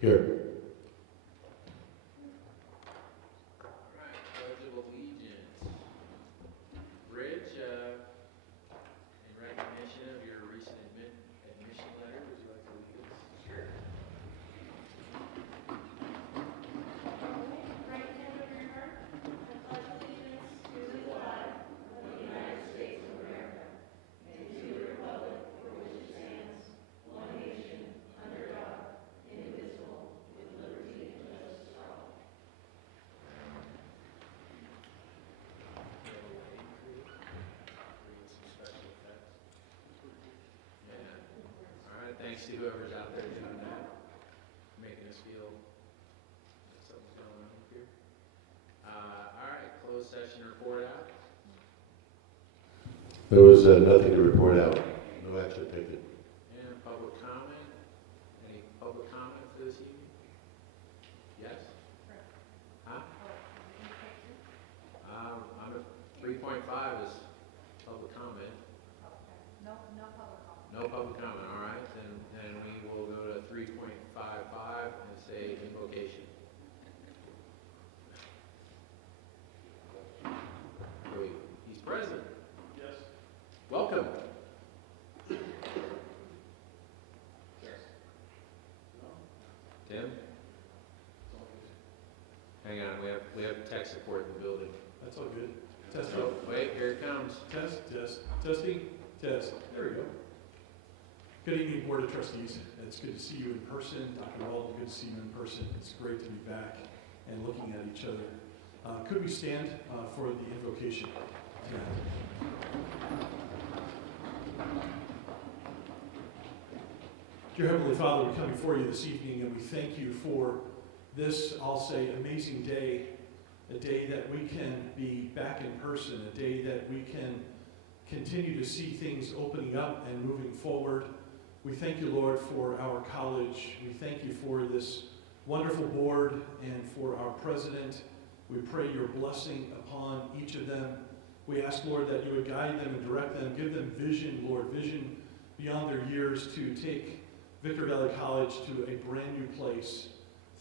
Here. All right, Pledge of Allegiance. Rich, in recognition of your recent admission letter, would you like to lead us? Sure. Right hand over your heart. I pledge allegiance to the flag of the United States of America and to the republic for which it stands, one nation, under God, indivisible, with liberty and justice for all. Create some special effects. Yeah. All right, thanks to whoever's out there doing that, making us feel that something's going on here. All right, closed session report out. There was nothing to report out. No action taken. And public comment. Any public comment for this evening? Yes? Huh? I'm at 3.5 is public comment. No public comment. No public comment, all right. Then we will go to 3.55 and say invocation. Wait, he's present. Yes. Welcome. Yes. No? Tim? Hang on, we have tech support in the building. That's all good. Testing. Oh, wait, here it comes. Testing. Test. There we go. Good evening, Board of Trustees. It's good to see you in person. Dr. Walden, good to see you in person. It's great to be back and looking at each other. Could we stand for the invocation? Dear Heavenly Father, we come before you this evening and we thank you for this, I'll say, amazing day, a day that we can be back in person, a day that we can continue to see things opening up and moving forward. We thank you, Lord, for our college. We thank you for this wonderful board and for our president. We pray your blessing upon each of them. We ask, Lord, that you would guide them and direct them, give them vision, Lord, vision beyond their years to take Victor Valley College to a brand new place.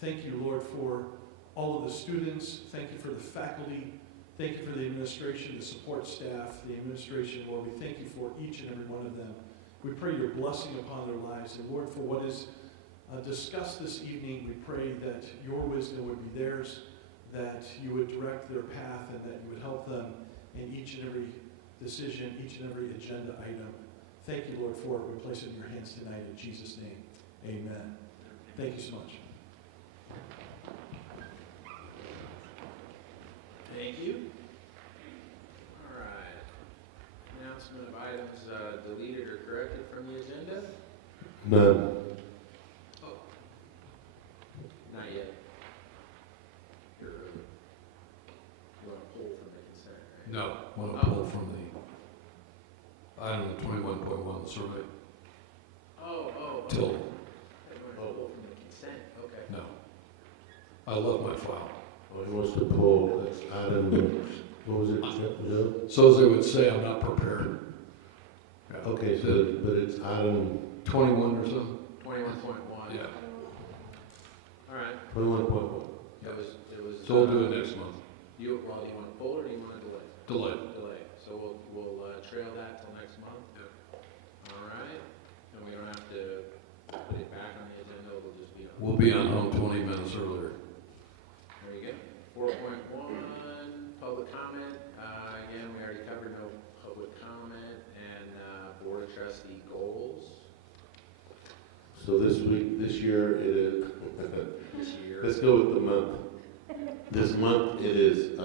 Thank you, Lord, for all of the students. Thank you for the faculty. Thank you for the administration, the support staff, the administration. Lord, we thank you for each and every one of them. We pray your blessing upon their lives. And Lord, for what is discussed this evening, we pray that your wisdom would be theirs, that you would direct their path, and that you would help them in each and every decision, each and every agenda item. Thank you, Lord, for it. We place it in your hands tonight in Jesus' name. Amen. Thank you so much. Thank you. All right. Announcement of items deleted or corrected from the agenda? None. Oh. Not yet. You want to pull from the consent, right? No, I want to pull from the item 21.1, the survey. Oh. Till, You want to pull from the consent, okay. no. I love my file. Oh, he wants to pull, that's item, what was it, Joe? So as they would say, I'm not prepared. Yeah. Okay, so, but it's item 21 or something? 21.1. Yeah. All right. 21.1. It was. So we'll do it next month. Do you want to pull or do you want to delay? Delay. Delay. So we'll trail that till next month. Yep. All right. And we don't have to put it back on the agenda. We'll just be on. We'll be on home 20 minutes earlier. There you go. 4.1, public comment. Again, we already covered no public comment. And Board of Trustee goals So this year it is, this year. let's go with the month. This month it is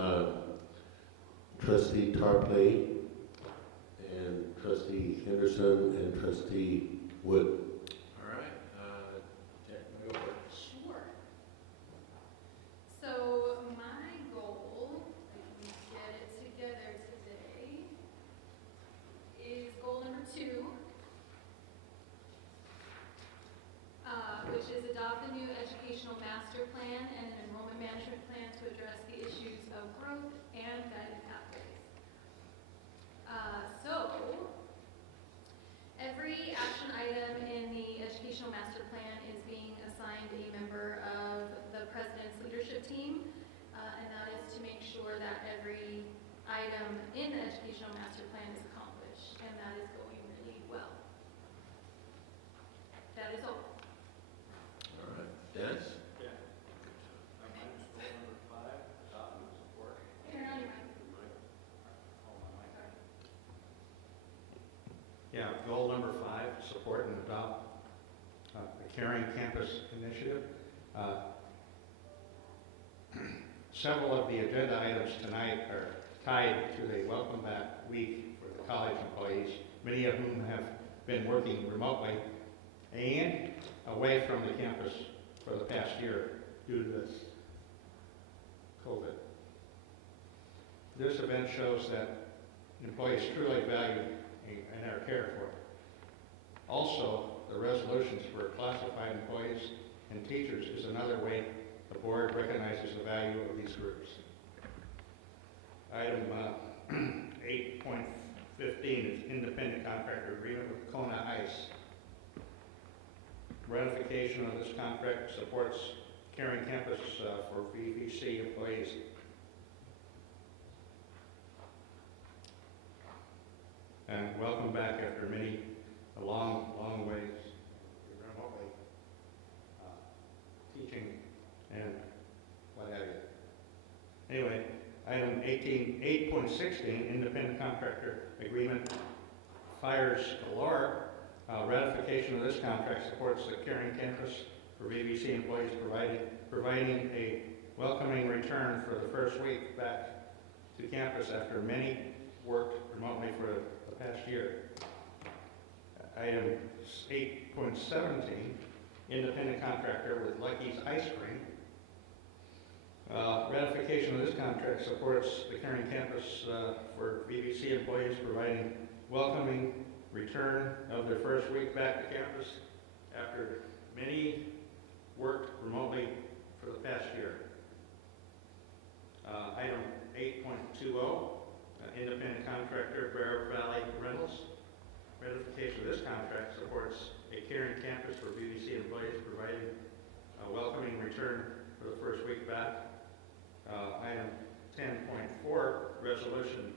Trustee Tarpley and Trustee Henderson and Trustee Wood. All right. Jack, go for it. Sure. So my goal, if we get it together today, is goal number 2, which is adopt a new educational master plan and an enrollment management plan to address the issues of growth and guided pathways. So every action item in the educational master plan is being assigned a member item in the educational master plan is accomplished, and that is going really well. That is all. All right, Dennis? Turn on your mic. Yeah, goal number 5, support and adopt the Caring Campus Initiative. Several of the agenda items tonight are tied to a welcome back week for the college employees, many of whom have been working remotely and away from the campus for the past year due to this COVID. This event shows that employees truly value and are cared for. Also, the resolutions for classified employees and teachers is another way the board recognizes the value of these groups. Item 8.15 is independent contractor agreement with Kona Ice. Ratification of this contract supports Caring Campus for VVC employees. And welcome back after a long ways remotely teaching and what have you. Anyway, item 8.16, independent contractor agreement, fires galore. Ratification of this contract supports the Caring Campus for VVC employees, providing a welcoming return for the first week back to campus after many worked remotely for the past year. Item 8.17, independent contractor with Lucky's Ice Cream. Ratification of this contract supports the Caring Campus for VVC employees, providing welcoming return of their first week back to campus after many worked remotely for the past year. Item 8.20, independent contractor, Bear Valley Rentals. Ratification of this contract supports a Caring Campus for VVC employees, providing a welcoming return for the first week back. Item 10.4, Resolution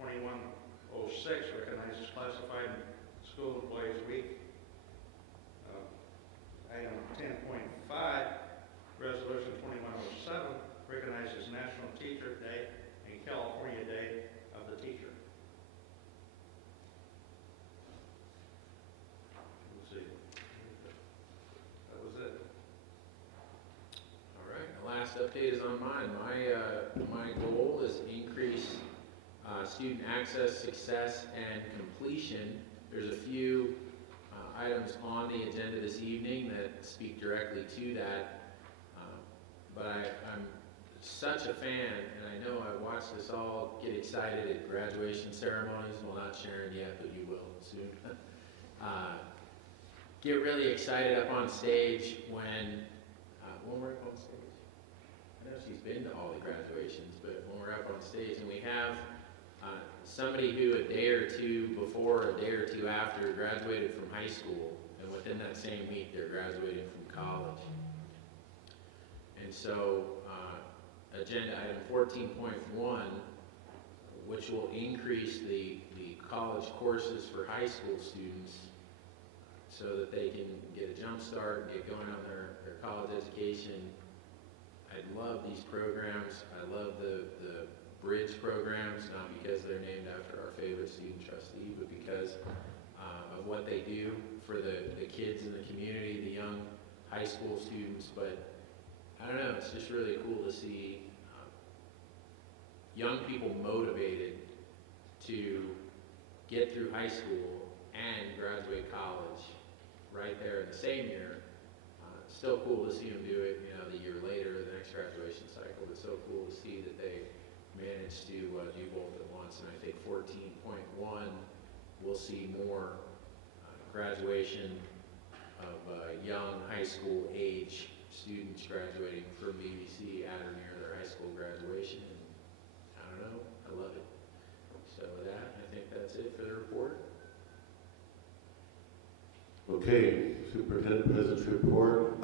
2106 recognizes classified school employees week. Item 10.5, Resolution 2107 recognizes National Teacher Day and California Day of the Teacher. Let's see. That was it. All right, the last update is on mine. My goal is to increase student access, success, and completion. There's a few items on the agenda this evening that speak directly to that, but I'm such a fan, and I know I watched us all get excited at graduation ceremonies. Well, not Sharon yet, but you will soon. Get really excited up on stage when we're up on stage. I know she's been to all the graduations, but when we're up on stage and we have somebody who a day or two before, a day or two after graduated from high school, and within that same week they're graduating from college. And so agenda item 14.1, which will increase the college courses for high school students so that they can get a jump start and get going on their college education. I love these programs. I love the bridge programs, not because they're named after our favorite student trustee, but because of what they do for the kids in the community, the young high school students. But I don't know, it's just really cool to see young people motivated to get through high school and graduate college right there in the same year. Still cool to see them do it, the year later, the next graduation cycle. It's so cool to see that they managed to do both at once. And I think 14.1 we'll see more graduation of young high school age students graduating from VVC at or near their high school graduation. And I don't know, I love it. So with that, I think that's it for the report. Okay, Superintendent President's report.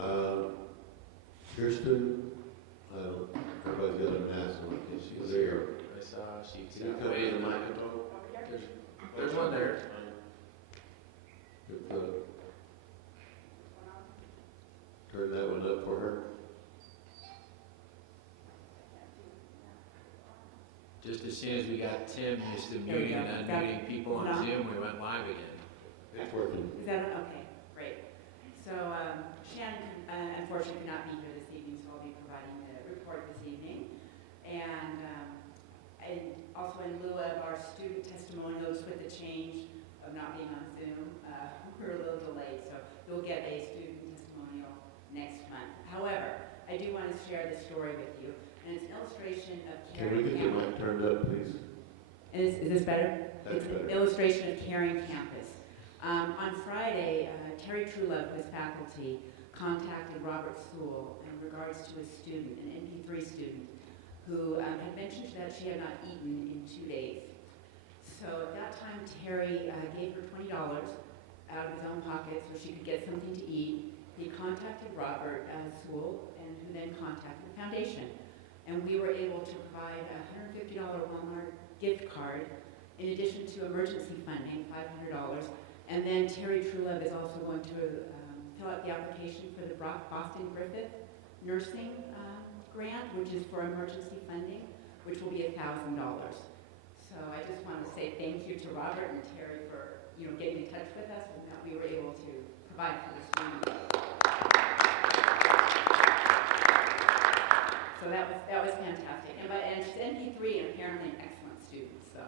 Kirsten, everybody's got a mask on. She was She's there. here. I saw she accepted Just as soon as we got Tim used to There we muting go. and Got it. unmuting people on No. Zoom, we went live again. It's working. Is that, okay, great. So Shannon unfortunately could not be here this evening, so I'll be providing the report this evening. And also in lieu of our student testimonials with the change of not being on Zoom, we're a little delayed, so you'll get a student testimonial next month. However, I do want to share this story with you, and it's an illustration of Can we caring get the campus. mic turned up, please? Is this better? That's It's better. an illustration of caring campus. On Friday, Terry Truelove, who is faculty, contacted Robert Sewell in regards to a student, an MP3 student, who had mentioned that she had not eaten in 2 days. So at that time, Terry gave her $20 out of his own pocket so she could get something to eat. He contacted Robert Sewell, and who then contacted the foundation. And we were able to provide a $150 Walmart gift card in addition to emergency funding, $500. And then Terry Truelove is also going to fill out the application for the Boston Griffith Nursing Grant, which is for emergency funding, which will be $1,000. So I just want to say thank you to Robert and Terry for getting in touch with us and that we were able to provide for the students. So that was fantastic. And she's NP3 and apparently an excellent student, so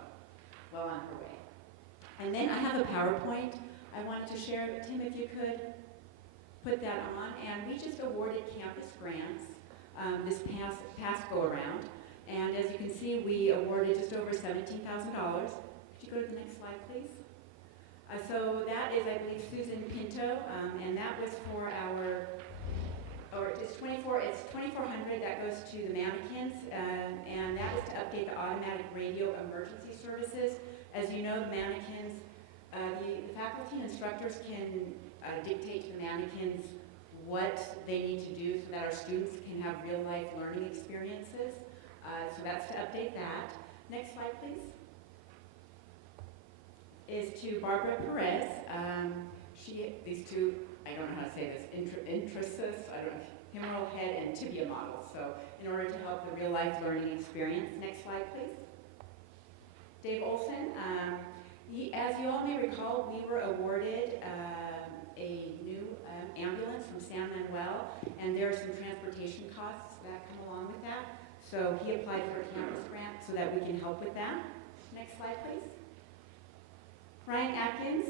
well on her way. And then I have a PowerPoint I wanted to share. Tim, if you could put that on. And we just awarded campus grants this past go-around. And as you can see, we awarded just over $17,000. Could you go to the next slide, please? So that is, I believe, Susan Pinto, and that was for it's 2,400 that goes to the mannequins, and that is to update the automatic radio emergency services. As you know, the mannequins, the faculty and instructors can dictate to the mannequins what they need to do so that our students can have real-life learning experiences. So that's to update that. Next slide, please. Is to Barbara Perez. These two, I don't know how to say this, intrusus, humeral head and tibia models. So in order to help the real-life learning experience. Next slide, please. Dave Olson. As you all may recall, we were awarded a new ambulance from San Manuel, and there are some transportation costs that come along with that. So he applied for a campus grant so that we can help with that. Next slide, please. Ryan Atkins,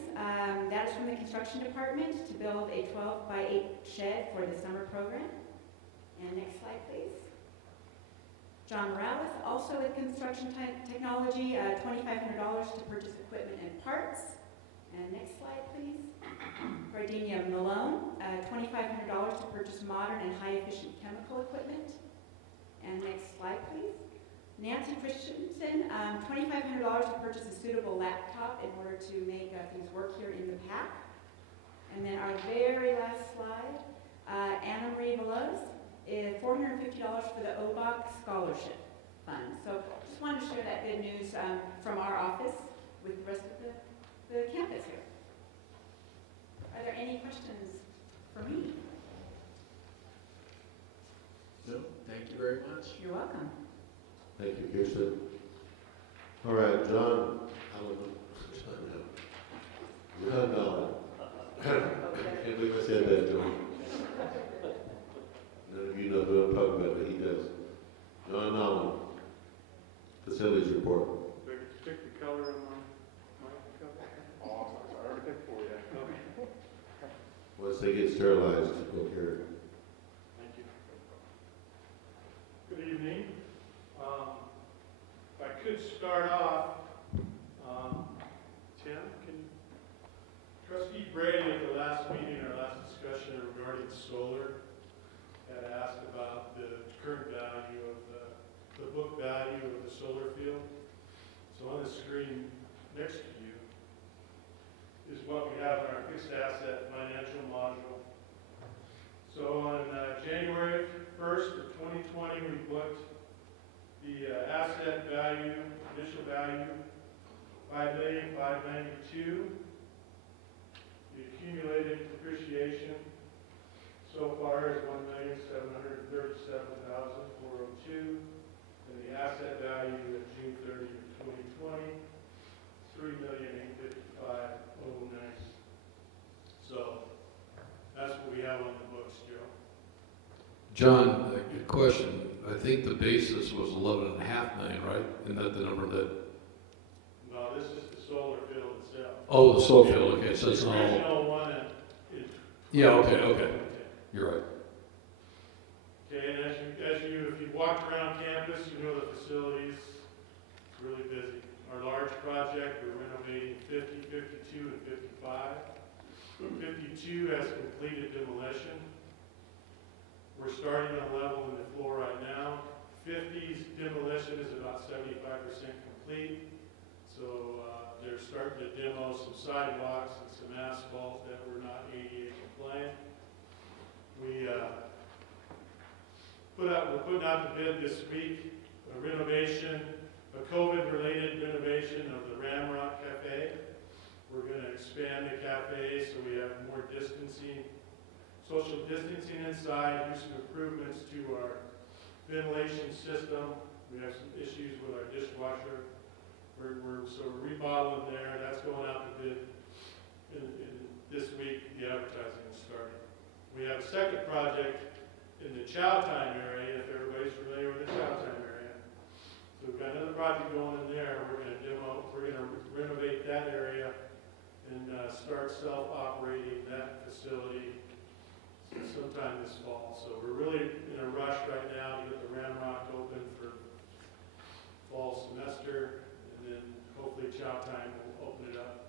that is from the construction department to build a 12-by-8 shed for the summer program. And next slide, please. John Morales, also with construction technology, $2,500 to purchase equipment and parts. And next slide, please. Gardenia Malone, $2,500 to purchase modern and high-efficient chemical equipment. And next slide, please. Nancy Christensen, $2,500 to purchase a suitable laptop in order to make things work here in the PAC. And then our very last slide, Anna Marie Veloz, is $450 for the OBOC Scholarship Fund. So just wanted to share that good news from our office with the rest of the campus here. Are there any questions for me? No, thank you very much. You're welcome. Thank you, Kirsten. All right, John, John Allen. I can't believe I said that, John. None of you know who I'm talking about, but he does. John Allen, facilities report. Pick the color of my cup. Oh, I already picked for you. Okay. Once they get sterilized, we'll hear it. Thank you. Good evening. If I could start off, Tim, Trustee Brady at the last meeting, our last discussion regarding solar, had asked about the current value of the book value of the solar field. So on the screen next to you is what we have in our fixed asset financial module. So on January 1st of 2020, we booked the asset value, initial value, $5,592,000. The accumulated depreciation so far is $1,737,402, and the asset value at June John, a question. I think the basis was 11.5 million, right? Isn't that the number that? No, this is the solar field itself. Oh, the solar field. Okay, so it's The not all. original one is. Yeah. Okay. You're right. Okay, and if you walk around campus, you know the facilities, it's really busy. Our large project, we're renovating 50, 52, and 55. 52 has completed demolition. We're starting on level in the floor right now. 50's demolition is about 75% complete. So they're starting to demo some sidewalks and some asphalt that were not ADA compliant. We're putting out the bid this week, a renovation, a COVID-related renovation of the Ramrock Cafe. We're going to expand the cafe so we have more distancing, social distancing inside, do some improvements to our ventilation system. We have some issues with our dishwasher. We're remodeling there. That's going out to bid in this week. The advertising is starting. We have a second project in the Chow Time area, if everybody's familiar with the Chow Time area. So we've got another project going in there. We're going to renovate that area and start self-operating that facility sometime this fall. So we're really in a rush right now to get the Ramrock open for fall semester, and then hopefully Chow Time will open it up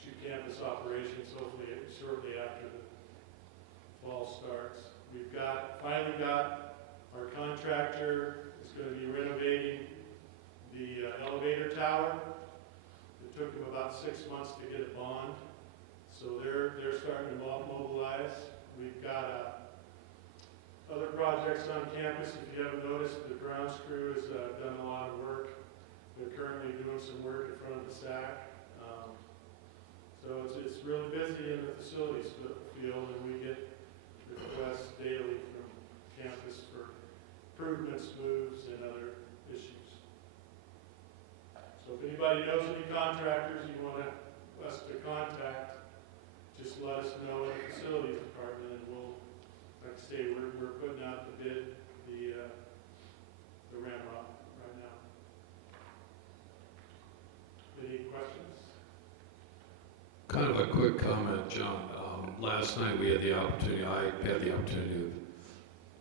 to campus operations, hopefully shortly after the fall starts. We've finally got our contractor is going to be renovating the elevator tower. It took them about 6 months to get a bond, so they're starting to mobilize. We've got other projects on campus. If you haven't noticed, the grounds crew has done a lot of work. They're currently doing some work in front of the SAC. So it's really busy in the facilities field, and we get requests daily from campus for improvements, moves, and other issues. So if anybody knows any contractors you want us to contact, just let us know in the facilities department, and we'll, like I say, we're putting out the bid, the Ramrock right now. Any questions? Kind of a quick comment, John. Last night I had the opportunity of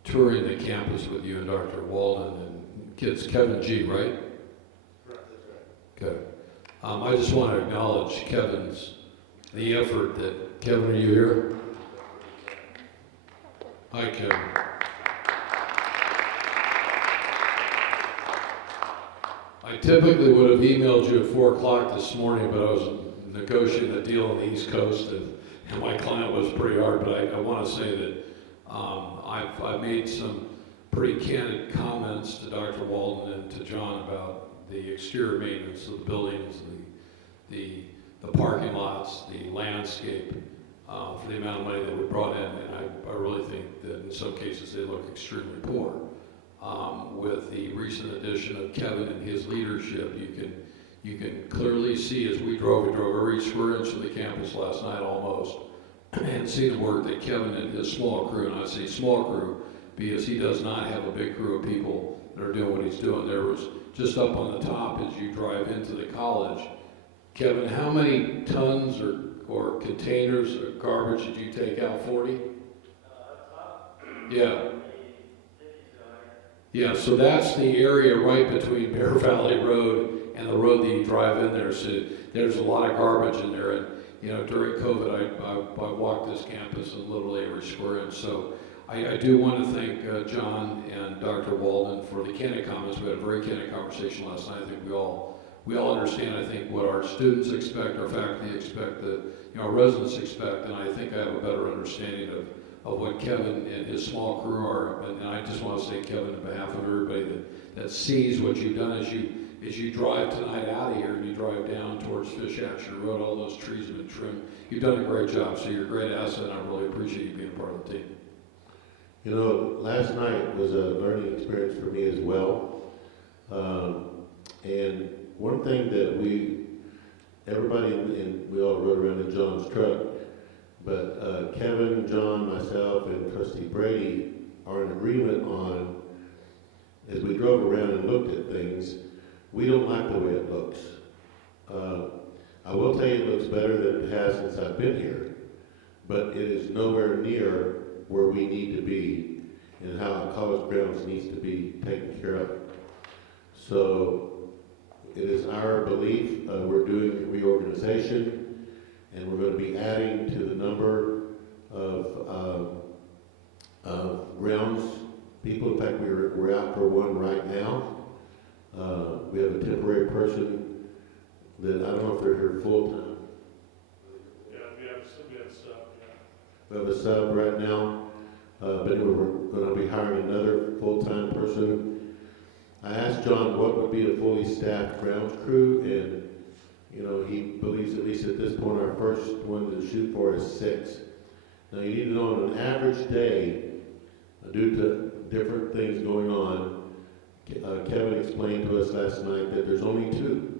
touring the campus with you and Dr. Walden and kids, Kevin G., right? Correct, that's right. Good. I just want to acknowledge the effort that, Kevin, are you here? Hi, Kevin. I typically would have emailed you at 4 o'clock this morning, but I was negotiating a deal on the East Coast, and my client was pretty hard, but I want to say that I've made some pretty candid comments to Dr. Walden and to John about the exterior maintenance of the buildings, the parking lots, the landscape, for the amount of money that we brought in, and I really think that in some cases they look extremely poor. With the recent addition of Kevin and his leadership, you can clearly see as we drove every square inch of the campus last night almost, and see the work that Kevin and his small crew, and I say small crew because he does not have a big crew of people that are doing what he's doing. There was, just up on the top as you drive into the college, Kevin, how many tons or containers of garbage did you take out? 40? Yeah. Yeah, so that's the area right between Bear Valley Road and the road that you drive in there. So there's a lot of garbage in there. And, you know, during COVID, I walked this campus in literally every square inch. So I do want to thank John and Dr. Walden for the candid comments. We had a very candid conversation last night. I think we all understand, I think, what our students expect, our faculty expect, our residents expect, and I think I have a better understanding of what Kevin and his small crew are. And I just want to say, Kevin, on behalf of everybody that sees what you've done as you drive tonight out of here and you drive down towards Fish Hatchery Road, all those trees have been trimmed. You've done a great job, so you're a great asset, and I really appreciate you being a part of the team. You know, last night was a learning experience for me as well. And one thing that everybody, and we all rode around in John's truck, but Kevin, John, myself, and Trustee Brady are in agreement on, as we drove around and looked at things, we don't like the way it looks. I will tell you it looks better than it has since I've been here, but it is nowhere near where we need to be and how college grounds needs to be taken care of. So it is our belief, we're doing reorganization, and we're going to be adding to the number of grounds people. In fact, we're out for one right now. We have a temporary person that, I don't know if they're here full-time. Yeah, we have a sub, yeah. We have a sub right now, but anyway, we're going to be hiring another full-time person. I asked John what would be a fully staffed grounds crew, and he believes, at least at this point, our first one to shoot for is 6. Now you need to know on an average day, due to different things going on, Kevin explained to us last night that there's only 2.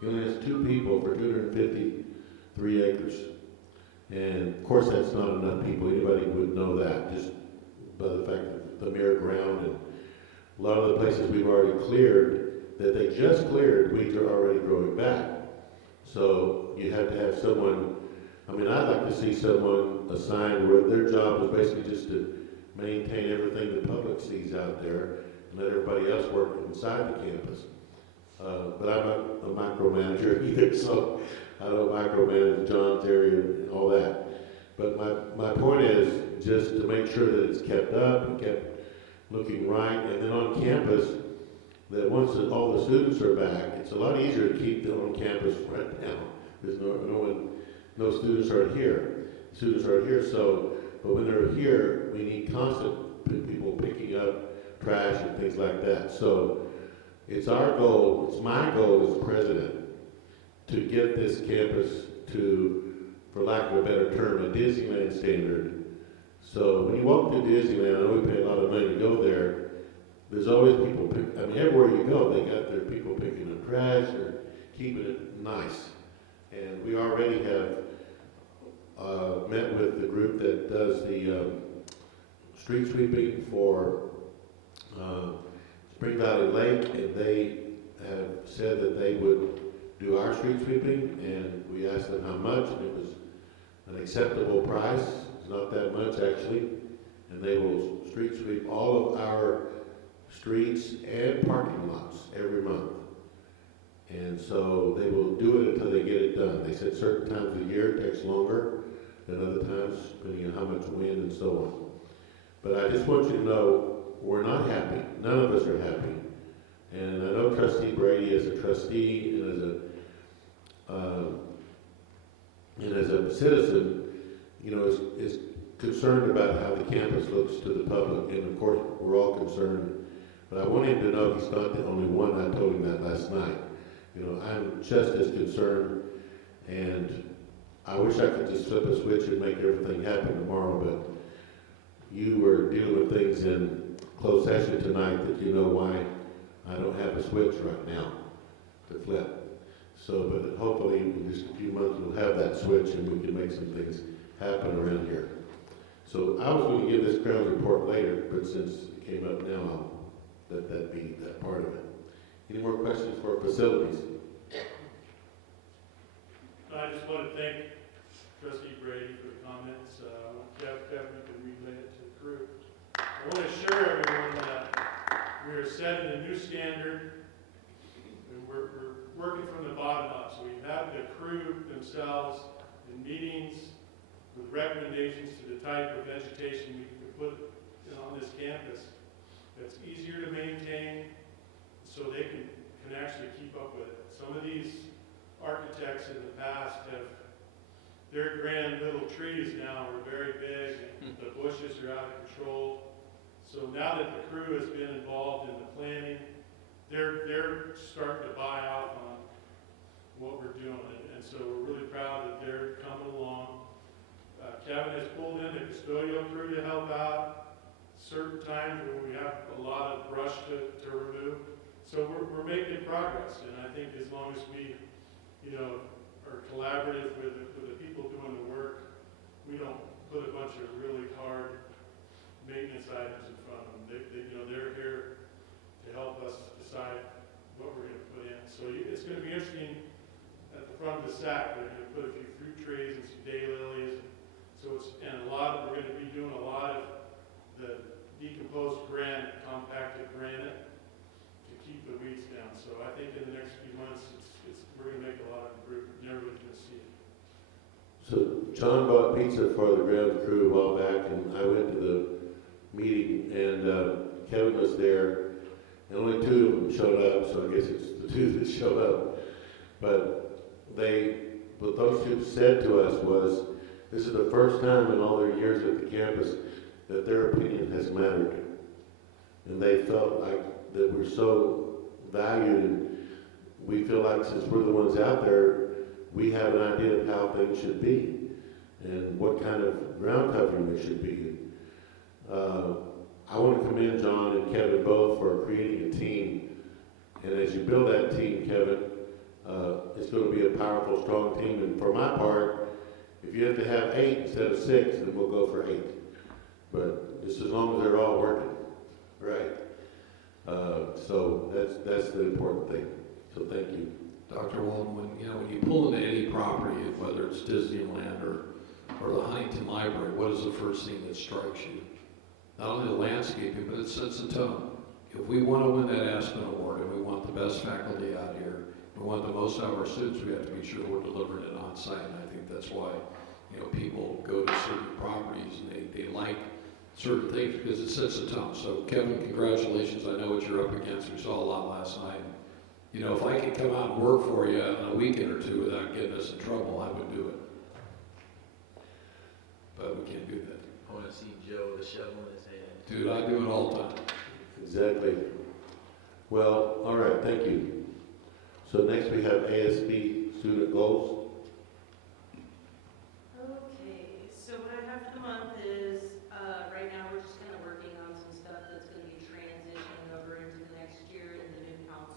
He only has 2 people for 253 acres. And of course that's not enough people. Anybody would know that just by the fact that the mere ground and a lot of the places we've already cleared, that they just cleared, weeds are already growing back. So you have to have someone, I'd like to see someone assigned where their job is basically just to maintain everything the public sees out there and let everybody else work inside the campus. But I'm not a micromanager either, so I don't micromanage John's area and all that. But my point is just to make sure that it's kept up and kept looking right. And then on campus, that once all the students are back, it's a lot easier to keep them on campus right now. There's no students aren't here. Students aren't here, but when they're here, we need constant people picking up trash and things like that. So it's our goal, it's my goal as president, to get this campus to, for lack of a better term, a Disneyland standard. So when you walk through Disneyland, I know we pay a lot of money to go there, there's always people, everywhere you go, they got their people picking up trash or keeping it nice. And we already have met with the group that does the street sweeping for Spring Valley Lake, and they have said that they would do our street sweeping, and we asked them how much, and it was an acceptable price. It's not that much actually, and they will street sweep all of our streets and parking lots every month. And so they will do it until they get it done. They said certain times of the year it takes longer than other times, depending on how much wind and so on. But I just want you to know, we're not happy. None of us are happy. And I know Trustee Brady, as a trustee and as a citizen, is concerned about how the campus looks to the public. And of course, we're all concerned. But I want him to know he's not the only one. I told him that last night. I'm just as concerned, and I wish I could just flip a switch and make everything happen tomorrow, but you were dealing with things in closed session tonight that you know why I don't have a switch right now to flip. So, but hopefully in just a few months we'll have that switch and we can make some things happen around here. So I was going to give this grounds report later, but since it came up now, I'll let that be that part of it. Any more questions for facilities? I just want to thank Trustee Brady for the comments. Kevin can relay it to the crew. I want to assure everyone that we are setting a new standard, and we're working from the bottom up. So we have the crew themselves in meetings with recommendations to the type of vegetation we can put on this campus that's easier to maintain, so they can actually keep up with it. Some of these architects in the past have, their grand little trees now are very big, and the bushes are out of control. So now that the crew has been involved in the planning, they're starting to buy off on what we're doing, and so we're really proud that they're coming along. Kevin has pulled in the custodial crew to help out certain times when we have a lot of brush to remove. So we're making progress, and I think as long as we, are collaborative with the people doing the work, we don't put a bunch of really hard maintenance items in front of them. They're here to help us decide what we're gonna put in. So it's gonna be interesting at the front of the sack. They're gonna put a few fruit trays and some daylilies. So we're gonna be doing a lot of the decomposed granite, compacted granite to keep the weeds down. So I think in the next few months, we're gonna make a lot of improvement, and everybody's gonna see it. So John bought pizza for the ground crew a while back, and I went to the meeting, and Kevin was there, and only 2 of them showed up, so I guess it's the 2 that showed up. But what those 2 said to us was, this is the first time in all their years at the campus that their opinion has mattered. And they felt like that we're so valued, and we feel like since we're the ones out there, we have an idea of how things should be and what kind of ground covering there should be. I want to commend John and Kevin both for creating a team. And as you build that team, Kevin, it's going to be a powerful, strong team. And for my part, if you have to have 8 instead of 6, then we'll go for 8. But just as long as they're all working, right? So that's the important thing. So thank you. Dr. Walden, when you pull into any property, whether it's Disneyland or the Huntington Library, what is the first thing that strikes you? Not only the landscaping, but it sets the tone. If we want to win that Aspen Award and we want the best faculty out here, we want the most out of our students, we have to be sure we're delivering it on site. And I think that's why people go to certain properties and they like certain things because it sets the tone. So Kevin, congratulations. I know what you're up against. We saw a lot last night. If I could come out and work for you on a weekend or 2 without getting us in trouble, I would do it. But we can't do that. I want to see Joe with a shovel in his hand. Dude, I do it all the time. Exactly. Well, all right, thank you. So next we have ASB student goals. Okay, so what I have for the month is, right now we're just kind of working on some stuff that's going to be transitioning over into the next year in the new council.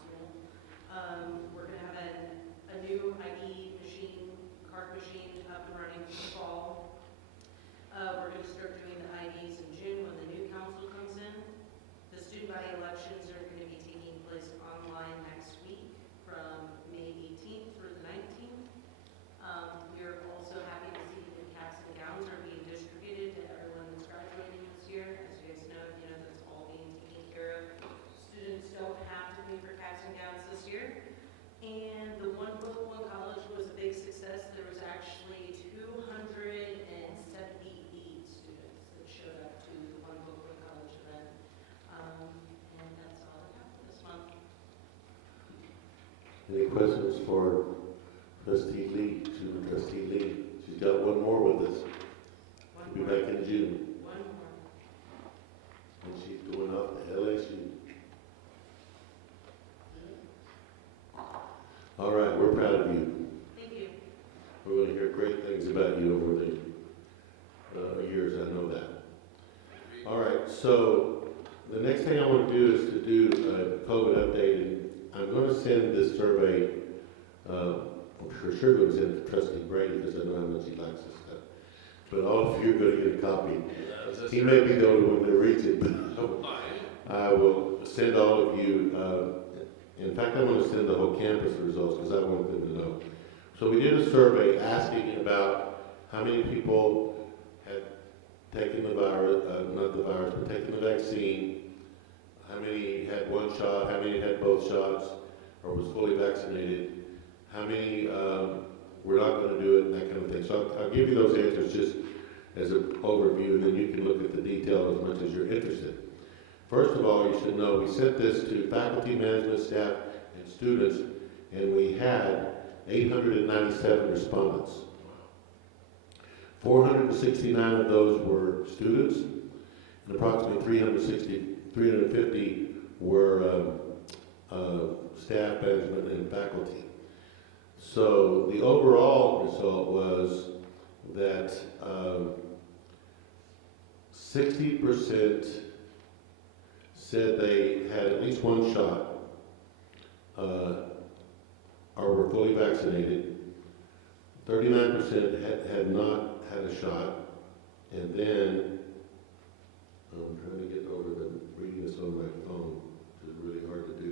We're going to have a new ID machine, card machine up and running for the fall. We're going to start doing the IDs in June when the new council comes in. The student body elections are going to be taking place online next week from May 18th through the 19th. We are also happy to see that caps and gowns are being distributed to everyone that's graduating this year. As you guys know, that's all being taken care of. Students don't have to pay for caps and gowns this year. And the One Book, One College was a big success. There was actually 278 students that showed up to the One Book, One College event. And that's all I have for this month. Any questions for Trustee Lee, student Trustee Lee? She's got one more with us. She'll be back in June. One more. And she's going off to LSU. All right, we're proud of you. Thank you. We're going to hear great things about you over the years, I know that. All right, so the next thing I want to do is to do a COVID update. And I'm going to send this survey, I'm sure going to send it to Trustee Brady because I know how much he likes this stuff. But all of you are going to get a copy. He may be the only one that reads it, but I will send all of you. In fact, I'm going to send the whole campus the results because I want them to know. So we did a survey asking about how many people had taken the virus, not the virus, but taken the vaccine, how many had 1 shot, how many had both shots, or was fully vaccinated, how many were not going to do it, and that kind of thing. So I'll give you those answers just as an overview, and then you can look at the detail as much as you're interested. First of all, you should know we sent this to faculty, management, staff, and students, and we had 897 respondents. 469 of those were students, and approximately 350 were staff, management, and faculty. So the overall result was that 60% said they had at least 1 shot or were fully vaccinated. 39% had not had a shot, and then I'm trying to get over the reading this on my phone, which is really hard to do.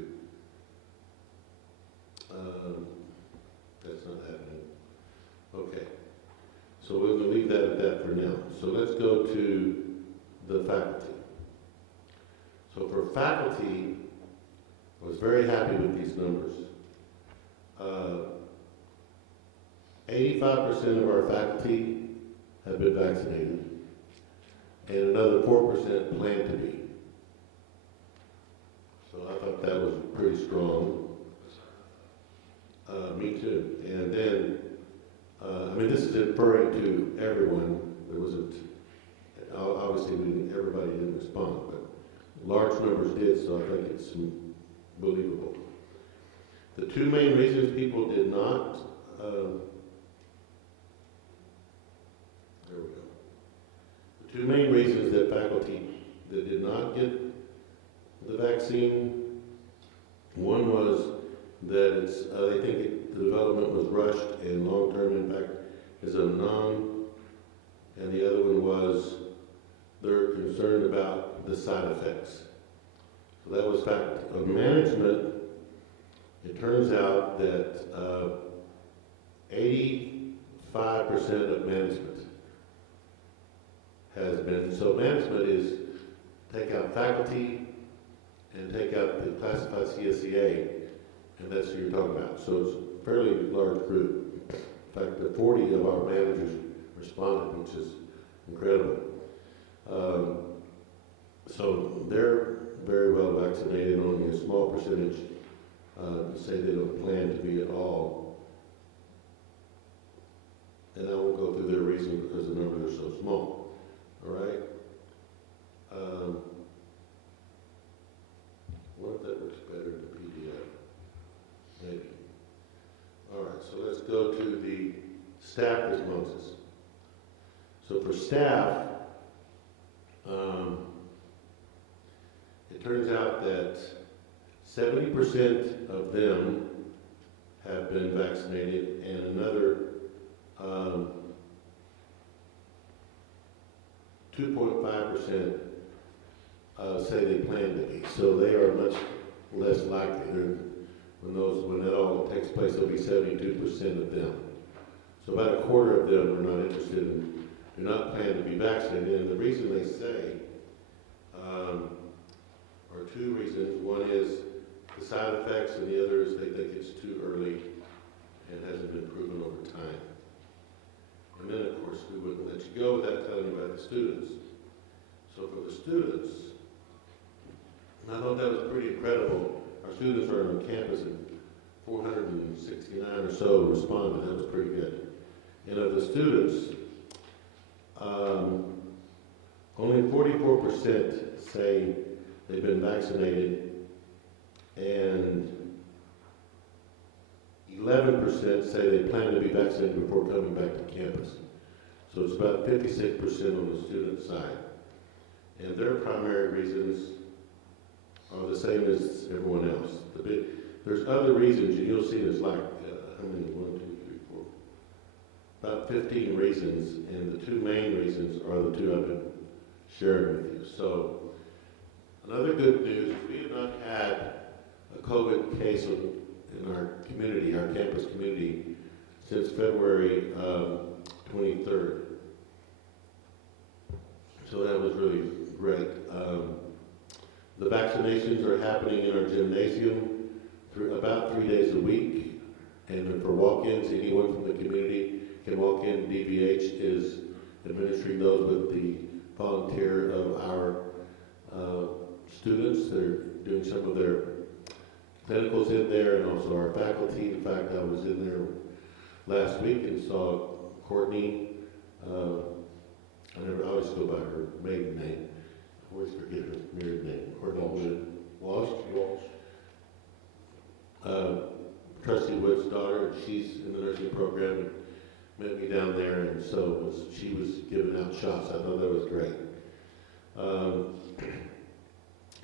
That's not happening. Okay. So we're going to leave that at that for now. So let's go to the faculty. So for faculty, I was very happy with these numbers. 85% of our faculty have been vaccinated, and another 4% plan to be. So I thought that was pretty strong. Me too. And then, this is referring to everyone. There wasn't, obviously, everybody didn't respond, but large numbers did, so I think it's believable. The two main reasons people did not, there we go. The two main reasons that faculty that did not get the vaccine, one was that they think the development was rushed and long-term impact is unknown, and the other one was they're concerned about the side effects. So that was faculty. Of management, it turns out that 85% of management has been, so management is take out faculty and take out the classified CSEA, and that's what you're talking about. So it's a fairly large group. In fact, the 40 of our managers responded, which is incredible. So they're very well vaccinated, only a small percentage say they don't plan to be at all. And I won't go through their reasoning because the numbers are so small. All right? What if that works better in the PDF? Maybe. All right, so let's go to the staff responses. So for staff, it turns out that 70% of them have been vaccinated, and another 2.5% say they plan to be. So they are much less likely. When that all takes place, there'll be 72% of them. So about a quarter of them are not interested in, do not plan to be vaccinated. And the reason they say are two reasons. One is the side effects, and the other is they think it's too early and hasn't been proven over time. And then, of course, we wouldn't let you go without telling you about the students. So for the students, and I thought that was pretty incredible. Our students are on campus, and 469 or so responded. That was pretty good. And of the students, only 44% say they've been vaccinated, and 11% say they plan to be vaccinated before coming back to campus. So it's about 56% on the student side. And their primary reasons are the same as everyone else. There's other reasons, and you'll see there's like, how many? 1, 2, 3, 4. About 15 reasons, and the two main reasons are the two I've been sharing with you. So, another good news is we have not had a COVID case in our community, our campus community, since February 23rd. So that was really great. The vaccinations are happening in our gymnasium about 3 days a week, and for walk-ins, anyone from the community can walk in. DVH is administering those with the volunteer of our students. They're doing some of their clinicals in there, and also our faculty. In fact, I was in there last week and saw Courtney. I always go by her maiden name. I always forget her married name. Courtney Walsh. Trustee Wood's daughter, she's in the nursing program, and met me down there, and so she was giving out shots. I thought that was great.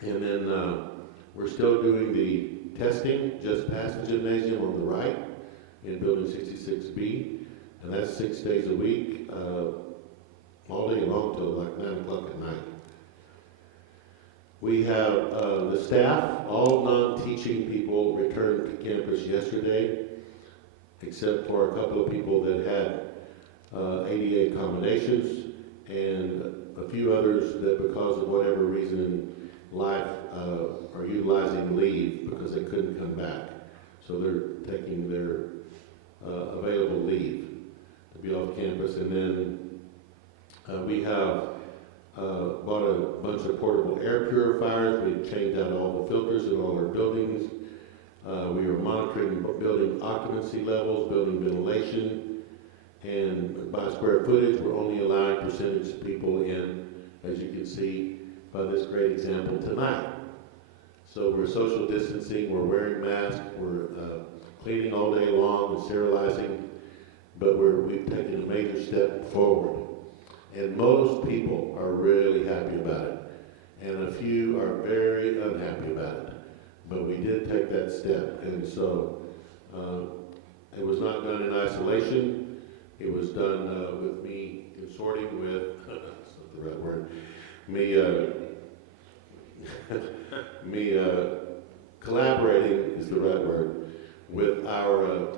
And then we're still doing the testing just past the gymnasium on the right in building 66B, and that's 6 days a week, all day long till like 9 o'clock at night. We have the staff, all non-teaching people returned to campus yesterday, except for a couple of people that had ADA accommodations and a few others that because of whatever reason in life are utilizing leave because they couldn't come back. So they're taking their available leave to be off campus. And then we have bought a bunch of portable air purifiers. We changed out all the filters in all our buildings. We are monitoring building occupancy levels, building ventilation, and by square footage, we're only allowing percentage of people in, as you can see by this great example tonight. So we're social distancing, we're wearing masks, we're cleaning all day long and sterilizing, but we've taken a major step forward. And most people are really happy about it, and a few are very unhappy about it. But we did take that step, and so it was not done in isolation. It was done with me consorting with, that's not the right word, me collaborating is the right word, with our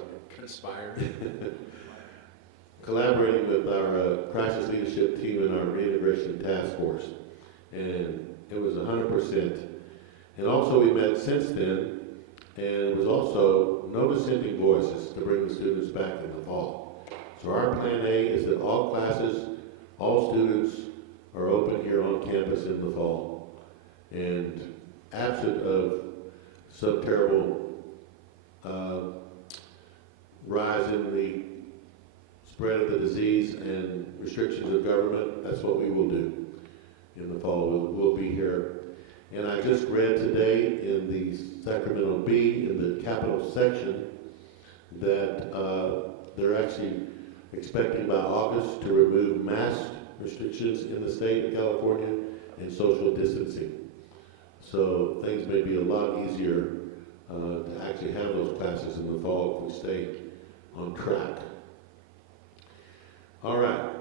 collaborating with our crisis leadership team and our reintegration task force. And it was 100%. And also we met since then, and it was also no dissenting voices to bring the students back in the fall. So our plan A is that all classes, all students are open here on campus in the fall. And absent of some terrible rise in the spread of the disease and restrictions of government, that's what we will do in the fall. We'll be here. And I just read today in the Sacramento Bee, in the Capital section, that they're actually expecting by August to remove mask restrictions in the state of California and social distancing. So things may be a lot easier to actually have those classes in the fall if we stay on track. All right,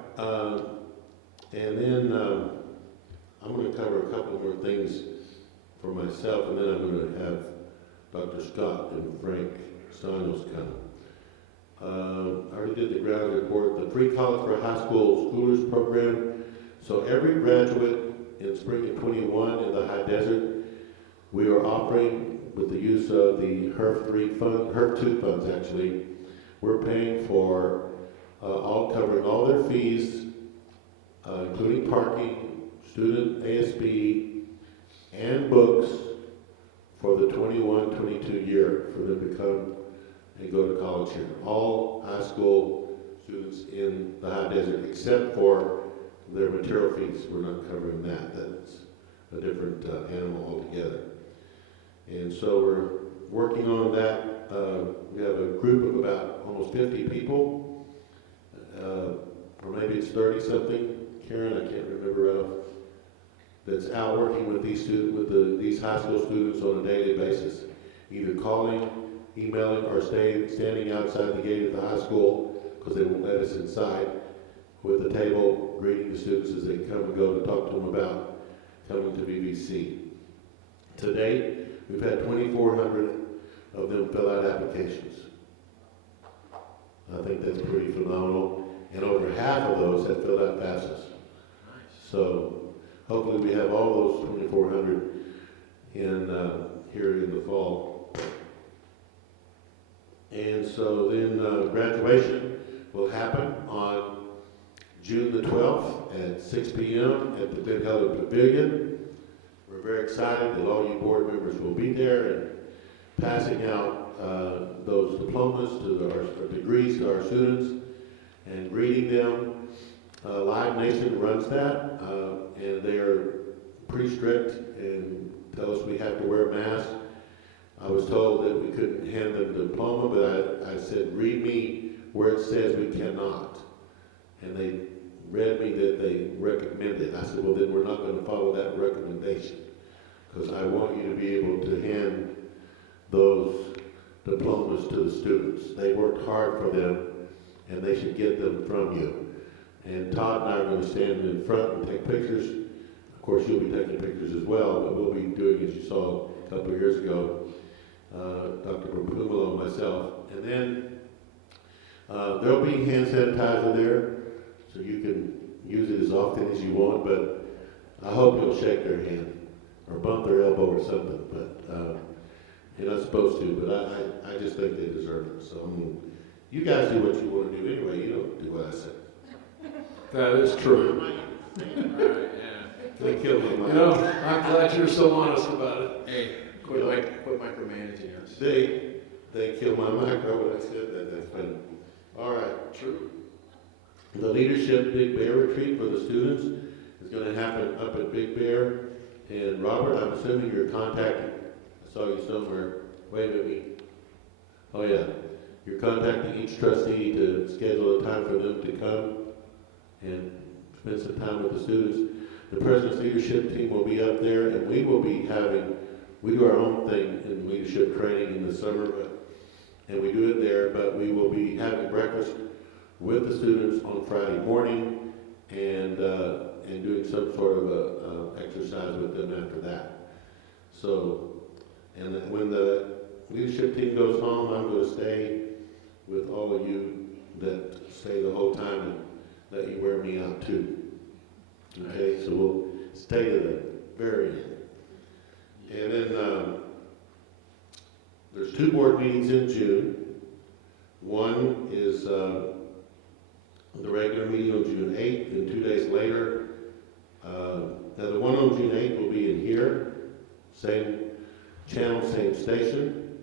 and then I'm going to cover a couple more things for myself, and then I'm going to have Dr. Scott and Frank Staniels come. I already did the ground report, the Free College for High School Schoolers program. So every graduate in spring of 21 in the High Desert, we are offering, with the use of the HERF2 funds actually, we're paying for covering all their fees, including parking, student ASB, and books for the 21-22 year for them to come and go to college here. All high school students in the High Desert, except for their material fees. We're not covering that. That's a different animal altogether. And so we're working on that. We have a group of about almost 50 people, or maybe it's 30 something. Karen, I can't remember right off. That's out working with these these high school students on a daily basis, either calling, emailing, or standing outside the gate at the high school because they won't let us inside with a table, greeting the students as they come and go to talk to them about coming to VVC. To date, we've had 2,400 of them fill out applications. I think that's pretty phenomenal. And over half of those have filled out FAFSAs. Nice. So hopefully we have all those 2,400 in here in the fall. And so then graduation will happen on June the 12th at 6 p.m. at the Good Helen Pavilion. We're very excited that all you board members will be there and passing out those diplomas or degrees to our students and greeting them. Live Nation runs that, and they are pretty strict and tell us we have to wear masks. I was told that we couldn't hand them the diploma, but I said, read me where it says we cannot. And they read me that they recommend it. I said, well, then we're not going to follow that recommendation because I want you to be able to hand those diplomas to the students. They worked hard for them, and they should get them from you. And Todd and I are going to stand in front and take pictures Of course, you'll be taking pictures as well, but we'll be doing, as you saw a couple of years ago, Dr. Brumolo and myself. And then there'll be hand sanitizer there, so you can use it as often as you want, but I hope you'll shake their hand or bump their elbow or something, but you're not supposed to, but I just think they deserve it. So you guys do what you want to do anyway, you don't do what I say. That is true. All right, yeah. They killed me. You know, I'm glad you're so honest about it. Hey, quit micromanaging us. They killed my micro when I said that. That's funny. All right. True. The Leadership Big Bear Retreat for the students is going to happen up at Big Bear. And Robert, I'm assuming you're contacting. I saw you somewhere. Wait a minute. Oh yeah. You're contacting each trustee to schedule a time for them to come and spend some time with the students. The President's Leadership Team will be up there, and we will be we do our own thing in leadership training in the summer, and we do it there, but we will be having breakfast with the students on Friday morning and doing some sort of a exercise with them after that. So, and then when the leadership team goes home, I'm going to stay with all of you that stay the whole time and let you wear me out too. Okay, so we'll stay to the very end. And then there's 2 board meetings in June. One is the regular meeting on June 8th, and 2 days later. Now the one on June 8th will be in here, same channel, same station.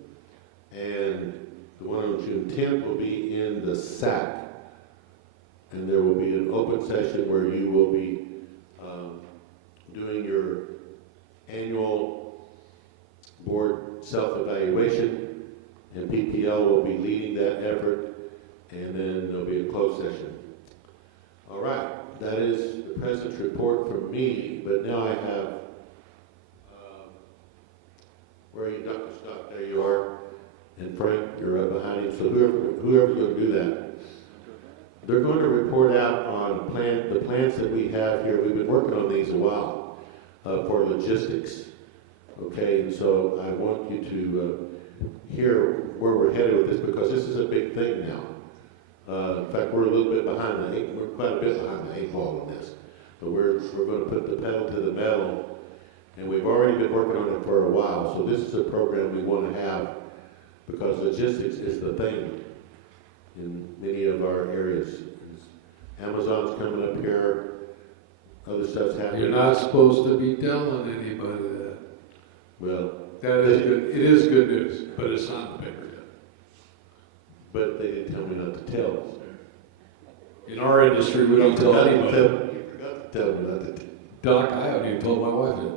And the one on June 10th will be in the SAC. And there will be an open session where you will be doing your annual board self-evaluation, and PPL will be leading that effort, and then there'll be a closed session. All right, that is the President's report from me, but now I have, where are you, Dr. Scott? There you are. And Frank, you're up behind him, so whoever's going to do that. They're going to report out on the plans that we have here. We've been working on these a while for logistics. Okay, and so I want you to hear where we're headed with this, because this is a big thing now. In fact, we're a little bit behind we're quite a bit behind the 8 ball on this. But we're going to put the pedal to the metal, and we've already been working on it for a while. So this is a program we want to have, because logistics is the thing in many of our areas. Amazon's coming up here, other stuff's happening. You're not supposed to be telling anybody that. Well, That is good. It is good news, but it's not in the paper yet. but they didn't tell me not to tell. In our industry, we don't tell anybody. You forgot to tell me not to tell. Doc, I haven't even told my wife yet.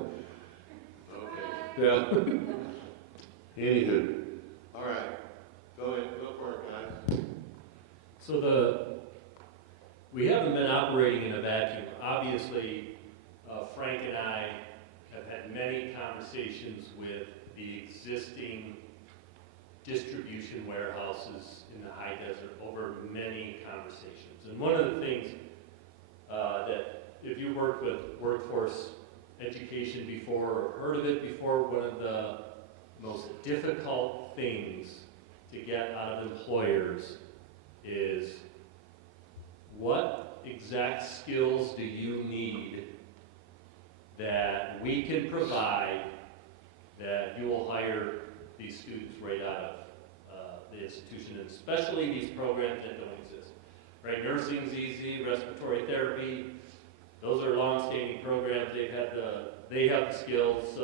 Okay. Yeah. Anywho, all right, go ahead, go for it, guys. So we haven't been operating in a vacuum. Obviously, Frank and I have had many conversations with the existing distribution warehouses in the high desert over many conversations. And one of the things that if you worked with workforce education before or heard of it before, one of the most difficult things to get out of employers is what exact skills do you need that we can provide that you will hire these students right out of the institution, and especially these programs that don't exist. Right, nursing's easy, respiratory therapy, those are long-standing programs. They have the skills,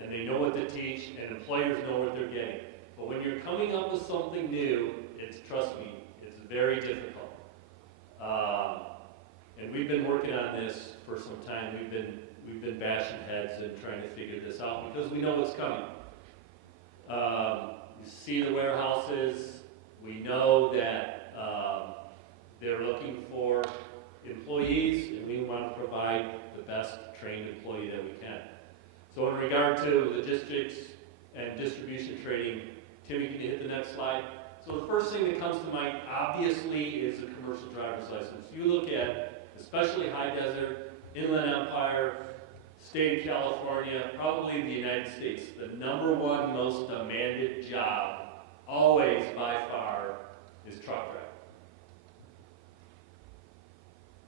and they know what to teach, and employers know what they're getting. But when you're coming up with something new, trust me, it's very difficult. And we've been working on this for some time. We've been bashing heads and trying to figure this out because we know what's coming. You see the warehouses. We know that they're looking for employees, and we want to provide the best trained employee that we can. So in regard to logistics and distribution trading, Timmy, can you hit the next slide? So the first thing that comes to mind, obviously, is a commercial driver's license. You look at, especially high desert, Inland Empire, state of California, probably the United States, the number one most demanded job, always by far, is truck driver.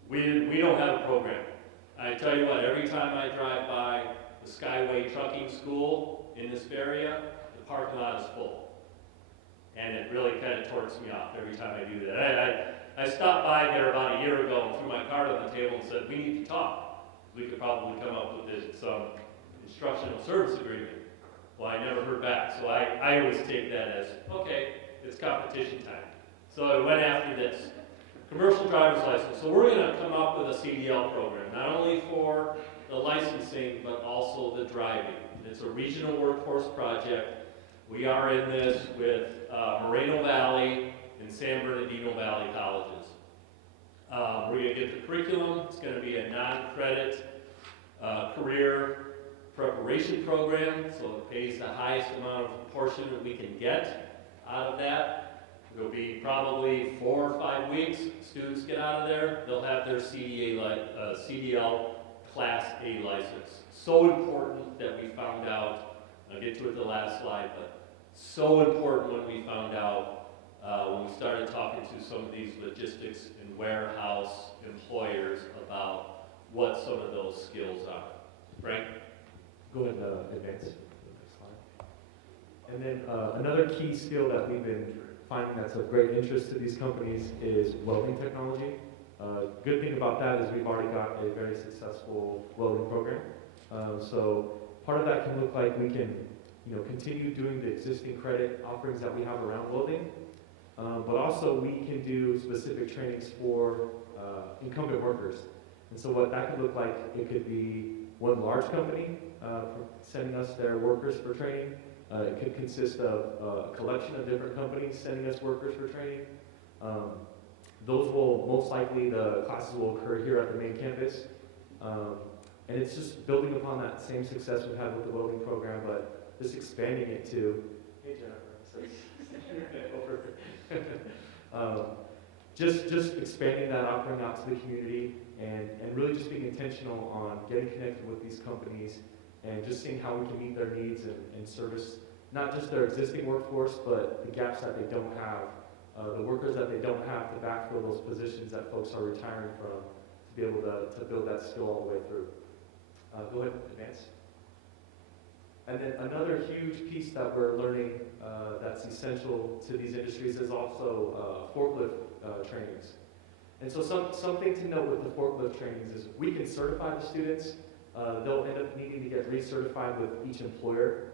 We don't have a program. I tell you what, every time I drive by the Skyway Trucking School in this area, the parking lot is full. And it really kind of torques me off every time I do that. I stopped by there about a year ago and threw my card on the table and said, we need to talk. We could probably come up with some instructional service agreement. Well, I never heard back, so I always take that as, okay, it's competition time. So I went after this. Commercial driver's license. So we're going to come up with a CDL program, not only for the licensing, but also the driving. It's a regional workforce project. We are in this with Moreno Valley and San Bernardino Valley colleges. We're going to get the curriculum. It's going to be a non-credit career preparation program, so it pays the highest amount of portion that we can get out of that. It'll be probably 4 or 5 weeks. Students get out of there, they'll have their CDL Class A license. So important that we found out, I'll get to it the last slide, but so important when we found out, when we started talking to some of these logistics and warehouse employers about what some of those skills are. Frank? Go ahead and advance to the next slide. And then another key skill that we've been finding that's of great interest to these companies is welding technology. Good thing about that is we've already got a very successful welding program. So part of that can look like we can, continue doing the existing credit offerings that we have around welding, but also we can do specific trainings for incumbent workers. And so what that could look like, it could be one large company sending us their workers for training. It could consist of a collection of different companies sending us workers for training. Those will, most likely, the classes will occur here at the main campus. And it's just building upon that same success we've had with the welding program, but just expanding it to, hey Jennifer, just expanding that offering out to the community and really just being intentional on getting connected with these companies and just seeing how we can meet their needs and service not just their existing workforce, but the gaps that they don't have, the workers that they don't have to backfill those positions that folks are retiring from, to be able to build that skill all the way through. Go ahead and advance. And then another huge piece that we're learning that's essential to these industries is also forklift trainings. And so something to note with the forklift trainings is we can certify the students. They'll end up needing to get recertified with each employer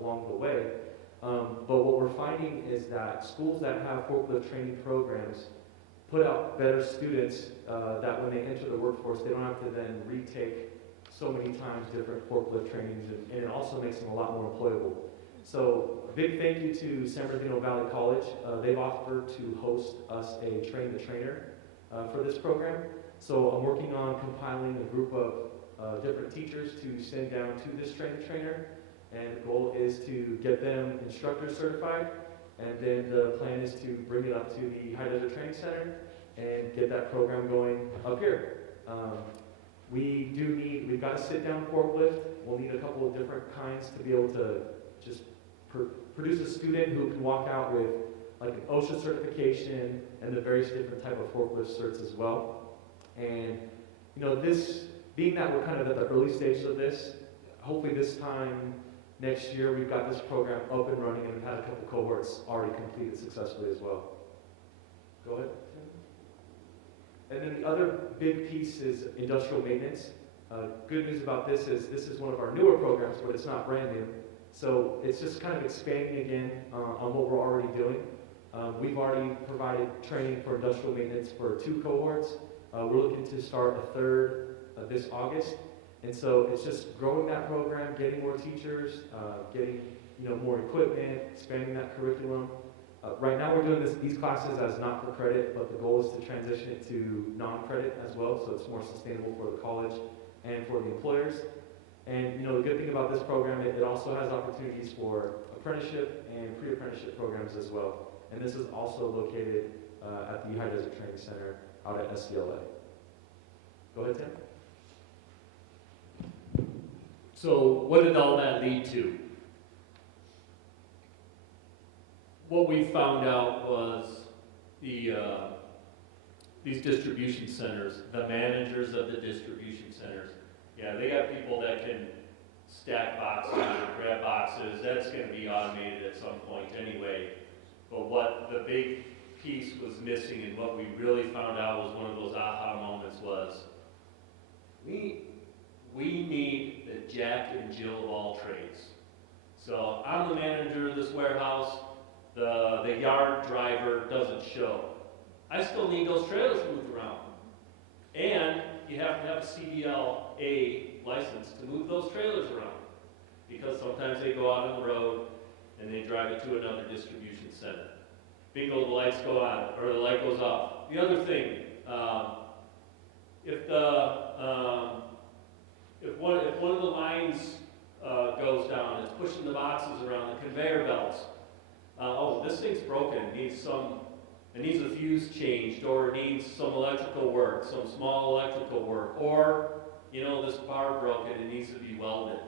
along the way. But what we're finding is that schools that have forklift training programs put out better students that when they enter the workforce, they don't have to then retake so many times different forklift trainings, and it also makes them a lot more employable. So a big thank you to San Bernardino Valley College. They've offered to host us a train the trainer for this program. So I'm working on compiling a group of different teachers to send down to this train the trainer, and the goal is to get them instructor certified, and then the plan is to bring it up to the High Desert Training Center and get that program going up here. We've got a sit-down forklift. We'll need a couple of different kinds to be able to just produce a student who can walk out with like an OSHA certification and the various different type of forklift certs as well. And this, being that we're kind of at the early stages of this, hopefully this time next year we've got this program up and running and we've had a couple cohorts already completed successfully as well. Go ahead. And then the other big piece is industrial maintenance. Good news about this is one of our newer programs, but it's not brand new. So it's just kind of expanding again on what we're already doing. We've already provided training for industrial maintenance for 2 cohorts. We're looking to start a third this August. And so it's just growing that program, getting more teachers, getting more equipment, expanding that curriculum. Right now we're doing these classes as not for credit, but the goal is to transition it to non-credit as well, so it's more sustainable for the college and for the employers. And the good thing about this program, it also has opportunities for apprenticeship and pre-apprenticeship programs as well. And this is also located at the High Desert Training Center out at SCLA. Go ahead, Tim. So what did all that lead to? What we found out was these distribution centers, the managers of the distribution centers, yeah, they got people that can stack boxes, grab boxes, that's gonna be automated at some point anyway. But what the big piece was missing and what we really found out was one of those aha moments was, we need the Jack and Jill of all trades. So I'm the manager of this warehouse, the yard driver doesn't show. I still need those trailers moved around. And you have to have a CDLA license to move those trailers around. Because sometimes they go out on the road and they drive it to another distribution center. Bingo, the lights go on, or the light goes off. The other thing, if one of the lines goes down, it's pushing the boxes around, the conveyor belts. Oh, this thing's broken, it needs a fuse changed, or it needs some electrical work, some small electrical work, or, you know, this bar broke and it needs to be welded.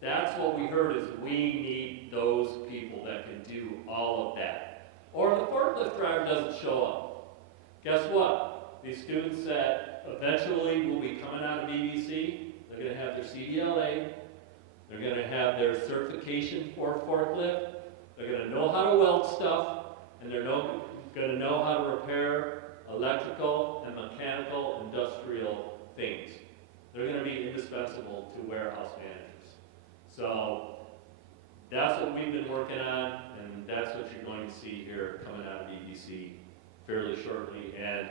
That's what we heard is we need those people that can do all of that. Or the forklift driver doesn't show up. Guess what? These students that eventually will be coming out of VVC, they're going to have their CDLA, they're going to have their certification for forklift, they're going to know how to weld stuff, and they're going to know how to repair electrical and mechanical industrial things. They're going to be indispensable to warehouse managers. So that's what we've been working on, and that's what you're going to see here coming out of EDC fairly shortly. And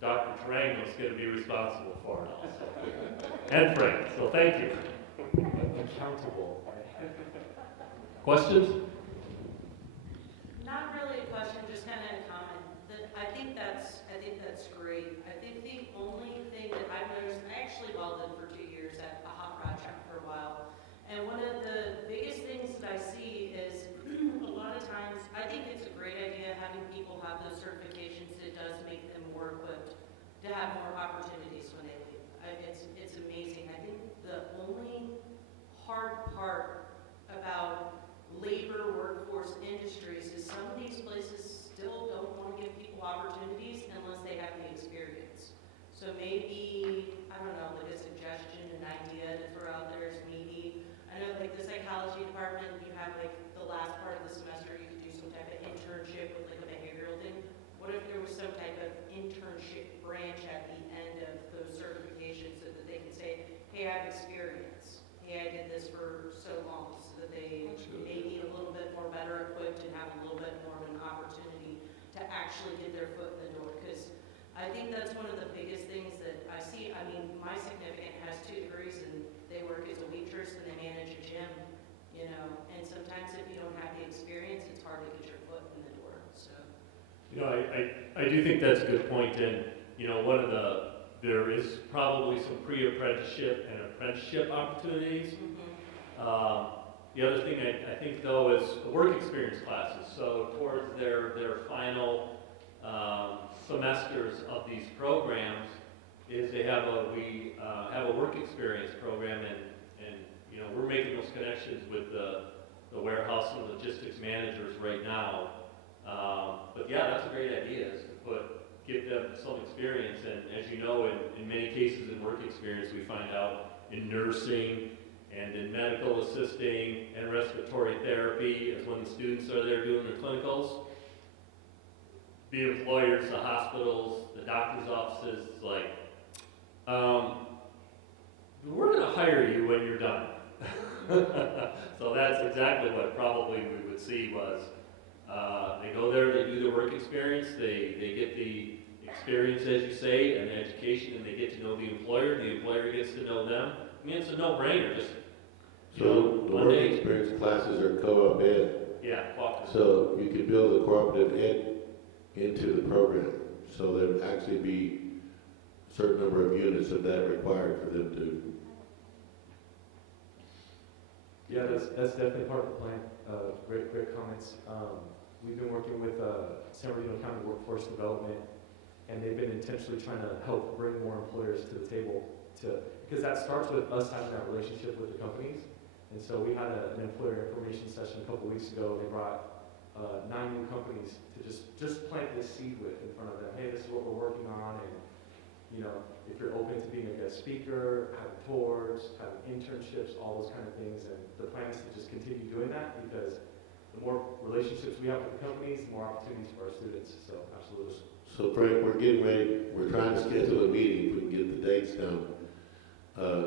Dr. Tarango is going to be responsible for it also. And Frank, so thank you. Accountable. Questions? Not really a question, just kind of a comment. I think that's great. I think the only thing that I've noticed, I actually welded for 2 years at a hot rod shop for a while, and one of the biggest things that I see is a lot of times, I think it's a great idea having people have those certifications. It does make them more equipped to have more opportunities when they leave. It's amazing. I think the only hard part about labor workforce industries is some of these places still don't want to give people opportunities unless they have the experience. So maybe, I don't know, like a suggestion, an idea to throw out there is maybe, I know like the psychology department, you have like the last part of the semester, you could do some type of internship with like a behavioral thing. What if there was some type of internship branch at the end of those certifications so that they can say, hey, I have experience. Hey, I did this for so long, so that they may be a little bit more better equipped and have a little bit more of an opportunity to actually get their foot in the door. Because I think that's one of the biggest things that I see. I mean, my significant has 2 degrees and they work as a waitress and they manage a gym, you know. And sometimes if you don't have the experience, it's hard to get your foot in the door. So, You know, I do think that's a good point, and, you know, there is probably some pre-apprenticeship and apprenticeship opportunities. The other thing I think, though, is work experience classes. So towards their final semesters of these programs, is we have a work experience program, and you know, we're making those connections with the warehouse and logistics managers right now. But yeah, that's a great idea, is to give them some experience. And as you know, in many cases in work experience, we find out in nursing and in medical assisting and respiratory therapy, as when the students are there doing their clinicals, the employers, the hospitals, the doctor's offices, it's like, we're going to hire you when you're done. So that's exactly what probably we would see was, they go there, they do their work experience, they get the experience, as you say, and education, and they get to know the employer gets to know them. I mean, it's a no-brainer, just, you know, So the work experience classes are co-op ed. Yeah, walk through. So you could build a cooperative ed into the program. So there would actually be a certain number of units of that required for them to. Yeah, that's definitely part of the plan. Great comments. We've been working with San Bernardino County Workforce Development, and they've been intentionally trying to help bring more employers to the table because that starts with us having that relationship with the companies. And so we had an employer information session a couple weeks ago. They brought 9 new companies to just plant this seed with in front of them. Hey, this is what we're working on, and you know, if you're open to being a guest speaker, having tours, having internships, all those kind of things. And the plan is to just continue doing that, because the more relationships we have with the companies, the more opportunities for our students. So absolutely. So Frank, we're getting ready, we're trying to schedule a meeting, if we can get the dates down.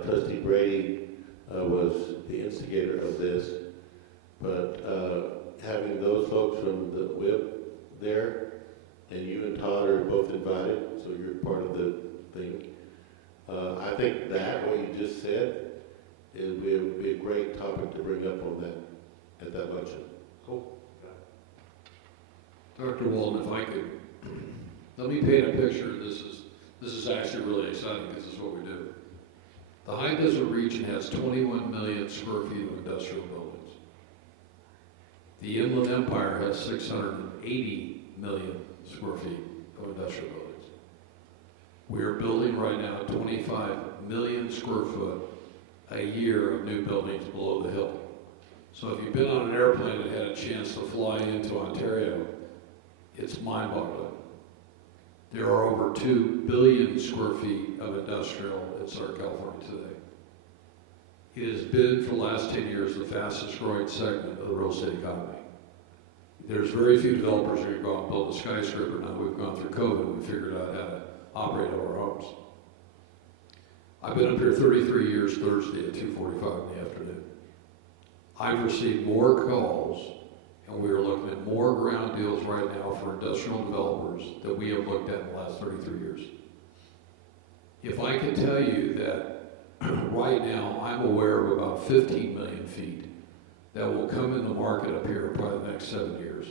Trustee Brady was the instigator of this, but having those folks from the WIP there, and you and Todd are both invited, so you're part of the thing. I think that, what you just said, would be a great topic to bring up on that, at that luncheon. Cool. Dr. Walden, if I could, let me paint a picture. This is actually really exciting, because this is what we do. The High Desert region has 21 million square feet of industrial buildings. The Inland Empire has 680 million square feet of industrial buildings. We are building right now 25 million square foot a year of new buildings below the hill. So if you've been on an airplane and had a chance to fly into Ontario, it's mind-boggling. There are over 2 billion square feet of industrial in Southern California today. It has been, for the last 10 years, the fastest growing segment of the real estate economy. There's very few developers who are going to go out and build a skyscraper. Now we've gone through COVID, we figured out how to operate our homes. I've been up here 33 years Thursday at 2:45 in the afternoon. I've received more calls, and we are looking at more ground deals right now for industrial developers than we have looked at in the last 33 years. If I could tell you that right now I'm aware of about 15 million feet that will come in the market up here in probably the next 7 years.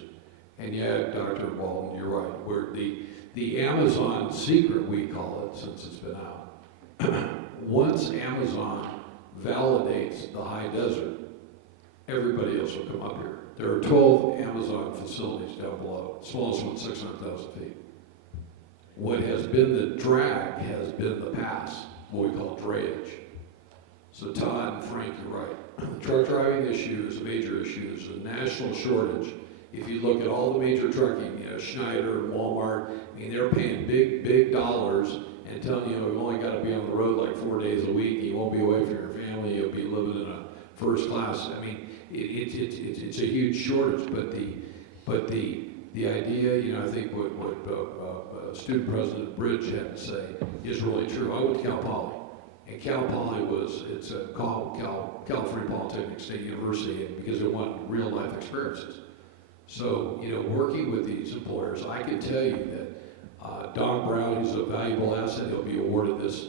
And yeah, Dr. Walden, you're right. We're the Amazon secret, we call it, since it's been out. Once Amazon validates the high desert, everybody else will come up here. There are 12 Amazon facilities down below, smallest one 600,000 feet. What has been the drag has been the pass, what we call drayage. So Todd and Frank, you're right. The truck driving issue is a major issue. There's a national shortage. If you look at all the major trucking, you know, Schneider, Walmart, I mean, they're paying big dollars and telling you, we've only got to be on the road like 4 days a week. You won't be away from your family. You'll be living in a first class. I mean, it's a huge shortage. But the idea, you know, I think what student president Bridge had to say is really true. I went to Cal Poly. And Cal Poly it's a California Polytechnic State University, and because they want real life experiences. So, you know, working with these employers, I can tell you that Don Brown, who's a valuable asset, he'll be awarded this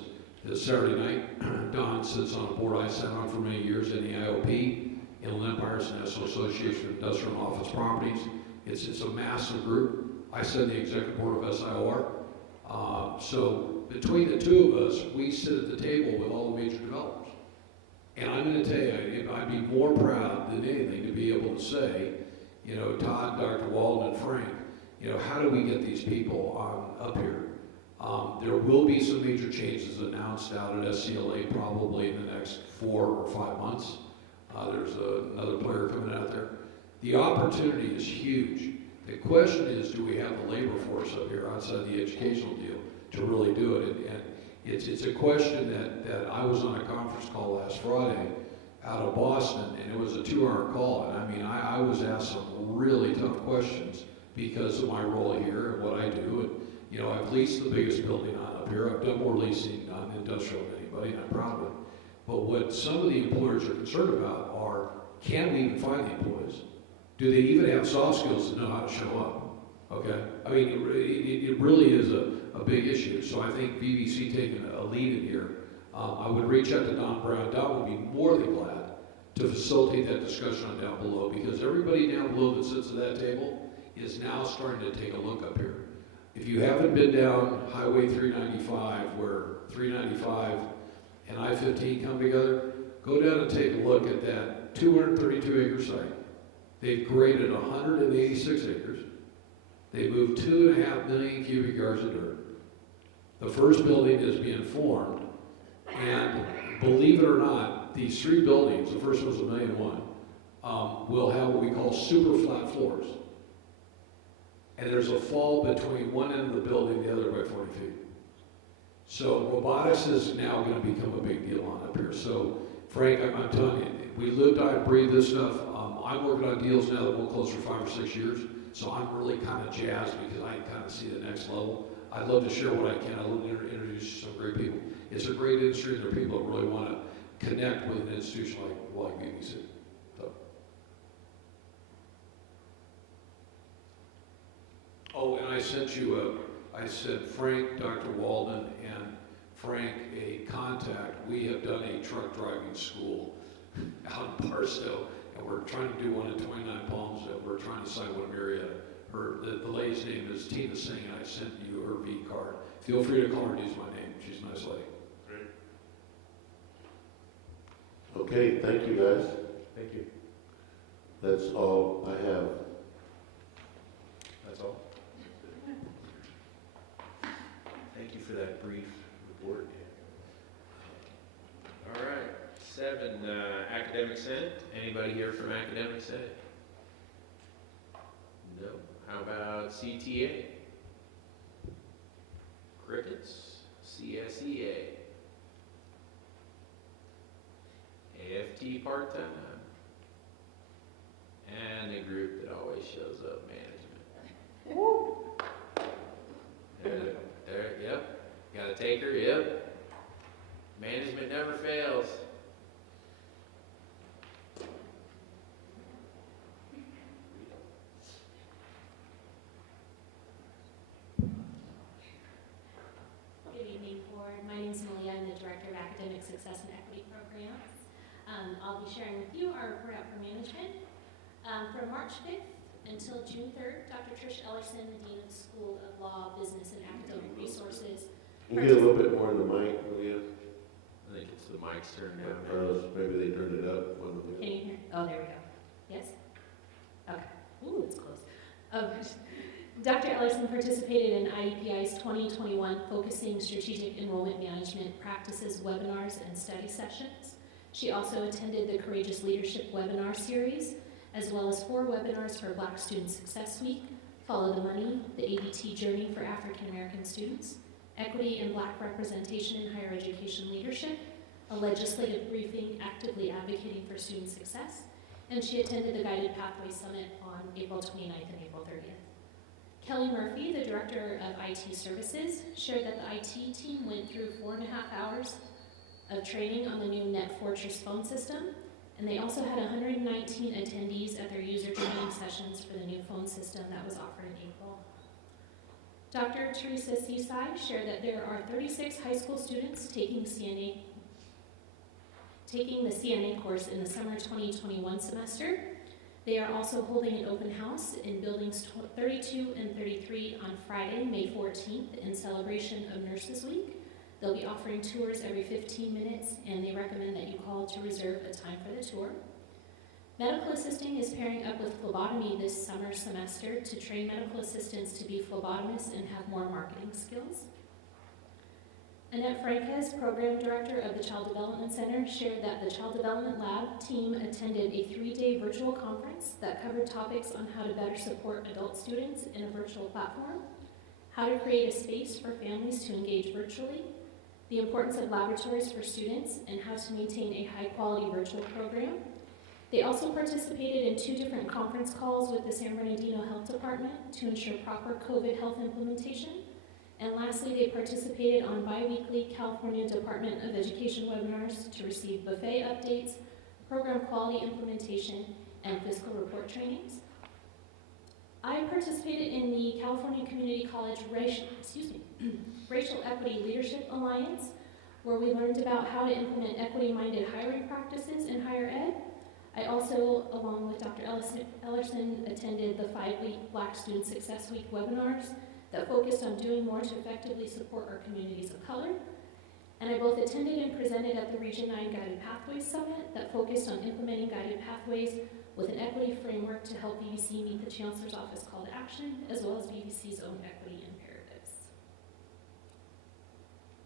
Saturday night. Don sits on a board I sat on for many years in the IOP, Inland Empire National Association of Industrial and Office Properties. It's a massive group. I sit in the executive board of SIOR. So between the two of us, we sit at the table with all the major developers. And I'm going to tell you, I'd be more proud than anything to be able to say, you know, Todd, Dr. Walden, and Frank, you know, how do we get these people up here? There will be some major changes announced out at SCLA probably in the next 4 or 5 months. There's another player coming out there. The opportunity is huge. The question is, do we have the labor force up here outside the educational deal to really do it? And it's a question that I was on a conference call last Friday out of Boston, and it was a 2-hour call. And I mean, I was asked some really tough questions because of my role here and what I do. And, you know, I've leased the biggest building up here. I've done more leasing on industrial than anybody, and I'm proud of it. But what some of the employers are concerned about are, can we even find the employees? Do they even have soft skills to know how to show up? Okay? I mean, it really is a big issue. So I think VVC taking a lead in here. I would reach out to Don Brown. Don would be more than glad to facilitate that discussion on down below, because everybody down below that sits at that table is now starting to take a look up here. If you haven't been down Highway 395, where 395 and I-15 come together, go down and take a look at that 232-acre site. They've graded 186 acres. They moved 2.5 million cubic yards of dirt. The first building is being formed And believe it or not, these 3 buildings, the first one's $1.1 million, will have what we call super flat floors. And there's a fall between one end of the building and the other by 40 feet. So robotics is now going to become a big deal on up here. So Frank, I'm telling you, we live, die, and breathe this stuff. I'm working on deals now that will close for 5 or 6 years. So I'm really kind of jazzed because I kind of see the next level. I'd love to share what I can. I'd love to introduce some great people. It's a great industry, and there are people that really want to connect with an institution like VVC. So. Oh, and I sent Frank, Dr. Walden, and Frank a contact. We have done a truck driving school out in Barstow, and we're trying to do one in 29 Palms, and we're trying to sign one Marietta. The lady's name is Tina Singh, and I sent you her V card. Feel free to call her and use my name. She's a nice lady. Great. Okay, thank you guys. Thank you. That's all I have. That's all. Thank you for that brief report. All right, 7, Academic Senate. Anybody here from Academic Senate? No. How about CTA? Crickets? CSEA? AFT part-time? And the group that always shows up, management. There, yep. Got a taker, yep. Management never fails. Good evening, Board. My name is Malia. I'm the Director of Academic Success and Equity Programs. I'll be sharing with you our report out for management. From March 5th until June 3rd, Dr. Trish Ellerson, the Dean of the School of Law, Business, and Academic Resources. You can get a little bit more in the mic, Malia. I think it's the mic's turned down. Or else maybe they turned it up. One of the Can you hear? Oh, there we go. Yes? Okay. Ooh, it's close. Dr. Ellerson participated in IEPI's 2021 Focusing Strategic Enrollment Management Practices webinars and study sessions. She also attended the Courageous Leadership webinar series, as well as 4 webinars for Black Student Success Week, Follow the Money, the ABT Journey for African American Students, Equity and Black Representation in Higher Education Leadership, a legislative briefing actively advocating for student success, and she attended the Guided Pathway Summit on April 29th and April 30th. Kelly Murphy, the Director of IT Services, shared that the IT team went through 4.5 hours of training on the new NetFortress phone system, and they also had 119 attendees at their user training sessions for the new phone system that was offered in April. Dr. Teresa Seaside shared that there are 36 high school students taking the CNA course in the summer 2021 semester. They are also holding an open house in buildings 32 and 33 on Friday, May 14th, in celebration of Nurses Week. They'll be offering tours every 15 minutes, and they recommend that you call to reserve a time for the tour. Medical assisting is pairing up with phlebotomy this summer semester to train medical assistants to be phlebotomists and have more marketing skills. Annette Franquez, Program Director of the Child Development Center, shared that the Child Development Lab team attended a 3-day virtual conference that covered topics on how to better support adult students in a virtual platform, how to create a space for families to engage virtually, the importance of laboratories for students, and how to maintain a high-quality virtual program. They also participated in 2 different conference calls with the San Bernardino Health Department to ensure proper COVID health implementation. And lastly, they participated on bi-weekly California Department of Education webinars to receive buffet updates, program quality implementation, and fiscal report trainings. I participated in the California Community College Racial Equity Leadership Alliance, where we learned about how to implement equity-minded hiring practices in higher ed. I also, along with Dr. Ellerson, attended the 5-week Black Student Success Week webinars that focused on doing more to effectively support our communities of color. And I both attended and presented at the Region 9 Guided Pathways Summit that focused on implementing guided pathways with an equity framework to help VVC meet the Chancellor's Office call to action, as well as VVC's own equity imperatives.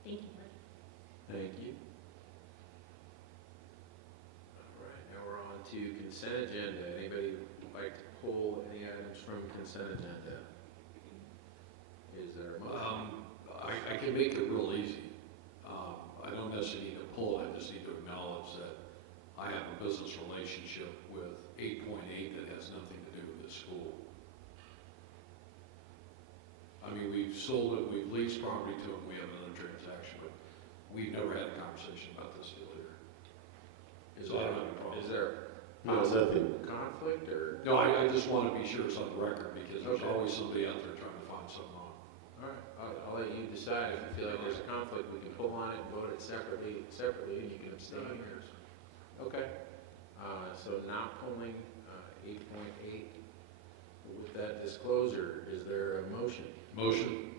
Thank you, Marty. Thank you. to consent agenda. Anybody like to pull any items from consent agenda? Is there a motion? I can make it real easy. I don't necessarily need to pull it, I just need to acknowledge that I have a business relationship with 8.8 that has nothing to do with this school. I mean, we've sold it, we've leased property to them, we have another transaction, but we've never had a conversation about this deal here. So I don't have a problem. Is there No, nothing. conflict or? No, I just want to be sure it's on the record, because there's Okay. always somebody out there trying to find something wrong. All right, I'll let you decide. If you feel like there's a conflict, we can pull on it and vote it separately, and you can abstain. Okay. So not pulling 8.8. With that disclosure, is there a motion? Motion?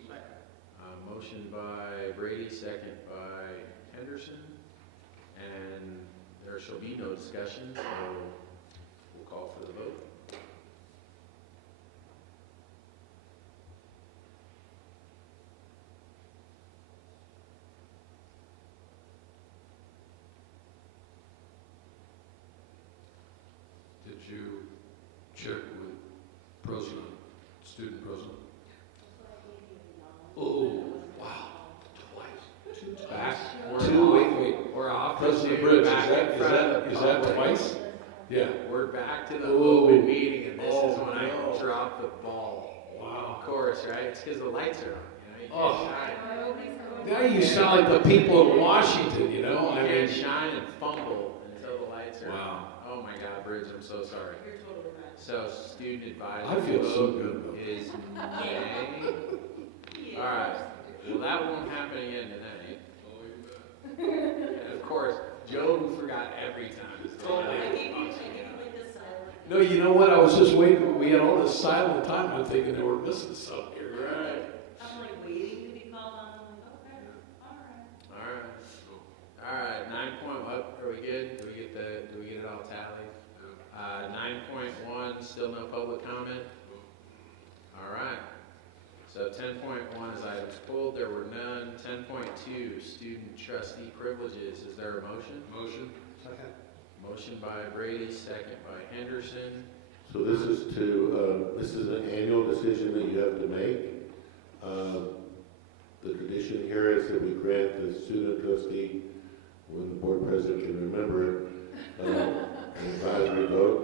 Motion by Brady, second by Henderson. And there shall be no discussion, so we'll call for the vote. Did you check with student president? Oh, wow, twice. Back. We're off. President Bridge, is that twice? Yeah. We're back to the Oh. open meeting, and this is Oh, when no. I drop the ball. Wow. Of course, right? It's because the lights are on, you know? Oh. You Now you sound like the people of Washington, you know? I can't mean, shine and fumble until the lights are on. wow. Oh my God, Bridge, I'm so sorry. You're totally right. So student advisory I feel so vote good about is May. All right. Well, that won't happen again tonight. And of course, Joe, who forgot every time, is totally. No, you know what? I was just waiting. We had all this silent time. I'm thinking they were missing something here. Right. I'm like waiting to be called on, I'm like, okay, all right. All right. 9 point, are we good? Do we get it all tallied? 9.1, still no public comment? All right. So 10.1 is items pulled, there were none. 10.2, student trustee privileges, is there a motion? Motion? Second. Motion by Brady, second by Henderson. So this is an annual decision that you have to make. The tradition here is that we grant the student trustee, when the board president can remember it, an advisory vote.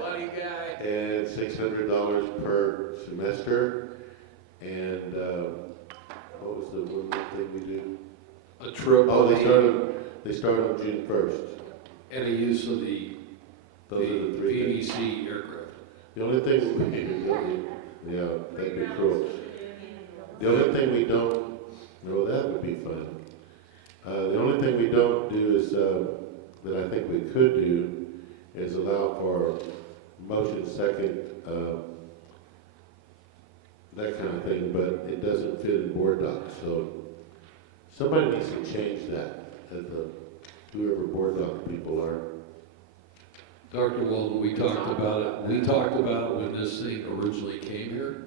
Funny guy. And $600 per semester. And what was the one more thing we do? A trip. Oh, they start on June 1st. And a use of the Those are the three things. VVC aircraft. The only thing yeah, that'd be cruel. The only thing we don't, no, that would be fun. The only thing we don't do is, that I think we could do, is allow for motion second, that kind of thing, but it doesn't fit in board docs, so somebody needs to change that, whoever board doc people are. Dr. Walden, we talked about it. We talked about it when this thing originally came here,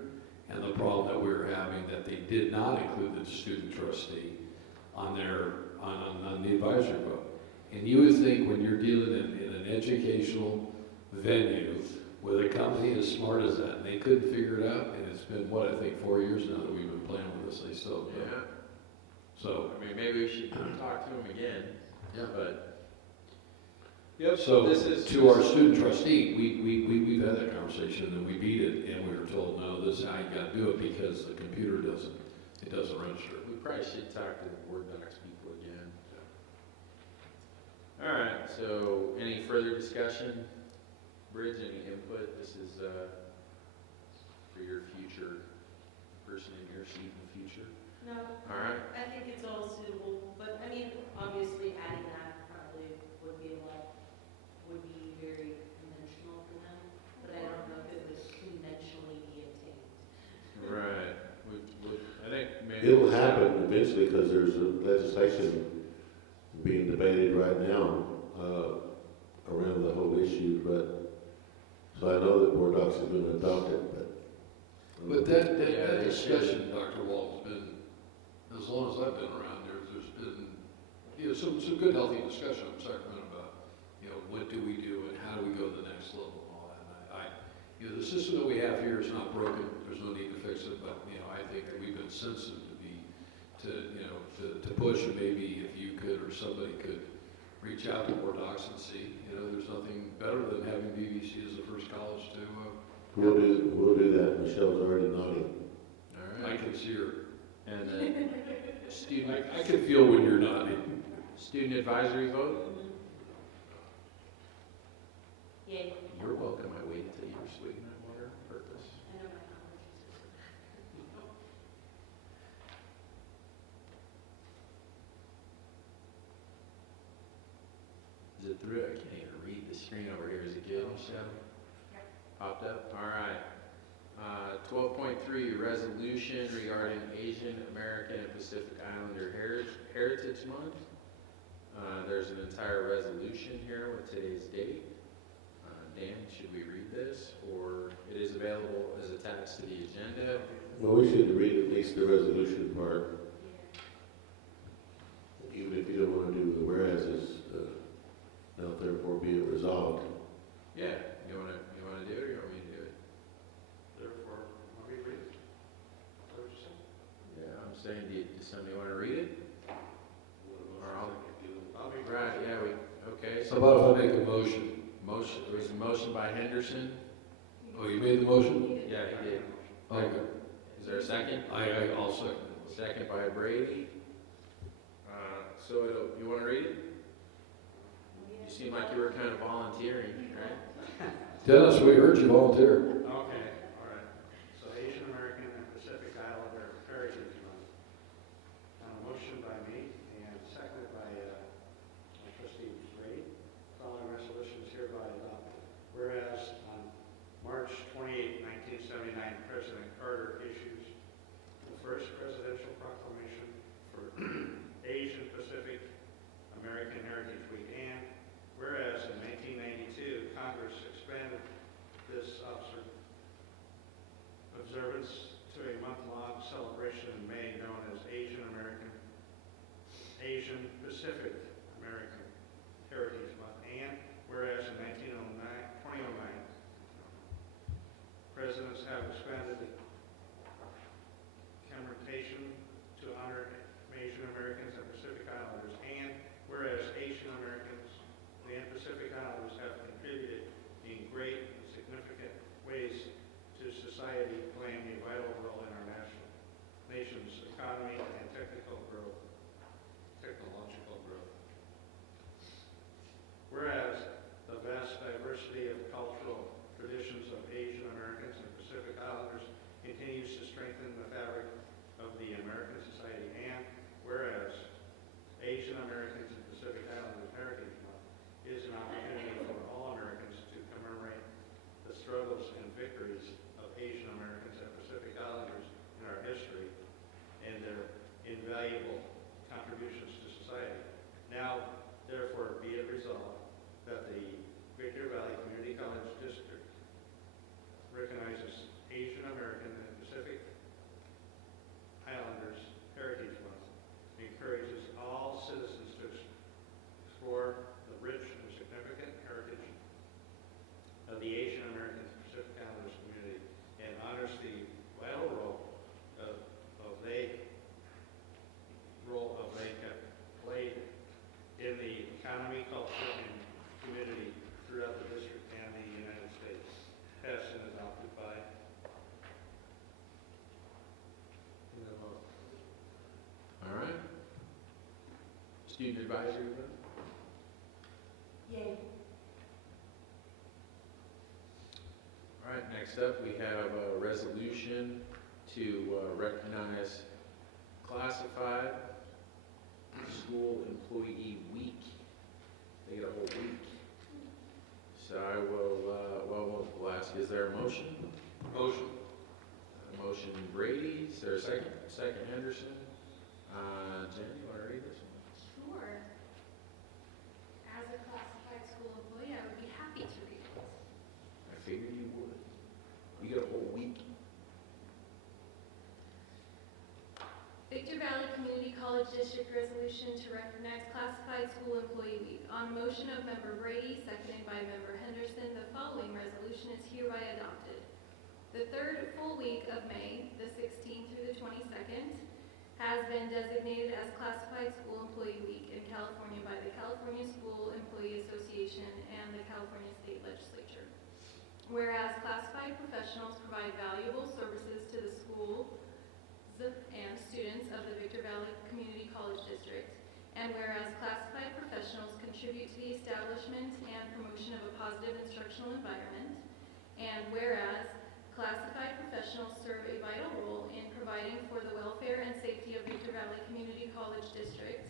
and the problem that we were having, that they did not include the student trustee on on the advisory vote. And you would think when you're dealing in an educational venue with a company as smart as that, and they couldn't figure it out, and it's been, what, I think 4 years now that we've been playing with this, they still, Yeah. so. I mean, maybe we should talk to him again. Yeah. But. So, This is to our student trustee, we've had that conversation, and we beat it, and we were told, no, this is how you gotta do it, because the computer doesn't register. We probably should talk to the board docs people again. All right, so any further discussion? Bridge, any input? This is for your future person in your seat in the future. No, All right. I think it's all suitable, but I mean, obviously adding that probably would be very conventional for them, but I don't know if it would conventionally be obtained. Right. I think maybe. It'll happen eventually, because there's legislation being debated right now around the whole issue, but, so I know that board docs is going to adopt it, but. But that Yeah, they discussion, Dr. Walt's been, as long as I've been around, there's been, some good healthy discussion. I'm talking about, what do we do and how do we go to the next level and all that. And the system that we have here is not broken. There's no need to fix it, but, I think that we've been sensitive to push, and maybe if you could or somebody could reach out to more docs and see, there's nothing better than having VVC as the first college to, We'll do that. Michelle's already nodding. All I right. can see her. And student, I can feel when you're nodding. student advisory vote? Yay. You're welcome. I waited until you were sweating on water on purpose. I know my allergies. Is it through? I can't even read the screen over here. Is it good, Michelle? Yep. Popped up? All right. 12.3, resolution regarding Asian American and Pacific Islander Heritage Month. There's an entire resolution here with today's date. Dan, should we read this, or it is available as attached to the agenda? Well, we should read at least the resolution part, even if you don't want to do the whereases. Now therefore be it resolved. Yeah, you wanna do it, or you want me to do it? Therefore, want me to read it? What did you say? Yeah, I'm saying, does somebody wanna read it? Or I'll Be right, yeah, okay. How about if I make a motion? There was a motion by Henderson. Oh, you made the motion? Yeah, he did. Okay. Is there a second? I'll second it. Second by Brady. You wanna read it? You seem like you were kind of volunteering, right? Dennis, we heard you volunteer. Okay, all right. So Asian American and Pacific Islander Heritage Month. Motion by me and seconded by trustee Brady. Following resolution is hereby adopted. Whereas on March 28, 1979, President Carter issues the first presidential proclamation for Asian Pacific American Heritage Week, and whereas in 1992, Congress expanded this observance to a month-long celebration in May known as Asian Pacific American Heritage Month, and whereas in 2009, presidents have expanded the commemoration to honor Asian Americans and Pacific Islanders, and whereas Asian Americans and Pacific Islanders have contributed in great and significant ways to society, playing a vital role in our nation's economy and technological growth. Whereas the vast diversity of cultural traditions of Asian Americans and Pacific Islanders continues to strengthen the fabric of the American society, and whereas Asian Americans and Pacific Islanders Heritage Month is an opportunity for all Americans to commemorate the struggles and victories of Asian Americans and Pacific Islanders in our history and their invaluable contributions to society. Now, therefore, be it resolved that the Victor Valley Community College District recognizes Asian American and Pacific Islanders Heritage Month, encourages all citizens to explore the rich and significant heritage of the Asian American and Pacific Islanders community, and honors the vital role they have played in the economy, culture, and community throughout the district and the United States. Passed and adopted by the vote. All right. Student advisory vote? Yay. All right, next up, we have a resolution to recognize classified school employee week. They get a whole week. So I will, we'll ask, is there a motion? Motion. Motion Brady, is there a second? Second Henderson. Jen, you want to read this one? Sure. As a classified school employee, I would be happy to read it. I figured you would. You get a whole week. Victor Valley Community College College District resolution to recognize Classified School Employee Week. On motion of Member Brady, seconded by Member Henderson, the following resolution is hereby adopted. The third full week of May, the 16th through the 22nd, has been designated as Classified School Employee Week in California by the California School Employee Association and the California State Legislature. Whereas classified professionals provide valuable services to the school and students of the Victor Valley Community College District, and whereas classified professionals contribute to the establishment and promotion of a positive instructional environment, and whereas classified professionals serve a vital role in providing for the welfare and safety of Victor Valley Community College District,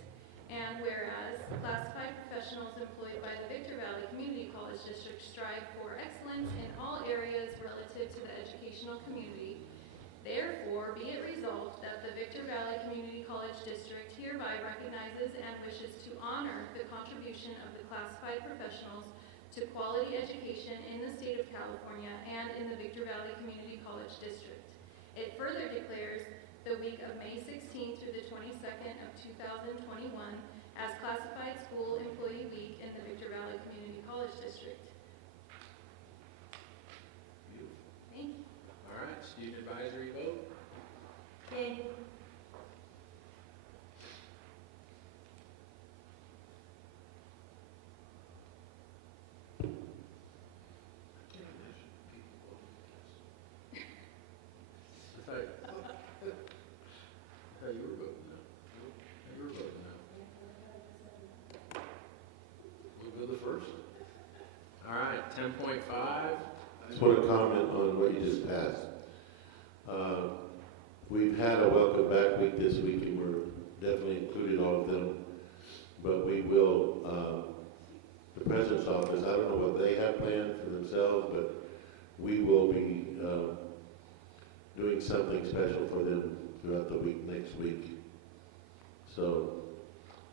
and whereas classified professionals employed by the Victor Valley Community College District strive for excellence in all areas relative to the educational community, therefore be it resolved that the Victor Valley Community College District hereby recognizes and wishes to honor the contribution of the classified professionals to quality education in the state of California and in the Victor Valley Community College District. It further declares the week of May 16th through the 22nd of 2021 as Classified School Employee Week in the Victor Valley Community College District. Thank you. All right, student advisory vote. Yay. I thought you were voting no. You were voting no. We'll go the first. All right, 10.5. I just want to comment on what you just passed. We've had a welcome back week this week, and we're definitely included all of them. But we will, the President's office, I don't know what they have planned for themselves, but we will be doing something special for them throughout the week, next week. So,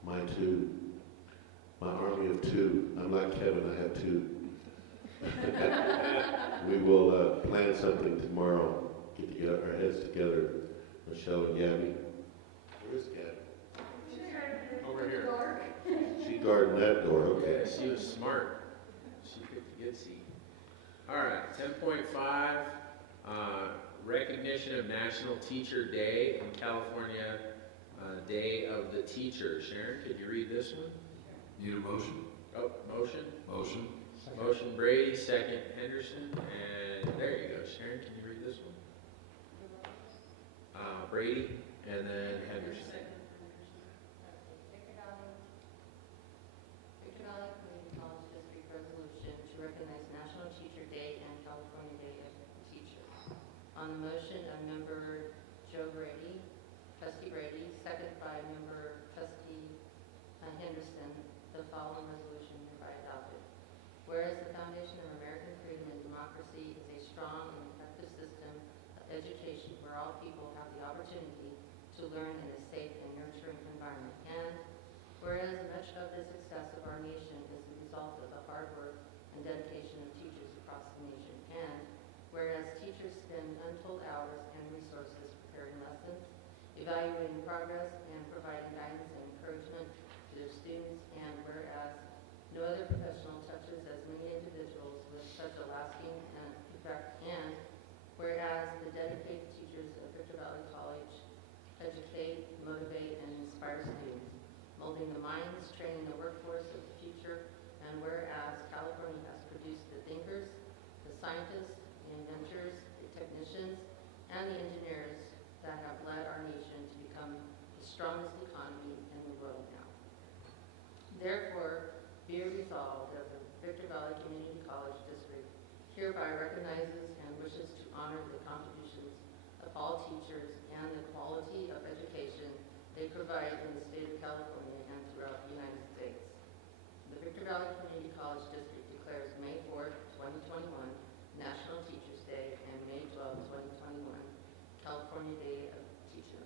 my army of two, I'm like Kevin, I have two. We will plan something tomorrow, get together, our heads together, Michelle and Gabby. Where is Gabby? Over here. She guarding that door, okay. Yeah, she was smart. She picked a good seat. All right, 10.5, recognition of National Teacher Day in California, Day of the Teacher. Sharon, could you read this one? Need a motion? Oh, motion? Motion. Motion Brady, second Henderson, and there you go. Sharon, can you read this one? Brady, and then Henderson. Victor Valley Community College District resolution to recognize National Teacher Day and California Day of the Teacher. On the motion of Member Joe Brady, Trustee Brady, second by Member Trustee Henderson, the following resolution hereby adopted. Whereas the foundation of American freedom and democracy is a strong and effective system of education where all people have the opportunity to learn in a safe and nurturing environment. And whereas much of the success of our nation is the result of the hard work and dedication of teachers across the nation. And whereas teachers spend untold hours and resources preparing lessons, evaluating progress, and providing guidance and encouragement to their students. And whereas no other professional touches as many individuals with such a lasting effect. And whereas the dedicated teachers of Victor Valley College educate, motivate, and inspire students, molding the minds, training the workforce of the future. And whereas California has produced the thinkers, the scientists, the inventors, the technicians, and the engineers that have led our nation to become the strongest economy in the world now. Therefore, be it resolved that the Victor Valley Community College District hereby recognizes and wishes to honor the contributions of all teachers and the quality of education they provide in the state of California and throughout the United States. The Victor Valley Community College District declares May 4th, 2021 National Teachers Day and May 12th, 2021 California Day of the Teacher.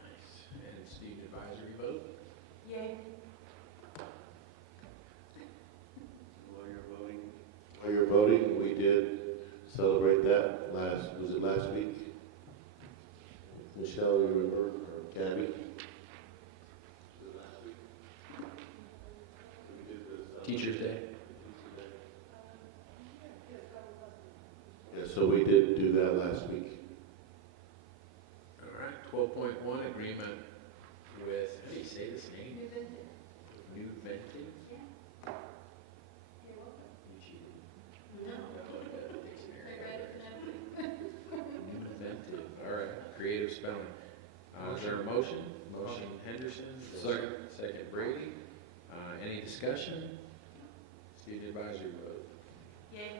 Nice. And student advisory vote? Yay. While you're voting, we did celebrate that last week? Michelle, you remember, or Gabby? Teacher's Day. Yeah, so we did do that last week. All right, 12.1, agreement with, how do you say this name? New Venting? You cheated. No. New Venting, all right, creative spelling. Is there a motion? Motion Henderson. Second. Second Brady. Any discussion? Student advisory vote. Yay.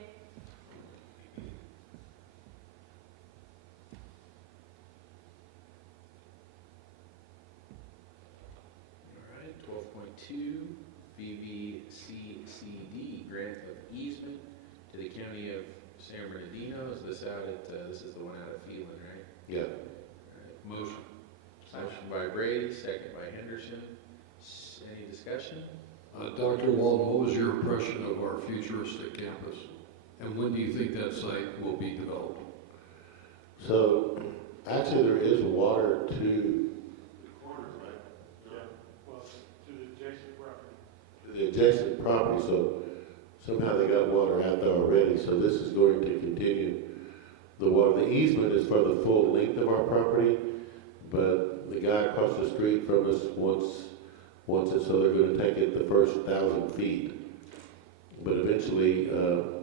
All right, 12.2, VVCCD grant of easement to the county of San Bernardino. Is this out at, this is the one out of Phelan, right? Yeah. All right, motion. Motion by Brady, second by Henderson. Any discussion? Dr. Walden, what was your impression of our futuristic campus? And when do you think that site will be developed? So, actually, there is water to the corner, right? Yeah, well, to the adjacent property. To the adjacent property, so somehow they got water out there already, so this is going to continue. The water, the easement is for the full length of our property, but the guy across the street from us wants it, so they're gonna take it the first 1,000 feet. But eventually, the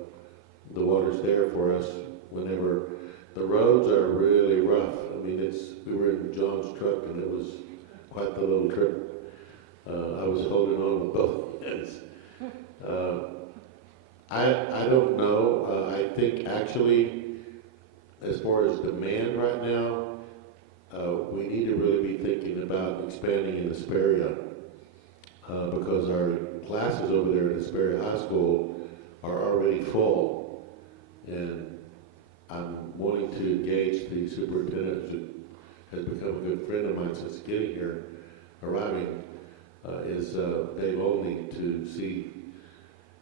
water's there for us whenever, the roads are really rough. I mean, we were in John's truck and it was quite the little trip. I was holding on with both hands. I don't know. I think actually, as far as demand right now, we need to really be thinking about expanding in Hesperia, because our classes over there at Hesperia High School are already full, and I'm wanting to engage the superintendent, who has become a good friend of mine since getting here, arriving, is Dave Olney, to see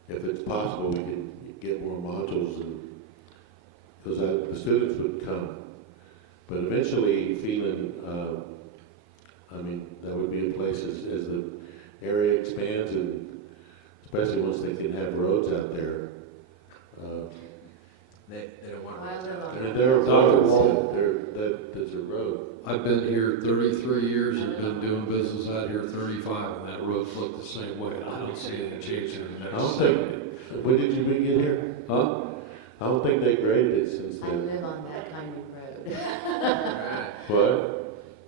if it's possible we can get more modules, because the students would come. But eventually, Phelan, I mean, that would be a place as the area expands, and especially once they can have roads out there. They don't want I live on And that. there are Dr. roads, Wall. there's a road. I've been here 33 years and been doing business out here 35, and that road's looked the same way. I don't see anything changing in the I next don't 70. When did you get here? Huh? I don't think they graded it since I then. live on that kind of road. All right. What?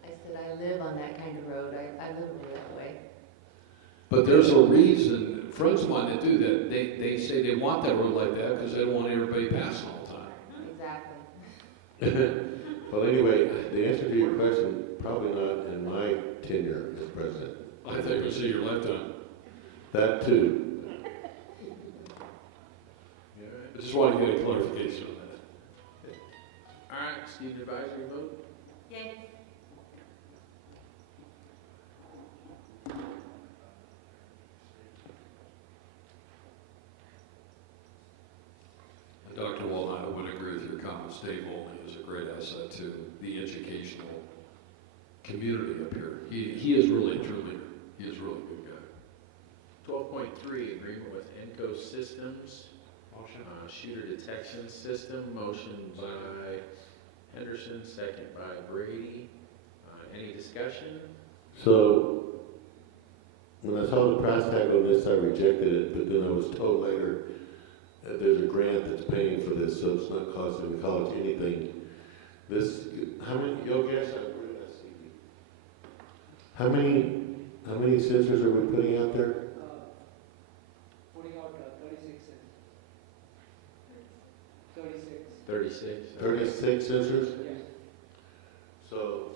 I said, I live on that kind of road. I live over that way. But there's a reason, friends of mine that do that, they say they want that road like that because they don't want everybody passing all the time. Exactly. Well, anyway, the answer to your question, probably not in my tenure as president. I think we'll see your lifetime. That too. I just wanted to get a clarification on that. All right, student advisory vote. Yay. And Dr. Walden, I would agree with your comments. Dave Olney is a great asset to the educational community up here. He is really a true leader. He is really a good guy. 12.3, agreement with Enco Systems. Motion. Shooter detection system, motion by Henderson, second by Brady. Any discussion? So, when I saw the price tag on this, I rejected it, but then I was told later that there's a grant that's paying for this, so it's not costing the college anything. This, how many, you'll guess, where did I see? How many sensors are we putting out there? Putting out 36. 36. 36 sensors? Yes. So,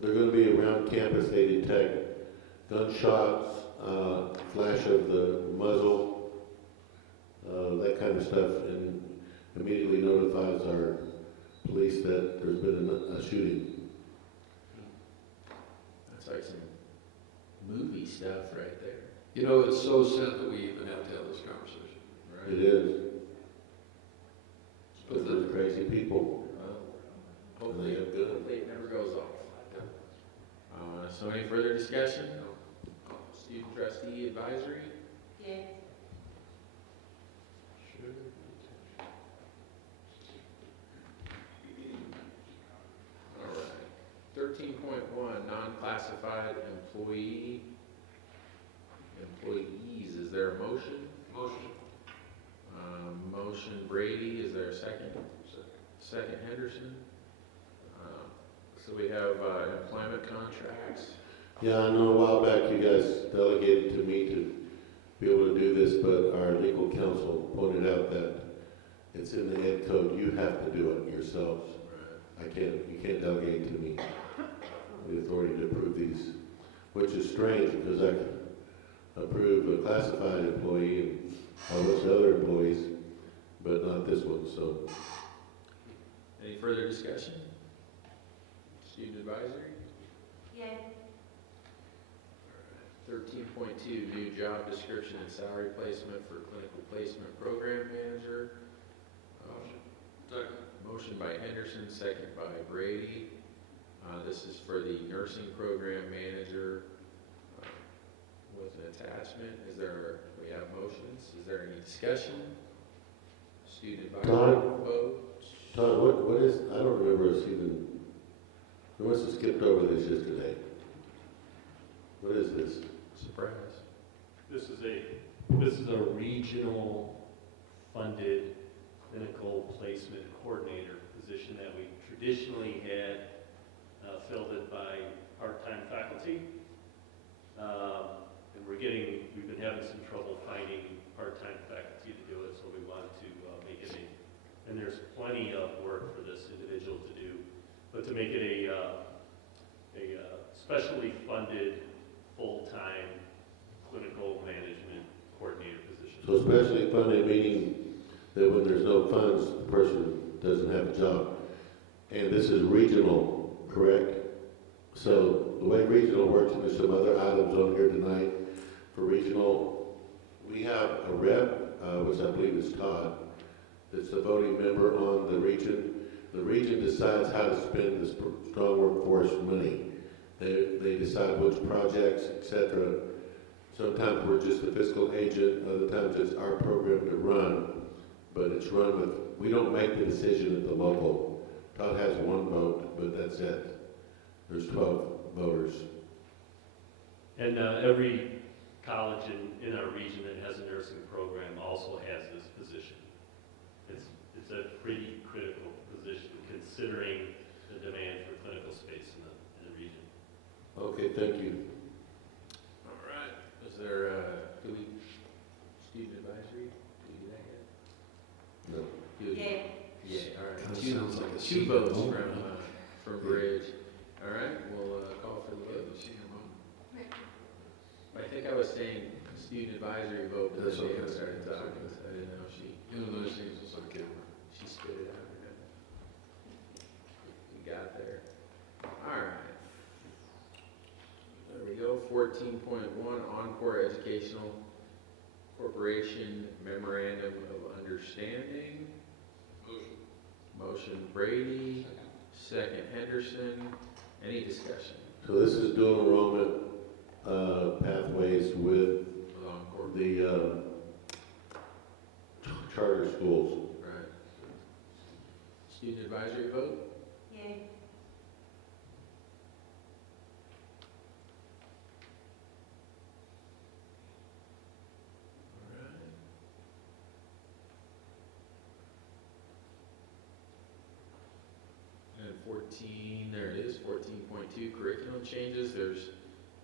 they're gonna be around campus, they detect gunshots, flash of the muzzle, that kind of stuff, and immediately notifies our police that there's been a shooting. That's like some movie stuff right there. You know, it's so sad that we even have to have this conversation. Right? It is. But they're crazy people, Well, and they have guns. hopefully it never goes off. So any further discussion? Student trustee advisory? Yay. All right. 13.1, non-classified employees. Is there a motion? Motion. Motion Brady, is there a second? Second Henderson. So we have employment contracts. Yeah, I know a while back you guys delegated to me to be able to do this, but our legal counsel pointed out that it's in the ed code, you have to do it yourselves. You can't delegate to me the authority to approve these, which is strange because I can approve a classified employee and all those other employees, but not this one, so. Any further discussion? Student advisory? Yay. 13.2, new job description and salary placement for clinical placement program manager. Second. Motion by Henderson, second by Brady. This is for the nursing program manager with an attachment. We have motions. Is there any discussion? Student advisory vote? Todd, what is, I don't remember us even, we must have skipped over this yesterday. What is this? Surprise. This is a regional funded clinical placement coordinator position that we traditionally had filled it by part-time faculty. And we've been having some trouble finding part-time faculty to do it, so we wanted to make it and there's plenty of work for this individual to do, but to make it a specially funded, full-time clinical management coordinator position. So especially funded, meaning that when there's no funds, the person doesn't have a job. And this is regional, correct? So the way regional works, and there's some other items on here tonight for regional, we have a rep, which I believe is Todd, that's the voting member on the region. The region decides how to spend this strong workforce money. They decide which projects, etc. Sometimes we're just the fiscal agent, other times it's our program to run, but it's run with, we don't make the decision at the local. Todd has one vote, but that's it. There's 12 voters. And every college in our region that has a nursing program also has this position. It's a pretty critical position considering the demand for clinical space in the region. Okay, thank you. All right. Is there, student advisory? Do we do that yet? No. Yay. Yeah, all right. Kinda Two- sounds like a two secret votes vote. from Bridge. All right, we'll call for the vote. I think I was saying student advisory vote, but That's then okay. Dan started talking, so I didn't know if she things is on camera. spit it out. We got there. All right. There we go. 14.1, Encore Educational Corporation Memorandum of Understanding. Motion Brady, second Henderson. Any discussion? So this is dual enrollment pathways with Encore. the charter schools. Right. Student advisory vote? Yay. All right. And 14, there it is, 14.2, curriculum changes. There's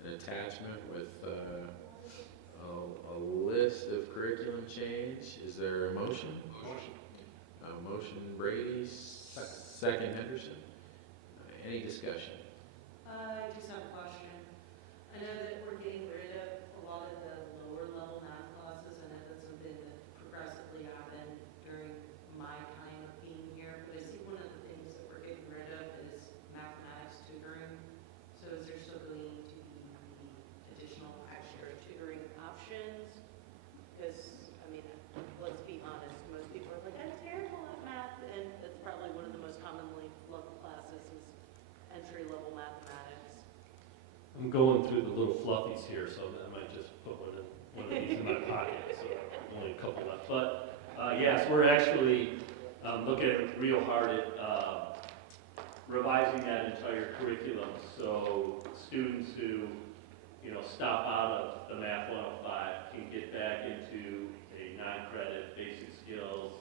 an attachment with a list of curriculum change. Is there a motion? Motion Brady, second Henderson. Any discussion? I just have a question. I know that we're getting rid of a lot of the lower level math classes. I know that's something that progressively happened during my time of being here, but I see one of the things that we're getting rid of is mathematics tutoring. So is there still going to be the additional extra tutoring options? Because, I mean, let's be honest, most people are like, I'm terrible at math, and that's probably one of the most commonly loved classes is entry-level mathematics. I'm going through the little fluffies here, so I might just put one of these in my pocket, so only a couple left. But, yes, we're actually looking at real hard at revising that entire curriculum, so students who, stop out of the Math 105 can get back into a non-credit basic skills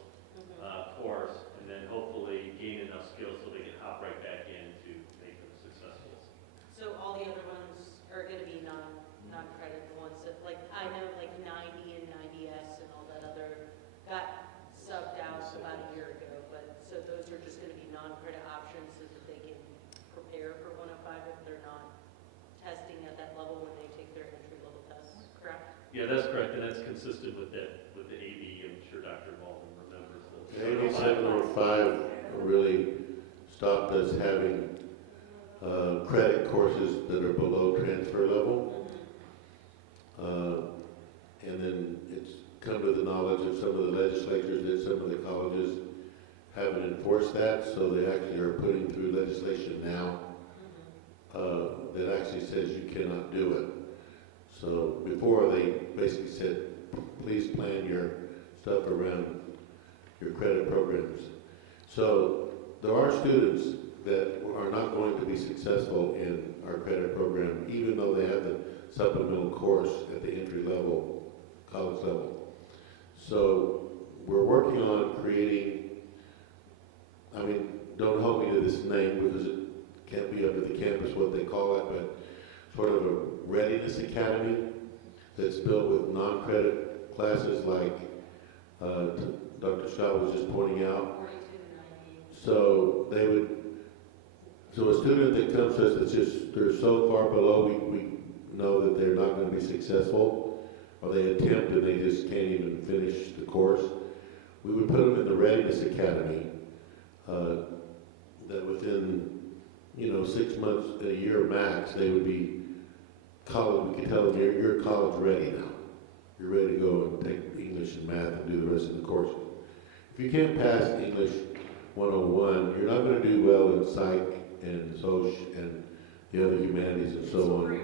course, and then hopefully gain enough skills so they can hop right back in to make them successful. So all the other ones are gonna be non-credit, the ones that, like, I know like 90 and 90S and all that other got subbed out about a year ago, but, so those are just gonna be non-credit options so that they can prepare for 105 if they're not testing at that level when they take their entry-level tests, correct? Yeah, that's correct, and that's consistent with that, with the AB. I'm sure Dr. Baldwin remembers those. 8705 really stopped us having credit courses that are below transfer level. And then it's come to the knowledge of some of the legislatures that some of the colleges haven't enforced that, so they actually are putting through legislation now that actually says you cannot do it. So before they basically said, please plan your stuff around your credit programs. So there are students that are not going to be successful in our credit program, even though they have the supplemental course at the entry level, college level. So we're working on creating, don't hold me to this name because it can't be up at the campus what they call it, but sort of a readiness academy that's built with non-credit classes like Dr. Shaw was just pointing out. So a student that comes to us that's just, they're so far below, we know that they're not going to be successful, or they attempt and they just can't even finish the course. We would put them in the Readiness Academy, that within, 6 months, a year max, they would be college, we could tell them, you're college ready now. You're ready to go and take English and math and do the rest of the course. If you can't pass English 101, you're not going to do well in psych and social and the other humanities and so on.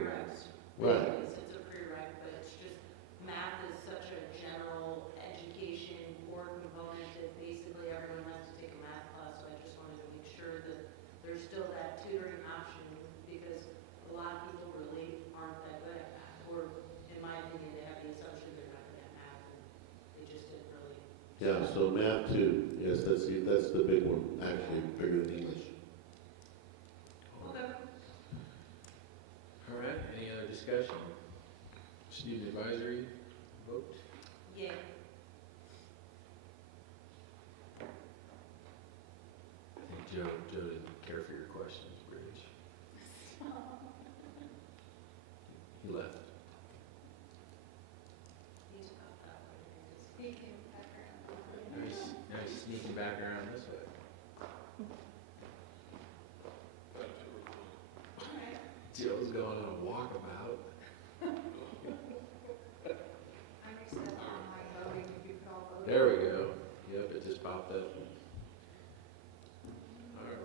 Right. It's a prereq, but it's just, math is such a general education core component that basically everyone has to take a math class, so I just wanted to make sure that there's still that tutoring option, because a lot of people really aren't that good at math, or in my opinion, they have the assumption they're not good at math, and they just didn't really. Yeah, so math too, yes, that's the big one, actually, bigger than English. Okay. All right, any other discussion? Student advisory vote? Yeah. I think Joe didn't care for your questions, Bridge. He left. He's about that way. Speaking background. Now he's sneaking back around this way. Joe's going on a walkabout. I reset on my voting if you could all vote. There we go. Yep, it just popped up. All right.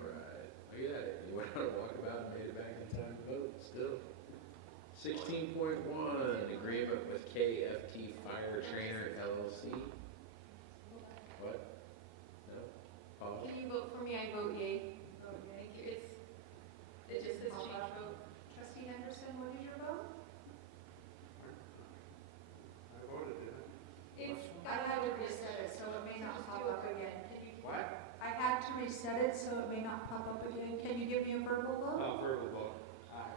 Look at it. You went on a walkabout and made it back in time to vote still. 16.1, agreement with KFT Fire Trainer LLC. What? No? Pause? Can you vote for me? I vote yay. Vote yay. It just says change vote. Trustee Henderson, what is your vote? I voted, didn't I had to reset it, so it may not pop up again. What? I had to reset it, so it may not pop up again. Can you give me a verbal vote? Oh, verbal vote. Aye.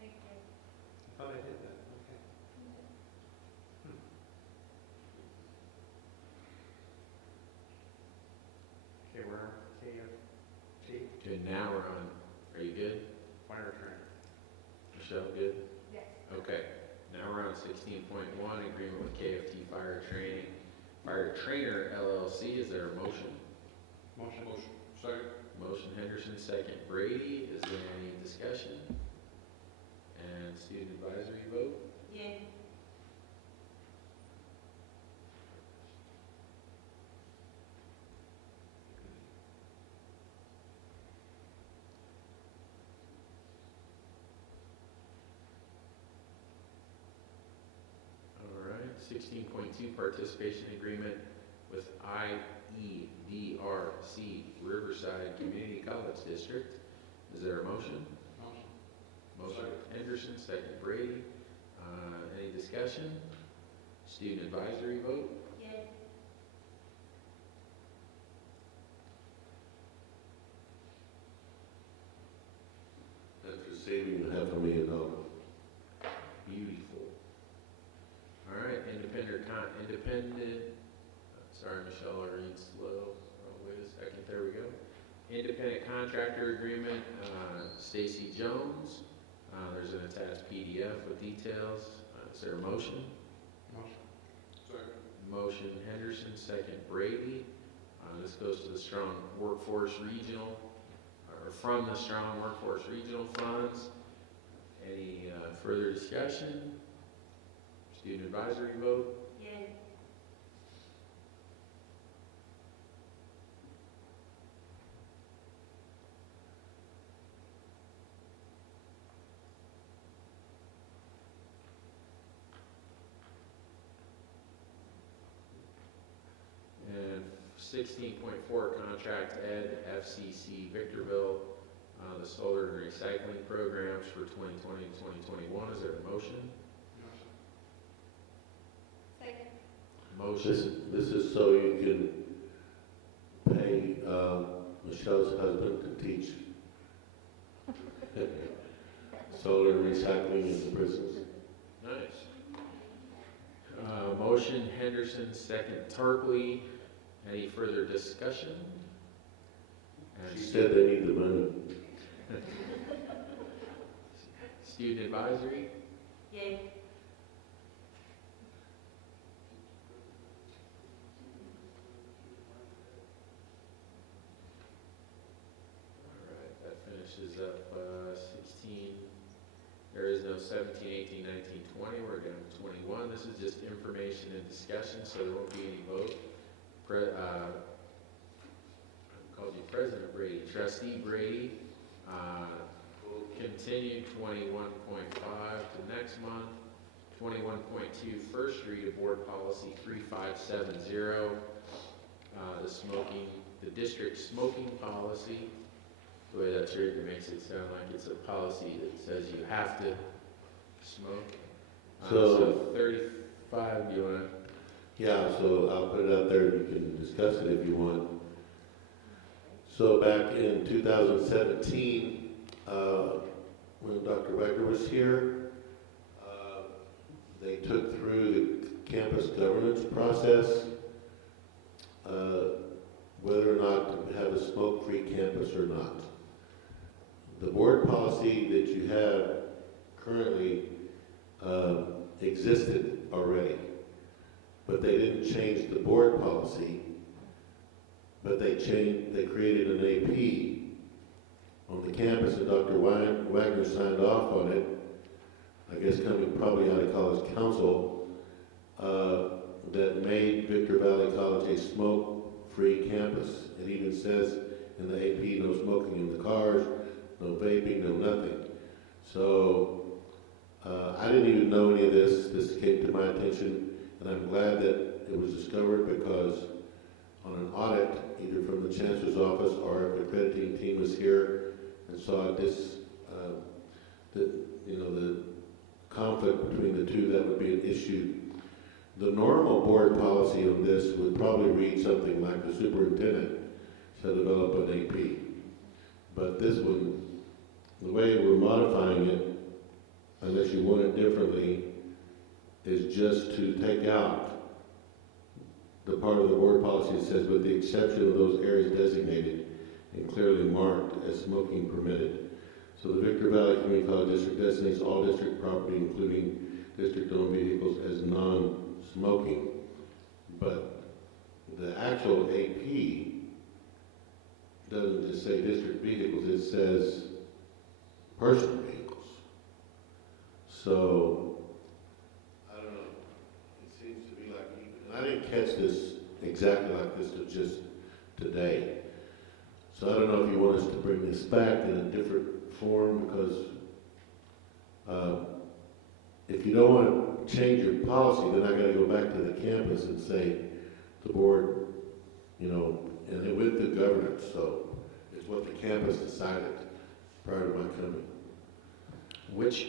Thank you. I thought I did that, okay. Okay, we're on KFT, Okay, now we're on. Are you good? fire trainer. Michelle, good? Yes. Okay, now we're on 16.1, agreement with KFT Fire Trainer LLC. Is there a motion? Motion. Second. Motion Henderson, second Brady. Is there any discussion? And student advisory vote? Yay. 16.2 participation agreement with IEDRC Riverside Community College District. Is there a motion? Motion Henderson, second Brady. Any discussion? Student advisory vote? Yay. After saving $500,000. Beautiful. All right, sorry, Michelle, I read slow. Oh, wait a second, there we go. Independent contractor agreement, Stacy Jones. There's an attached PDF with details. Is there a motion? Motion Henderson, second Brady. This goes to the Strong Workforce Regional, or from the Strong Workforce Regional Funds. Any further discussion? Student advisory vote? Yay. And 16.4 contract ed FCC Victorville, the solar and recycling programs for 2020 to 2021. Is there a motion? Second. Motion. This is so you can pay Michelle's husband to teach solar recycling in the prisons. Nice. Motion Henderson, second Tarpley. Any further discussion? And She said they need the money. Student advisory? Yay. All right, that finishes up 16. There is no 17, 18, 19, 20. We're down to 21. This is just information and discussion, so there won't be any vote. I called you President Brady. Trustee Brady, continued 21.5 to next month. 21.2, first read of Board Policy 3570, the district smoking policy. The way that's written makes it sound like it's a policy that says you have to smoke. So 35, do you want to? Yeah, so I'll put it out there, you can discuss it if you want. So back in 2017, when Dr. Wagner was here, they took through the campus governance process, whether or not to have a smoke-free campus or not. The board policy that you have currently existed already, but they didn't change the board policy, but they created an AP on the campus, and Dr. Wagner signed off on it, I guess coming probably out of college council, that made Victor Valley College a smoke-free campus. It even says in the AP, no smoking in the cars, no vaping, no nothing. So I didn't even know any of this. This came to my attention, and I'm glad that it was discovered, because on an audit, either from the Chancellor's office or if the accrediting team was here and saw this, the conflict between the two, that would be an issue. The normal board policy on this would probably read something like the superintendent shall develop an AP. But this one, the way we're modifying it, unless you want it differently, is just to take out the part of the board policy that says, with the exception of those areas designated and clearly marked as smoking permitted. So the Victor Valley Community College District designates all district property, including district-owned vehicles, as non-smoking. But the actual AP doesn't just say district vehicles, it says personal vehicles. So, I don't know, it seems to be like, and I didn't catch this exactly like this till just today. So I don't know if you want us to bring this back in a different form, because if you don't want change your policy, then I gotta go back to the campus and say, the board, you know, and it with the governance, so it's what the campus decided prior to my coming. Which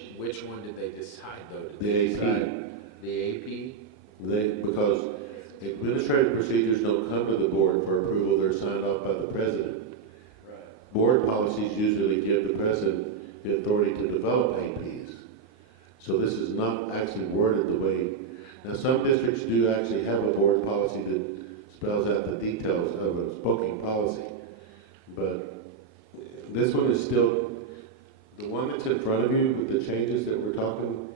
one did they decide though? Did The they AP. decide the Because administrative procedures don't come to the board for approval, they're signed off by the president. AP? Right. Board policies usually give the president the authority to develop APs. So this is not actually worded the way, now some districts do actually have a board policy that spells out the details of a spoken policy. But this one is still, the one that's in front of you with the changes that we're talking,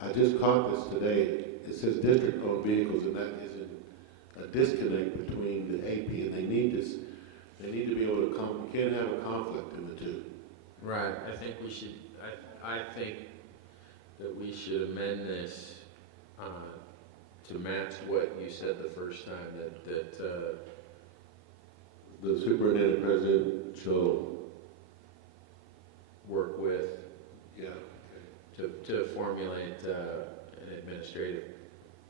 I just caught this today. It says district-owned vehicles, and that isn't a disconnect between the AP, and they need this, they need to be able to you can't have a conflict in the two. Right, I think we should, I think that we should amend this, to match what you said the first time, that, The superintendent president shall, work with, yeah. to formulate, an administrative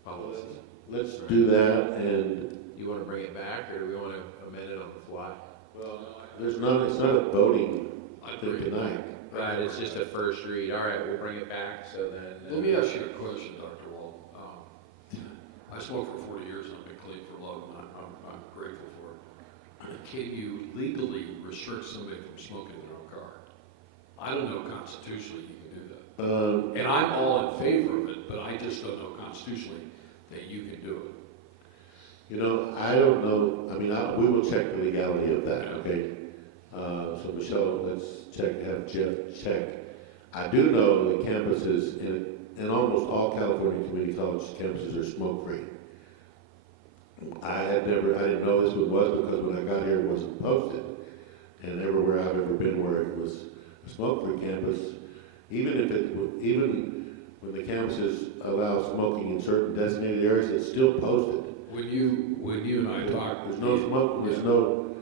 policy. Let's do that, and, You wanna bring it back, or do we wanna amend it on the fly? well, it's not a voting I thing agree. tonight. Right, it's just a first read, all right, we'll bring it back, so then. Let me ask you a question, Dr. Wald. I smoked for 40 years and I've been clean for 11. I'm grateful for it. Can you legally restrict somebody from smoking in their own car? I don't know constitutionally you can do that. And I'm all in favor of it, but I just don't know constitutionally that you can do it. You know, I don't know, I mean, we will check the legality of that, okay? So Michelle, let's have Jeff check. I do know that campuses, in almost all California community college campuses are smoke-free. I didn't know this one was because when I got here it wasn't posted. And everywhere I've ever been where it was a smoke-free campus, even when the campuses allow smoking in certain designated areas, it's still posted. When you and I talk, There's no smoke, there's no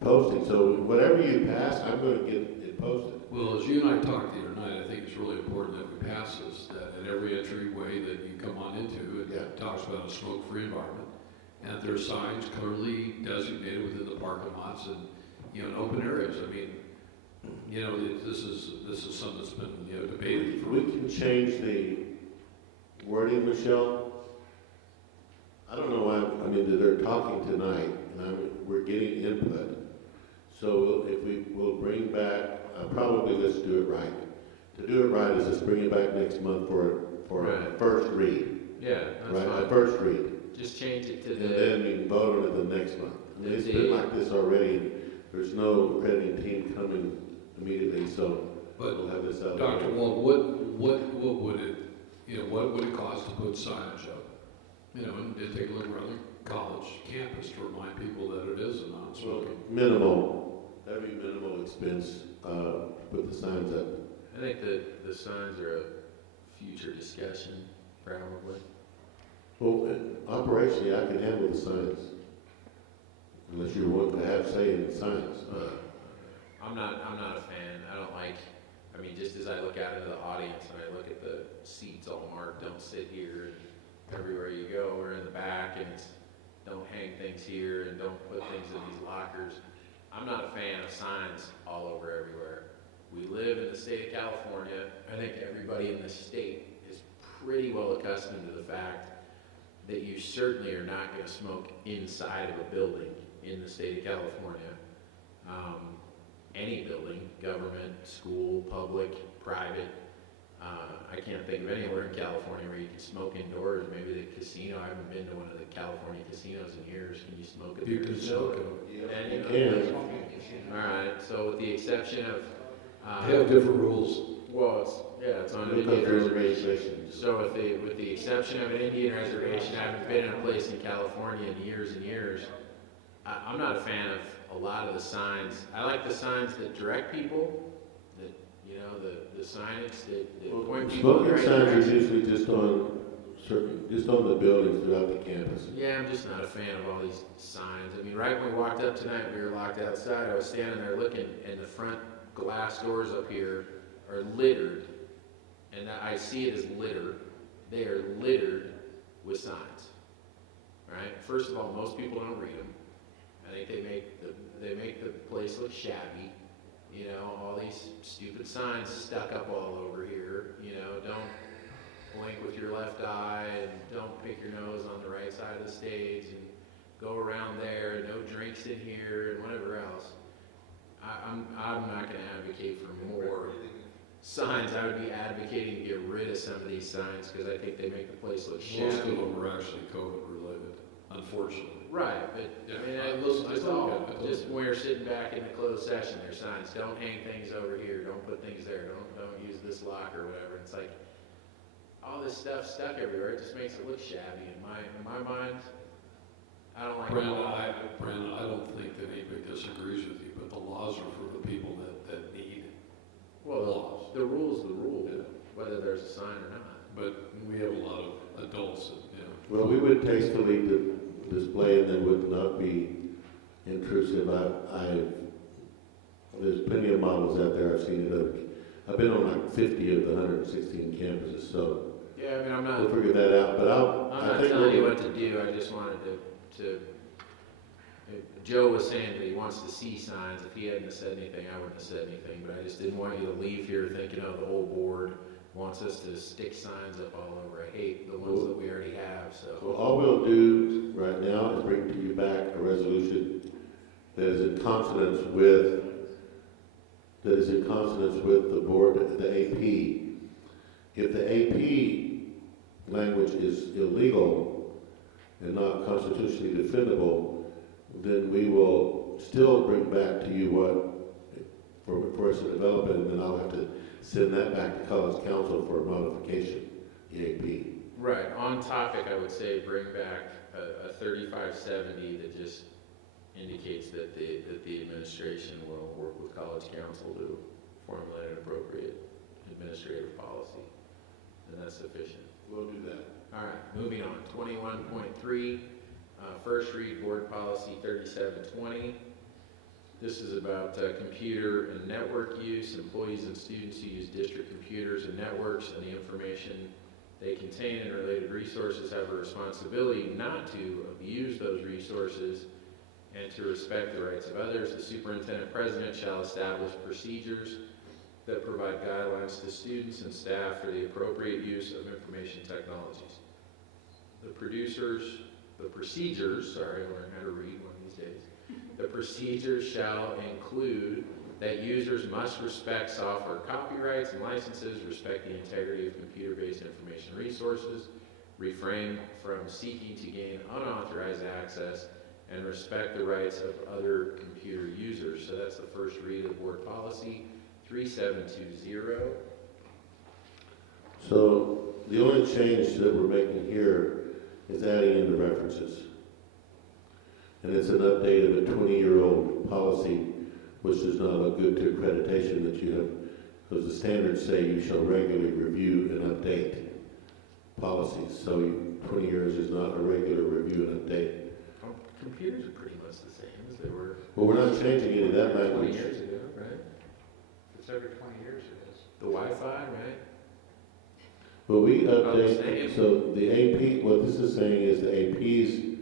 posting, so whatever you pass, I'm gonna get it posted. well, as you and I talked the other night, I think it's really important that we pass this, that at every entryway that you come on into, it talks about a smoke-free environment, and that there are signs clearly designated within the parking lots and, you know, in open areas. I mean, you know, this is something that's been, you know, debated If for. we can change the wording, Michelle, I don't know why, I mean, they're talking tonight, and we're getting input. So if we'll bring back, probably let's do it right. To do it right is let's bring it back next month for a Right. first read, Yeah, that's right? A fine. first read. Just change it to And the, then we can vote on it the next month. I mean, it's been like this already, and there's no accrediting team coming immediately, so But we'll have this out. Dr. Wald, what would it, you know, what would it cost to put signage up? You know, and take a look around the college campus to remind people that it is a Well, non-smoking. that'd be minimal expense, to put the signs up. I think the signs are a future discussion, probably. Well, operationally, I can handle the signs. Unless you want to have say in the signs. I'm not a fan, I don't like, I mean, just as I look out into the audience and I look at the seats all marked, don't sit here, and everywhere you go, we're in the back, and it's, don't hang things here, and don't put things in these lockers. I'm not a fan of signs all over everywhere. We live in the state of California. I think everybody in this state is pretty well accustomed to the fact that you certainly are not going to smoke inside of a building in the state of California. Any building, government, school, public, private. I can't think of anywhere in California where you can smoke indoors. Maybe the casino. I haven't been to one of the California casinos in years. Can you smoke at the You can casino? smoke And, You you know, can. all right, so with the exception of, They have different rules. well, it's on an Because Indian there's reservation. reservations. So with the exception of an Indian reservation, I haven't been in a place in California in years and years. I'm not a fan of a lot of the signs. I like the signs that direct people, that, you know, the signage that point people in the Smoking right signs are direction. usually just on the buildings throughout the campus. Yeah, I'm just not a fan of all these signs. I mean, right when we walked up tonight, we were locked outside. I was standing there looking, and the front glass doors up here are littered And I see it as litter. They are littered with signs, right? First of all, most people don't read them. I think they make the place look shabby. You know, all these stupid signs stuck up all over here. You know, don't blink with your left eye, and don't pick your nose on the right side of the stage, and go around there, no drinks in here, and whatever else. I'm not going to advocate for more signs. I would be advocating to get rid of some of these signs because I think they make the place look shabby. Most of them are actually COVID related, unfortunately. Right, but Yeah, I mean, it looks I just totally all, get it, I totally just get it. when we're sitting back in the closed session, there's signs, don't hang things over here, don't put things there, don't use this lock or whatever. It's like, all this stuff stuck everywhere, it just makes it look shabby in my mind. I don't like it. Brandon, I don't think that anybody disagrees with you, but the laws are for the people that need Well, laws. the rule's the rule, Yeah. whether there's a sign or not. But we have a lot of adults that, you know. Well, we would tastefully display and they would not be intrusive. There's plenty of models out there. I've seen it. I've been on like 50 of the 116 campuses, so Yeah, I mean, I'm we'll not, figure that out. But I'm I not think telling you we'll- what to do, I just wanted to, Joe was saying that he wants to see signs. If he hadn't said anything, I wouldn't have said anything, but I just didn't want you to leave here thinking, oh, the whole board wants us to stick signs up all over. I hate the ones that we already have, So so. all we'll do right now is bring to you back a resolution that is in consonance with the board, the AP. If the AP language is illegal and not constitutionally defendable, then we will still bring back to you for us to develop it, and then I'll have to send that back to college council for a modification, the AP. Right, on topic, I would say bring back a 3570 that just indicates that the administration will work with college council to formulate an appropriate administrative policy, and that's sufficient. We'll do that. All right, moving on, 21.3, first read board policy 3720. This is about computer and network use. Employees and students who use district computers and networks and the information they contain and related resources have a responsibility not to abuse those resources and to respect the rights of others. The superintendent president shall establish procedures that provide guidelines to students and staff for the appropriate use of information technologies. The procedures, sorry, I learned how to read one of these days. The procedures shall include that users must respect software copyrights and licenses, respect the integrity of computer-based information resources, refrain from seeking to gain unauthorized access, and respect the rights of other computer users. So that's the first read of board policy 3720. So the only change that we're making here is adding in the references. And it's an update of a 20-year-old policy, which does not look good to accreditation that you have, because the standards say you shall regularly review and update policies. So 20 years is not a regular review and update. Computers are pretty much the same as they were Well, we're not changing any of that 20 language. years ago, right? If it's every 20 years, it is. The Wi-Fi, right? Well, we About the update, same. so the AP, what this is saying is the APs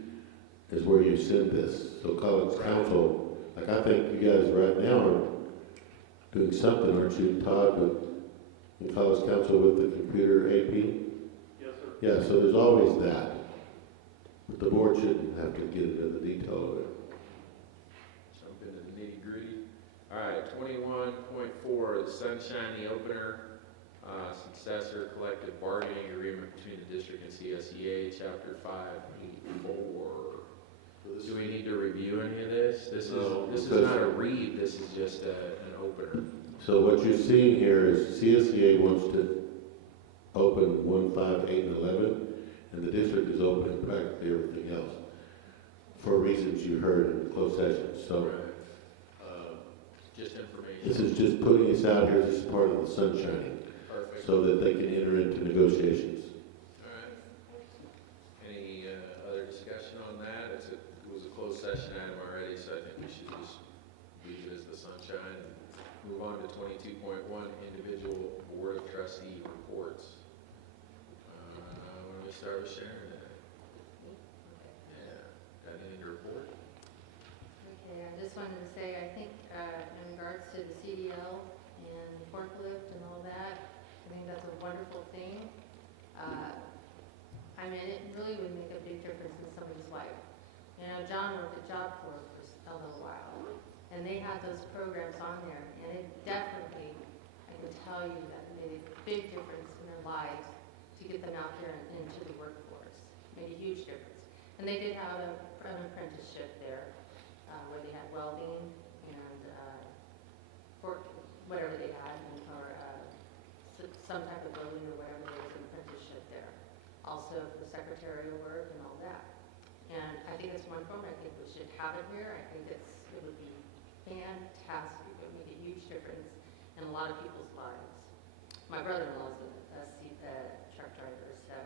is where you send this. So college council, like I think you guys right now are doing something, aren't you, Todd, in college council with the computer AP? Yes, sir. Yeah, so there's always that. But the board shouldn't have to get into the detail of it. Jump into the nitty gritty. All right, 21.4, the Sunshine, the opener, successor collective bargaining agreement between the district and CSEA, chapter 584. Do we need to review any of this? No, This is because- not a read, this is just an opener. So what you're seeing here is CSEA wants to open 1, 5, 8, and 11, and the district is opening practically everything else for reasons you heard in closed session. So Just information. this is just putting us out here as part of the sunshine Perfect. so that they can enter into negotiations. All right. Any other discussion on that? It was a closed session item already, so I think we should just leave it as the sunshine and move on to 22.1, individual board of trustee reports. Want to start with Sharon? Yeah, got anything to report? Okay, I just wanted to say, I think in regards to the CDL and forklift and all that, I think that's a wonderful thing. I mean, it really would make a big difference in somebody's life. You know, John worked at Job Corps for a little while, and they had those programs on there, and it definitely, I can tell you that it made a big difference in their lives to get them out there and into the workforce. Made a huge difference. And they did have an apprenticeship there, where they had welding and for whatever they had, or some type of building or whatever, there was an apprenticeship there. Also for secretarial work and all that. And I think it's wonderful, and I think we should have it here. I think it would be fantastic. It would make a huge difference in a lot of people's lives. My brother-in-law's a truck driver, so,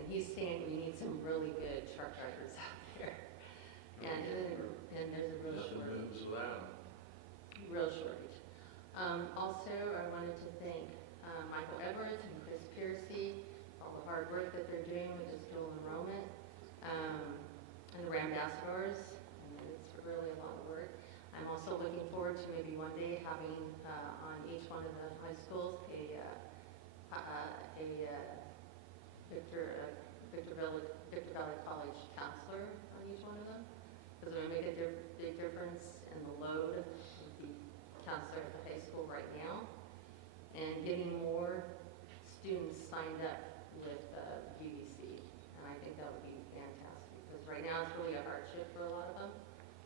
and he's saying we need some really good truck drivers out there. And there's a real Nothing shortage. moves without 'em. Real shortage. Also, I wanted to thank Michael Edwards and Chris Piercy, all the hard work that they're doing with this dual enrollment, and the ambassadors, and it's really a lot of work. I'm also looking forward to maybe one day having on each one of the high schools a Victor Valley College counselor on each one of them, because it would make a big difference in the load of the counselor at the high school right now, and getting more students signed up with VVC, and I think that would be fantastic, because right now it's really a hardship for a lot of them,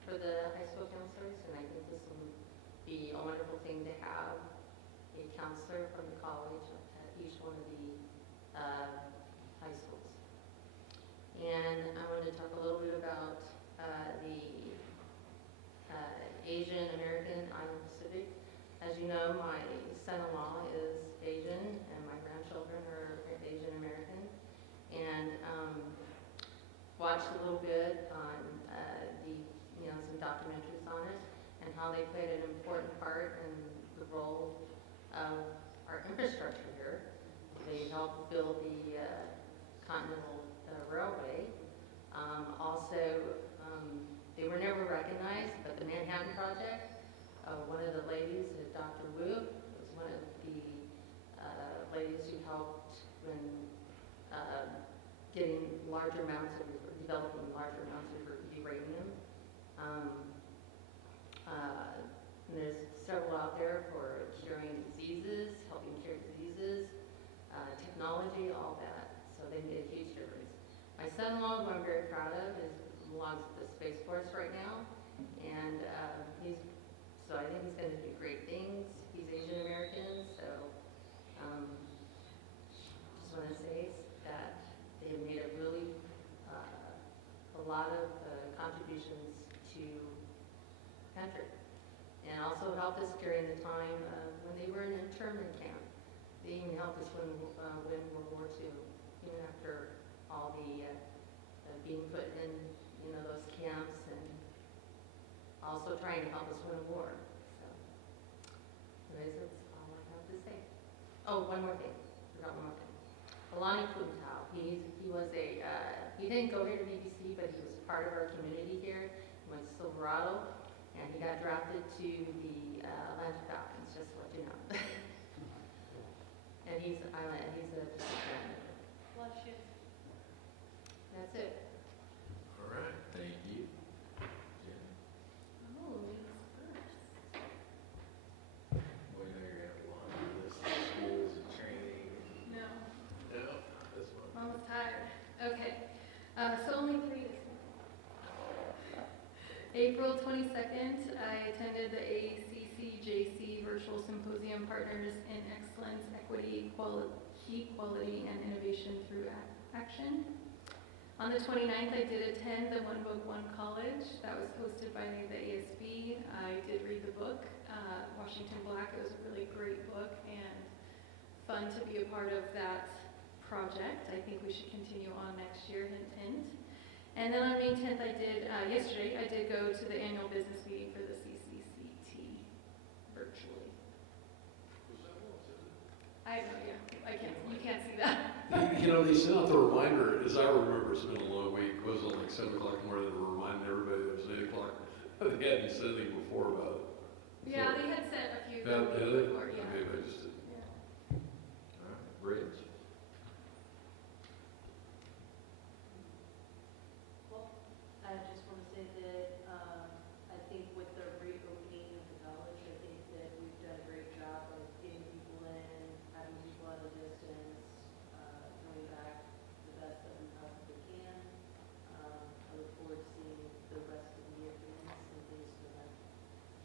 for the high school counselors, and I think this will be a wonderful thing to have a counselor from the college at each one of the high schools. And I wanted to talk a little bit about the Asian American Island Pacific. As you know, my son-in-law is Asian, and my grandchildren are Asian American. And watched a little bit on some documentaries on it, and how they played an important part in the role of our infrastructure here. They helped build the Continental Railway. They were never recognized, but the Manhattan Project, one of the ladies, Dr. Wu, was one of the ladies who helped when developing larger amounts of uranium. And there's several out there for curing diseases, helping cure diseases, technology, all that. So they made a huge difference. My son-in-law, who I'm very proud of, belongs to the Space Force right now, and so I think he's going to do great things. He's Asian American, so just want to say that they made a lot of contributions to the country, and also helped us during the time when they were in internment camp. They even helped us win World War II, even after all the being put in, those camps, and also trying to help us win a war. So, anyways, that's all I have to say. Oh, one more thing. Forgot one more thing. Alani Kuntau. He didn't go here to VVC, but he was part of our community here. He went to Silverado, and he got drafted to the Atlanta Falcons, just to let you know. And he's a friend. Bless you. That's it. All right, thank you. Jen? Oh, ladies first. Well, you know you're gonna have a laundry list of schools and training. No, No, not this one. I'm almost tired. Okay, so only 3 this month. April 22nd, I attended the ACCJC Virtual Symposium Partners in Excellence, Equity, Equality, and Innovation Through Action. On the 29th, I did attend the One Book, One College. That was hosted by the ASB. I did read the book, Washington Black. It was a really great book and fun to be a part of that project. I think we should continue on next year, hint, hint. And then on May 10th, yesterday, I did go to the annual business meeting for the CCCT virtually. I have no idea. You can't see that. You know, they sent out the reminder, as I remember, it's been a long week, it wasn't like 7 o'clock in the morning, they were reminding everybody it was 8 o'clock. They hadn't said anything before about it. Yeah, they had sent a few Did they? before, yeah. Maybe I just didn't. Yeah. All right, bridge. Well, I just want to say that I think with the reopening of the college, I think that we've done a great job of getting people in, having people at a distance, coming back the best that we possibly can. I look forward to seeing the rest of the events and things go back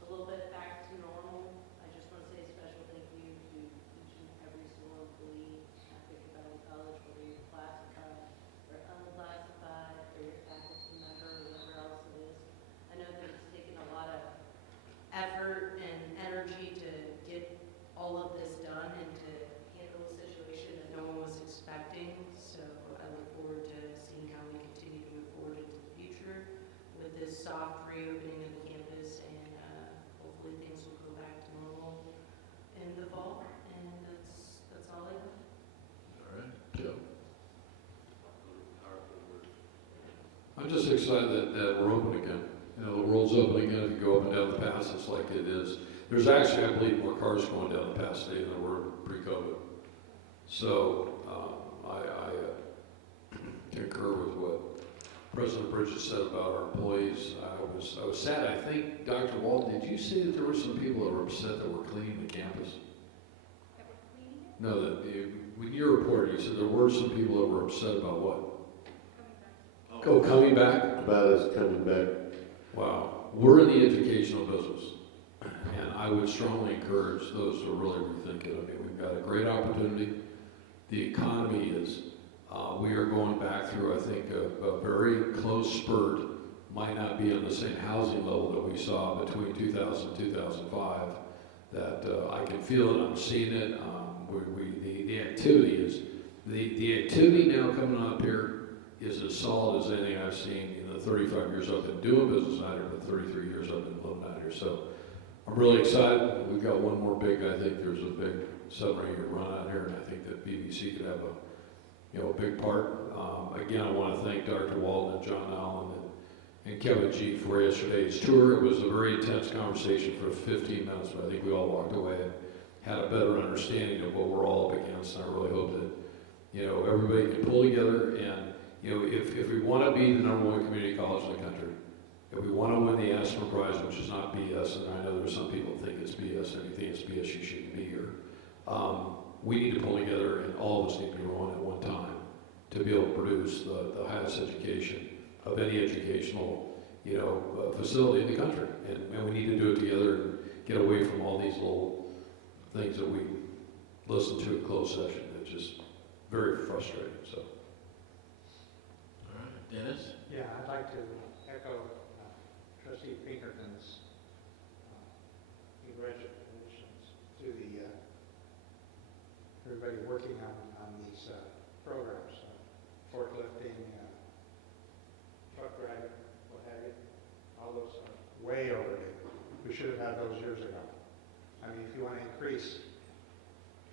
a little bit back to normal. I just want to say a special thank you to each and every single employee at Pickett Valley College, whether you're classified or unclassified, or your faculty member, or whatever else it is. I know that it's taken a lot of effort and energy to get all of this done and to handle a situation that no one was expecting. So I look forward to seeing how we continue to move forward into the future with this soft reopening of the campus, and hopefully things will go back to normal in the fall. And that's all I have. All right, Joe. I'm just excited that we're open again. You know, the world's open again. If you go up and down the pass, it's like it is. There's actually, I believe, more cars going down the pass today than there were pre-COVID. So I concur with what President Bridges said about our employees. I was sad. I think, Dr. Walton, did you see that there were some people that were upset that were cleaning the campus? That we're cleaning it? No, when you reported, you said there were some people that were upset about what? Coming back. Oh, coming back? About us coming back. Wow. We're in the educational business, and I would strongly encourage those to really rethink it. I mean, we've got a great opportunity. The economy is, we are going back through, I think, a very close spurt. Might not be on the same housing level that we saw between 2000 and 2005. That I can feel it, I'm seeing it. The activity is, the activity now coming up here is as solid as anything I've seen in the 35 years I've been doing business out here, but 33 years I've been living out here. So I'm really excited. We've got one more big, I think there's a big 7 or 8 year run out here, and I think that VVC could have a big part. Again, I want to thank Dr. Walden and John Allen and Kevin G for yesterday's tour. It was a very intense conversation for 15 minutes, but I think we all walked away and had a better understanding of what we're all up against. And I really hope that, everybody can pull together and, if we want to be the #1 community college in the country, if we want to win the Aspen Prize, which is not BS, and I know there's some people think it's BS, and if you think it's BS, you shouldn't be here. We need to pull together, and all of us need to be rowing at one time to be able to produce the highest education of any educational, facility in the country. And we need to do it together and get away from all these little things that we listen to in closed session. It's just very frustrating, so. All right, Dennis? Yeah, I'd like to echo Trustee Pinkerton's congratulations to everybody working on these programs, forklifting, truck driving, what have you. All those are way overdue. We should have had those years ago. I mean, if you want to increase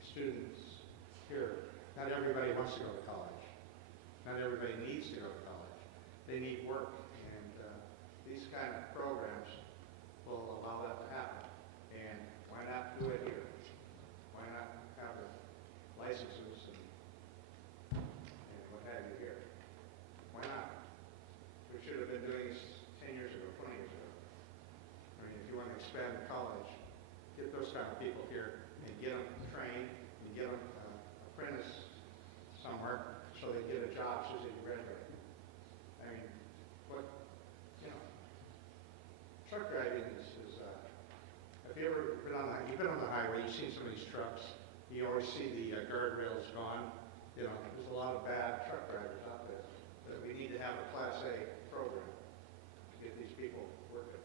students here, not everybody wants to go to college. Not everybody needs to go to college. They need work, and these kind of programs will allow that to happen. And why not do it here? Why not have the licenses and what have you here? Why not? We should have been doing this 10 years ago, 20 years ago. I mean, if you want to expand the college, get those kind of people here and get them trained and get them apprentice somewhere so they get a job as soon as they graduate. I mean, truck driving is have you ever been you've been on the highway, you've seen some of these trucks, you always see the guardrails gone. There's a lot of bad truck drivers out there. But we need to have a Class A program to get these people working.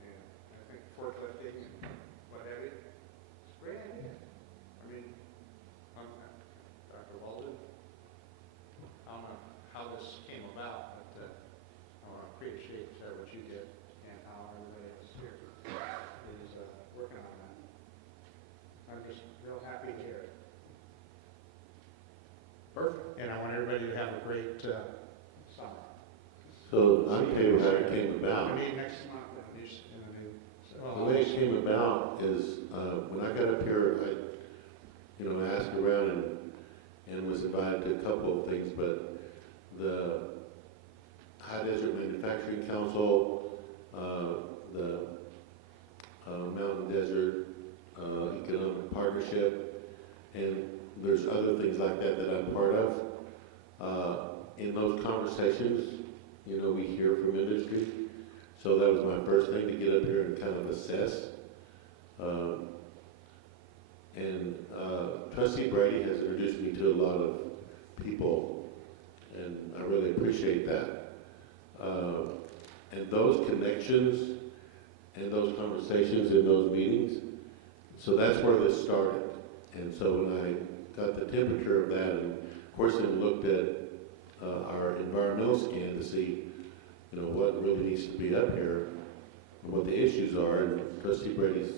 And I think forklifting and what have you, it's a great idea. I mean, Dr. Walden, I don't know how this came about, but I want to appreciate what you did and how everybody else here is working on that. I'm just real happy to hear summer. So I'll tell you how it came I about. mean, next month, in a new. The way it came about is, when I got up here, I asked around and was invited to a couple of things, but the High Desert Manufacturing Council, the Mountain Desert Economic Partnership, and there's other things like that that I'm part of. In those conversations, we hear from industry. So that was my first thing, to get up here and kind of assess. Trustee Brady has introduced me to a lot of people, and I really appreciate that. And those connections and those conversations in those meetings, so that's where this started. And so when I got the temperature of that, and of course then looked at our environmental scan to see, what really needs to be up here and what the issues are, and Trustee Brady's,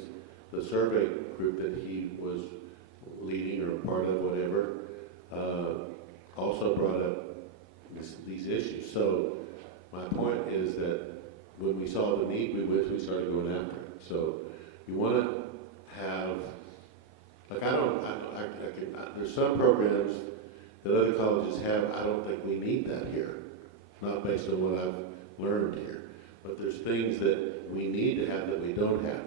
the survey group that he was leading or part of, whatever, also brought up these issues. So my point is that when we saw the need, we started going after it. So you want to have, like there's some programs that other colleges have, I don't think we need that here, not based on what I've learned here. But there's things that we need to have that we don't have,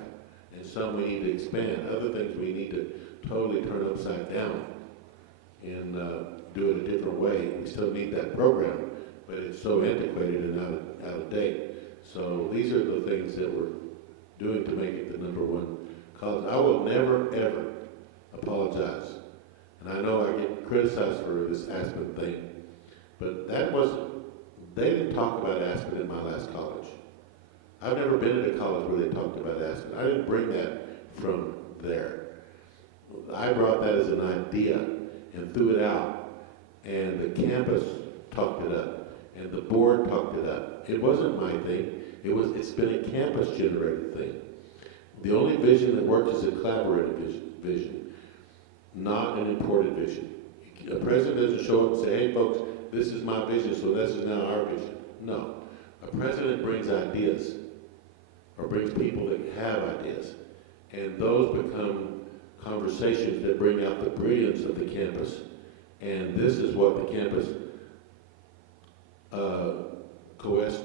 and some we need to expand. Other things we need to totally turn upside down and do it a different way. We still need that program, but it's so antiquated and out of date. So these are the things that we're doing to make it the #1 college. I will never, ever apologize. And I know I get criticized for this Aspen thing, but they didn't talk about Aspen in my last college. I've never been at a college where they talked about Aspen. I didn't bring that from there. I brought that as an idea and threw it out, and the campus talked it up, and the board talked it up. It wasn't my thing. It's been a campus-generated thing. The only vision that works is a collaborative vision, not an imported vision. A president doesn't show up and say, "Hey, folks, this is my vision, so this is now our vision." No. A president brings ideas, or brings people that have ideas, and those become conversations that bring out the brilliance of the campus. And this is what the campus cohesed,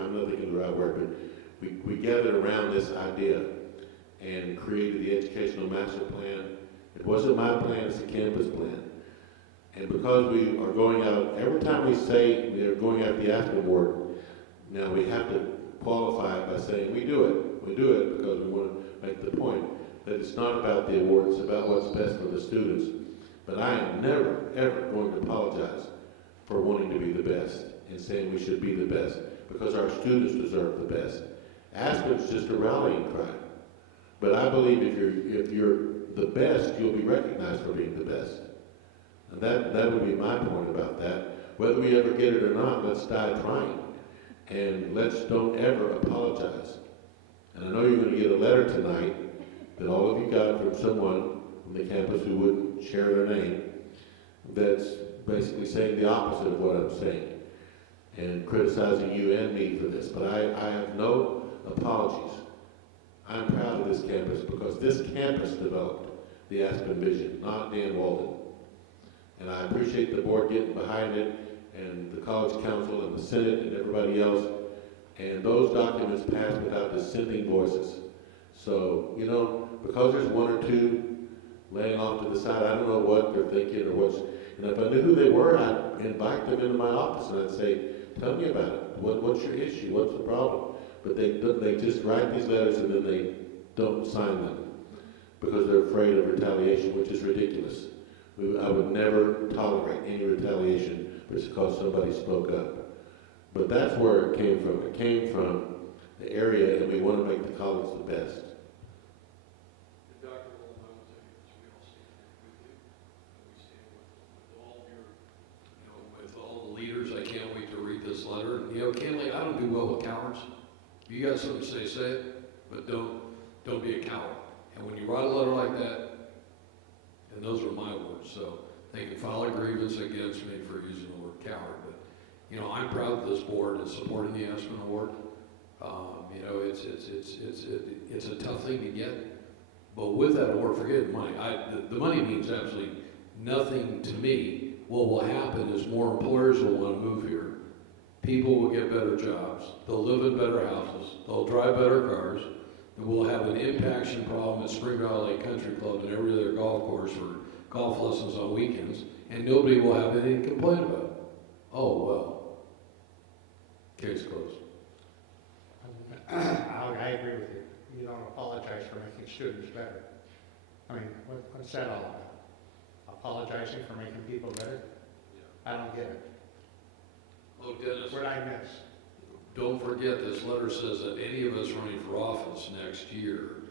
I'm not thinking of the right word, but we gathered around this idea and created the educational master plan. It wasn't my plan, it's the campus plan. And because we are going out, every time we say we are going out the Aspen Award, now we have to qualify it by saying we do it. We do it because we want to make the point that it's not about the award, it's about what's best for the students. But I am never, ever going to apologize for wanting to be the best and saying we should be the best, because our students deserve the best. Aspen's just a rallying cry. But I believe if you're the best, you'll be recognized for being the best. And that would be my point about that. Whether we ever get it or not, let's die trying. And don't ever apologize. And I know you're going to get a letter tonight that all of you got from someone from the campus who wouldn't share their name, that's basically saying the opposite of what I'm saying and criticizing you and me for this. But I have no apologies. I'm proud of this campus because this campus developed the Aspen vision, not Dan Walden. And I appreciate the board getting behind it, and the college council and the Senate and everybody else. And those documents passed without dissenting voices. So, because there's one or two laying off to the side, I don't know what they're thinking or if I knew who they were, I'd invite them into my office and I'd say, tell me about it. What's your issue? What's the problem? But they just write these letters and then they don't sign them because they're afraid of retaliation, which is ridiculous. I would never tolerate any retaliation because somebody spoke up. But that's where it came from. It came from the area, and we want to make the college the best. Dr. Walden, I will tell you, as we all stand with you, we stand with all of your, with all the leaders. I can't wait to read this letter. Kenley, I don't do well with cowards. If you got something to say it, but don't be a coward. And when you write a letter like that, and those are my words, so They can file a grievance against me for using the word coward, but, you know, I'm proud that this board is supporting the Aspen Award. You know, it's a tough thing to get, but with that award, forget the money. The money means absolutely nothing to me. What will happen is more employers will want to move here. People will get better jobs. They'll live in better houses. They'll drive better cars. And we'll have an impaction problem at Spring Valley Country Club and every other golf course for golf lessons on weekends, and nobody will have anything to complain about. Oh, well. Case closed. I agree with you. You don't apologize for making students better. I mean, what's that all about? Apologizing for making people better? I don't get it. Oh, Dennis, What did I miss? don't forget this letter says that any of us running for office next year,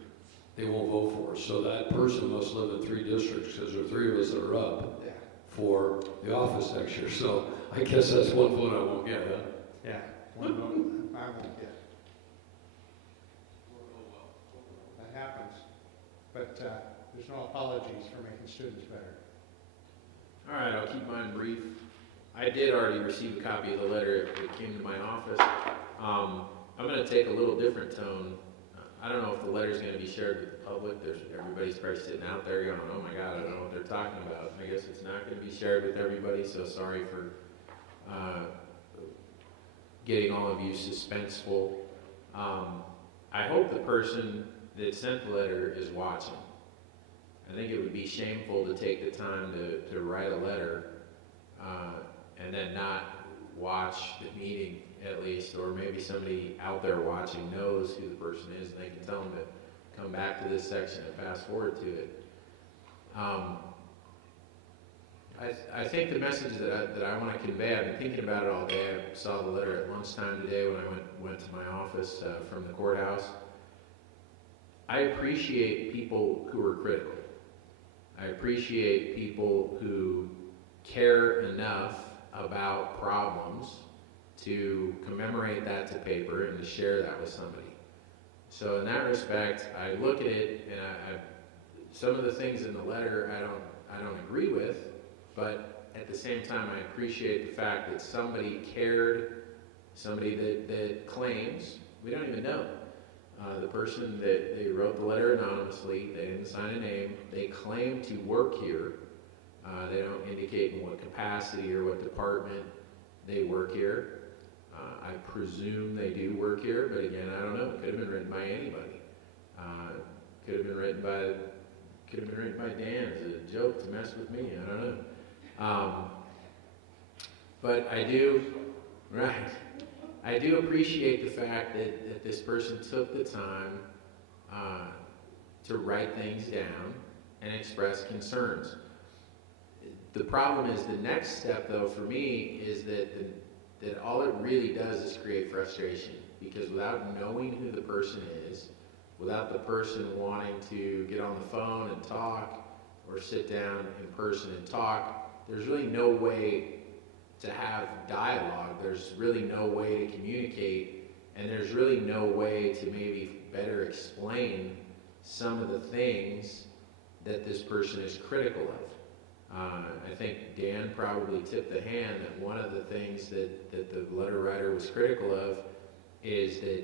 they won't vote for us. So that person must live in 3 districts because there are 3 of us that are up Yeah. for the office next year. So I guess that's one vote I won't get, huh? Yeah. One vote, I won't get. That happens. But there's no apologies for making students better. All right, I'll keep mine brief. I did already receive a copy of the letter that came to my office. I'm going to take a little different tone. I don't know if the letter is going to be shared with the public. Everybody's probably sitting out there going, oh my God, I don't know what they're talking about. I guess it's not going to be shared with everybody, so sorry for getting all of you suspenseful. I hope the person that sent the letter is watching. I think it would be shameful to take the time to write a letter and then not watch the meeting at least, or maybe somebody out there watching knows who the person is and they can tell them to come back to this section and fast forward to it. I think the message that I want to convey, I've been thinking about it all day. I saw the letter at lunchtime today when I went to my office from the courthouse. I appreciate people who are critical. I appreciate people who care enough about problems to commemorate that to paper and to share that with somebody. So in that respect, I look at it and some of the things in the letter I don't agree with, but at the same time I appreciate the fact that somebody cared, somebody that claims, we don't even know. The person that they wrote the letter anonymously, they didn't sign a name, they claim to work here. They don't indicate in what capacity or what department they work here. I presume they do work here, but again, I don't know. It could have been written by anybody. Could have been written by Dan as a joke to mess with me. I don't know. But I do appreciate the fact that this person took the time to write things down and express concerns. The problem is the next step, though, for me, is that all it really does is create frustration. Because without knowing who the person is, without the person wanting to get on the phone and talk or sit down in person and talk, there's really no way to have dialogue. There's really no way to communicate, and there's really no way to maybe better explain some of the things that this person is critical of. I think Dan probably tipped the hand that one of the things that the letter writer was critical of is that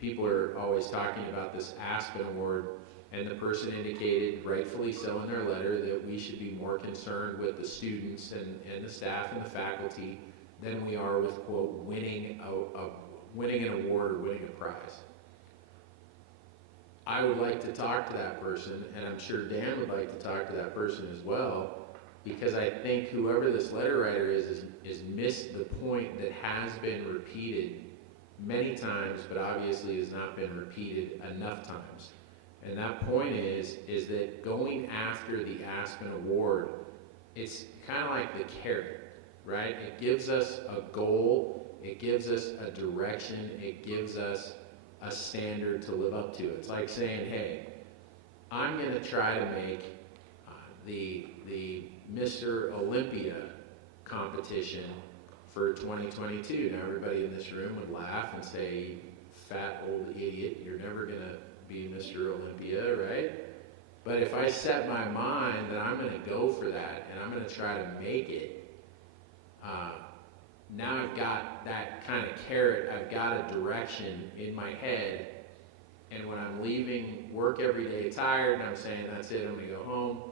people are always talking about this Aspen Award, and the person indicated, rightfully so in their letter, that we should be more concerned with the students and the staff and the faculty than we are with, quote, winning an award or winning a prize. I would like to talk to that person, and I'm sure Dan would like to talk to that person as well, because I think whoever this letter writer is missed the point that has been repeated many times, but obviously has not been repeated enough times. And that point is that going after the Aspen Award, it's kind of like the carrot, right? It gives us a goal, it gives us a direction, it gives us a standard to live up to. It's like saying, hey, I'm going to try to make the Mr. Olympia competition for 2022. Now everybody in this room would laugh and say, you fat old idiot, you're never going to be Mr. Olympia, right? But if I set my mind that I'm going to go for that and I'm going to try to make it, now I've got that kind of carrot, I've got a direction in my head, and when I'm leaving work every day tired and I'm saying, that's it, I'm going to go home,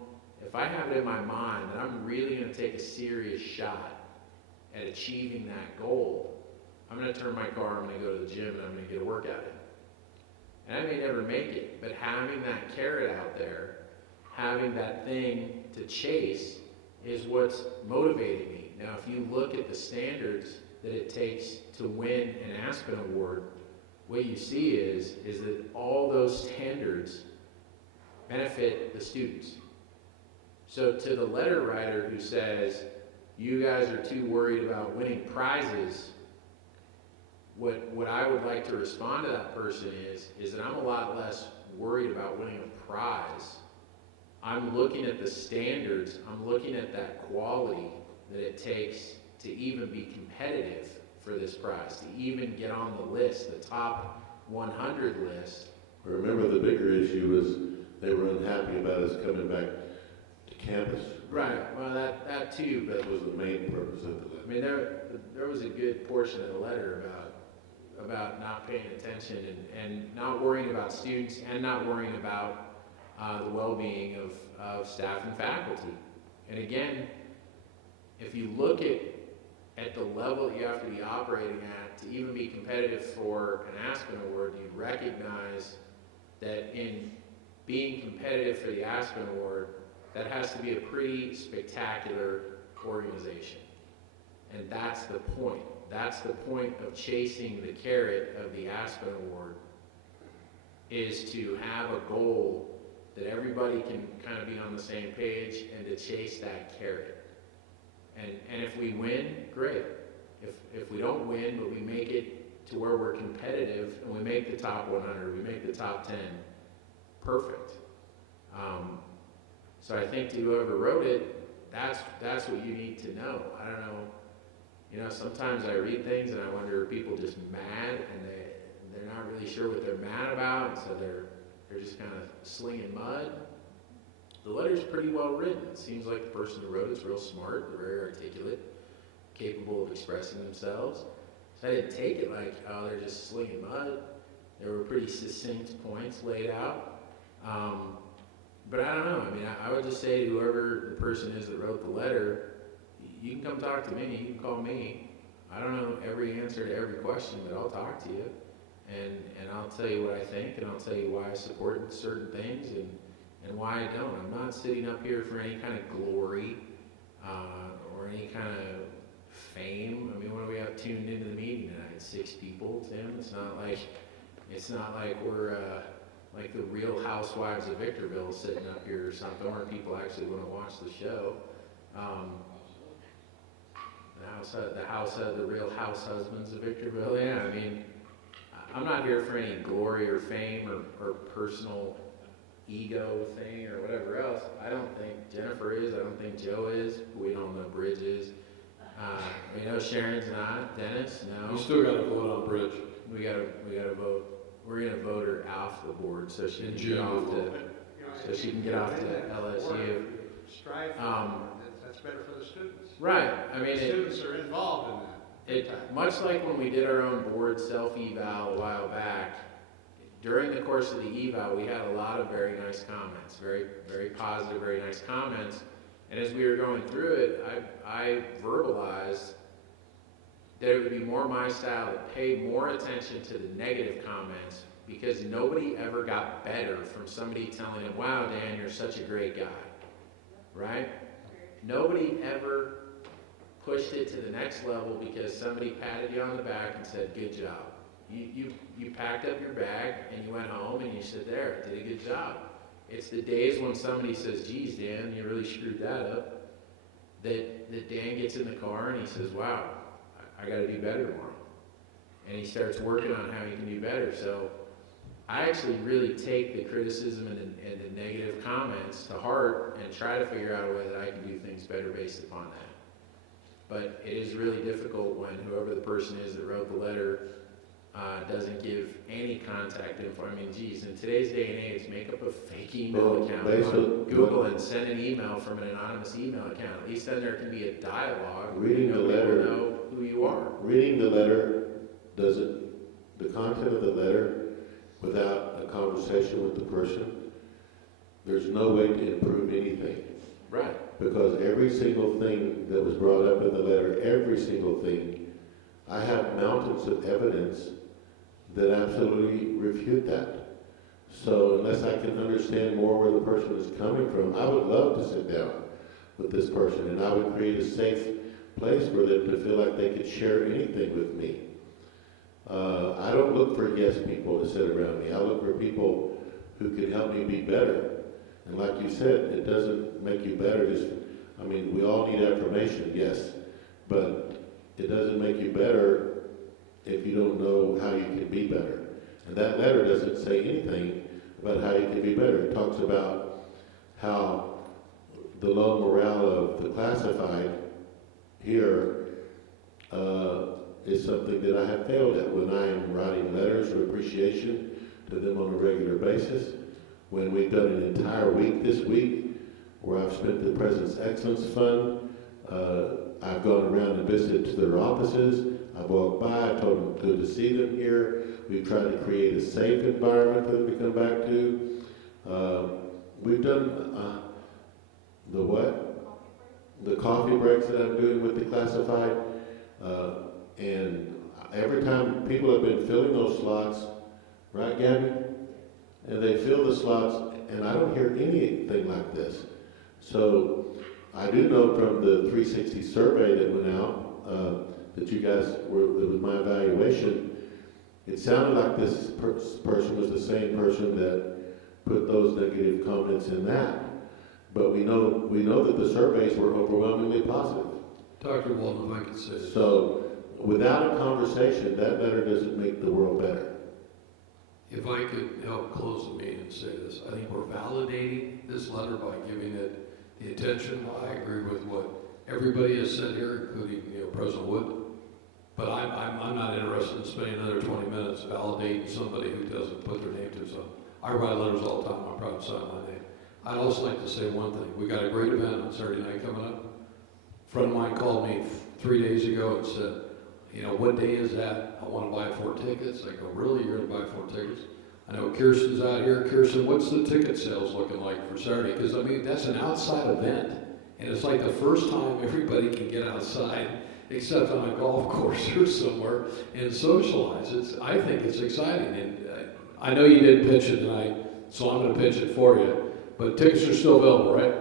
if I have it in my mind that I'm really going to take a serious shot at achieving that goal, I'm going to turn my car, I'm going to go to the gym, and I'm going to get a workout in. And I may never make it, but having that carrot out there, having that thing to chase, is what's motivating me. Now, if you look at the standards that it takes to win an Aspen Award, what you see is that all those standards benefit the students. So to the letter writer who says, you guys are too worried about winning prizes, what I would like to respond to that person is that I'm a lot less worried about winning a prize. I'm looking at the standards, I'm looking at that quality that it takes to even be competitive for this prize, to even get on the list, the top 100 list. Remember, the bigger issue was they were unhappy about us coming back to campus. Right, well, that too, but That was the main purpose of it. I mean, there was a good portion of the letter about not paying attention and not worrying about students and not worrying about the well-being of staff and faculty. And again, if you look at the level that you have to be operating at to even be competitive for an Aspen Award, you recognize that in being competitive for the Aspen Award, that has to be a pretty spectacular organization. And that's the point. That's the point of chasing the carrot of the Aspen Award, is to have a goal that everybody can kind of be on the same page and to chase that carrot. And if we win, great. If we don't win, but we make it to where we're competitive and we make the top 100, we make the top 10, perfect. So I think to whoever wrote it, that's what you need to know. I don't know, you know, sometimes I read things and I wonder, are people just mad and they're not really sure what they're mad about, and so they're just kind of slinging mud. The letter's pretty well written. It seems like the person who wrote it's real smart, they're very articulate, capable of expressing themselves. So I didn't take it like, oh, they're just slinging mud. There were pretty succinct points laid out. But I don't know. I mean, I would just say to whoever the person is that wrote the letter, you can come talk to me, you can call me. I don't know every answer to every question, but I'll talk to you. And I'll tell you what I think, and I'll tell you why I support certain things and why I don't. I'm not sitting up here for any kind of glory or any kind of fame. I mean, what do we have tuned into the meeting tonight? 6 people, Tim. It's not like we're like the Real Housewives of Victorville sitting up here or something, where people actually want to watch the show. The Real House Husbands of Victorville. Yeah, I mean, I'm not here for any glory or fame or personal ego thing or whatever else. I don't think Jennifer is. I don't think Joe is. We don't know Bridge is. We know Sharon's not. Dennis, no. You still got to vote on Bridge. We gotta vote. We're gonna vote her off the board so she In can June. get off to LSU. Strive for that's better for the students. Right. I mean, Students are involved in that. much like when we did our own board self-eval a while back, during the course of the eval, we had a lot of very nice comments, very, very positive, very nice comments. And as we were going through it, I verbalized that it would be more my style to pay more attention to the negative comments, because nobody ever got better from somebody telling him, wow, Dan, you're such a great guy, right? Nobody ever pushed it to the next level because somebody patted you on the back and said, good job. You packed up your bag and you went home and you said, there, I did a good job. It's the days when somebody says, geez, Dan, you really screwed that up, that Dan gets in the car and he says, wow, I got to do better tomorrow. And he starts working on how he can do better. So I actually really take the criticism and the negative comments to heart and try to figure out a way that I can do things better based upon that. But it is really difficult when whoever the person is that wrote the letter doesn't give any contact info. I mean, geez, in today's day and age, make up a fake email Well, account basically- on Google and send an email from an anonymous email account. At least then there can be a dialogue. Reading the People letter- know who you are. Reading the letter doesn't, the content of the letter, without a conversation with the person, there's no way to improve anything. Right. Because every single thing that was brought up in the letter, every single thing, I have mountains of evidence that absolutely refute that. So unless I can understand more where the person is coming from, I would love to sit down with this person, and I would create a safe place for them to feel like they could share anything with me. I don't look for yes people to sit around me. I look for people who can help me be better. And like you said, it doesn't make you better. I mean, we all need affirmation, yes, but it doesn't make you better if you don't know how you can be better. And that letter doesn't say anything about how you can be better. It talks about how the low morale of the classified here is something that I have failed at when I am writing letters of appreciation to them on a regular basis. When we've done an entire week this week where I've spent the President's Excellence Fund, I've gone around and visited their offices. I've walked by, I've told them good to see them here. We've tried to create a safe environment for them to come back to. We've done the what? The coffee breaks that I'm doing with the classified. And every time people have been filling those slots, right, Gabby? And they fill the slots, and I don't hear anything like this. So I do know from the 360 survey that went out, that you guys were, it was my evaluation, it sounded like this person was the same person that put those negative comments in that. But we know that the surveys were overwhelmingly positive. Dr. Walden, if I could say this. So without a conversation, that letter doesn't make the world better. If I could help close the meeting and say this, I think we're validating this letter by giving it the attention. I agree with what everybody has said here, including President Wood. But I'm not interested in spending another 20 minutes validating somebody who doesn't put their name to it. So I write letters all the time. I'm proud to sign my name. I'd also like to say one thing. We got a great event on Saturday night coming up. A friend of mine called me 3 days ago and said, what day is that? I want to buy 4 tickets. I go, really? You're going to buy 4 tickets? I know Kirsten's out here. Kirsten, what's the ticket sales looking like for Saturday? Because, that's an outside event. And it's like the first time everybody can get outside, except on a golf course or somewhere, and socialize. I think it's exciting. And I know you didn't pitch it tonight, so I'm going to pitch it for you. But tickets are still available, right?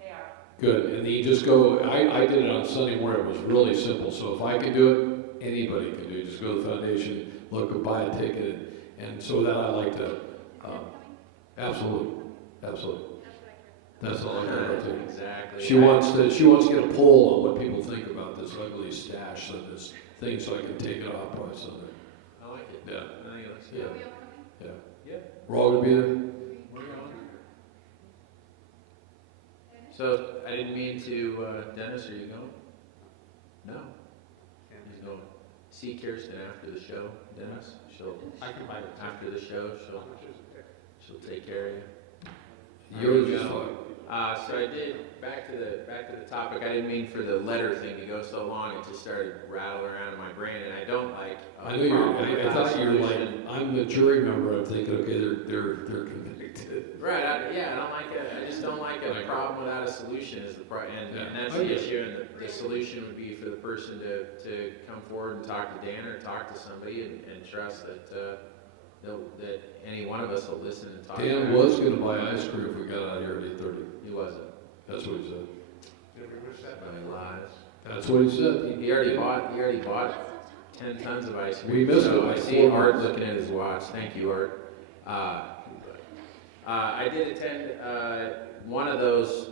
They are. Good. And you just go, I did it on Sunday morning. It was really simple. So if I can do it, anybody can do it. Just go to the foundation, look, buy a ticket. And so that I like to, absolutely. That's all I got to do. Exactly. She wants to get a poll on what people think about this ugly stash and this thing so I can take it off by Sunday. I like it. Yeah. I think it looks Yeah. good. Yeah. Yeah. We're all gonna be there? We're going. So I didn't mean to, Dennis, are you going? No. He's going. See Kirsten after the show, Dennis. I can buy it. After the show, she'll take care of you. Yours There is you go. fine. So I did, back to the topic, I didn't mean for the letter thing to go so long, it just started rattling around in my brain, and I don't like. I know I thought you were like, I'm the jury member. I'm thinking, okay, they're convicted. Right, I don't like it, I just don't like a problem without a solution is and that's the issue, and the solution would be for the person to come forward and talk to Dan or talk to somebody and trust that, that any one of us will listen and talk. Dan was going to buy ice cream if we got out of here at 8:30. He wasn't. That's what he said. Did we wish that? He lies. That's what he said. He already bought 10 tons of ice cream. We missed so it. I see Art looking at his watch. Thank you, Art. I did attend one of those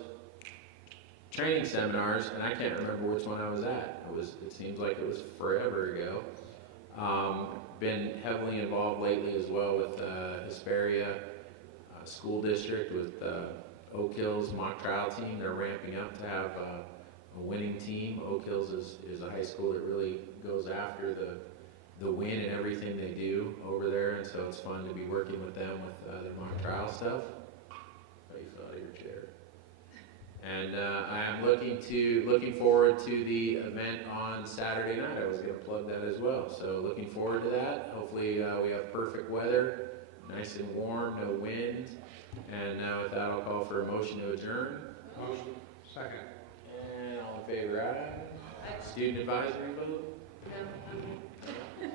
training seminars, and I can't remember which one I was at. It seems like it was forever ago. Been heavily involved lately as well with Hesperia School District with Oak Hills mock trial team. They're ramping up to have a winning team. Oak Hills is a high school that really goes after the win in everything they do over there, and so it's fun to be working with them with their mock trial stuff. Oh, you fell out of your chair. And I am looking forward to the event on Saturday night. I was going to plug that as well. So looking forward to that. Hopefully we have perfect weather, nice and warm, no wind. And now with that, I'll call for a motion to adjourn. Motion. Second. And all in favor, aye. Student advisory vote? No,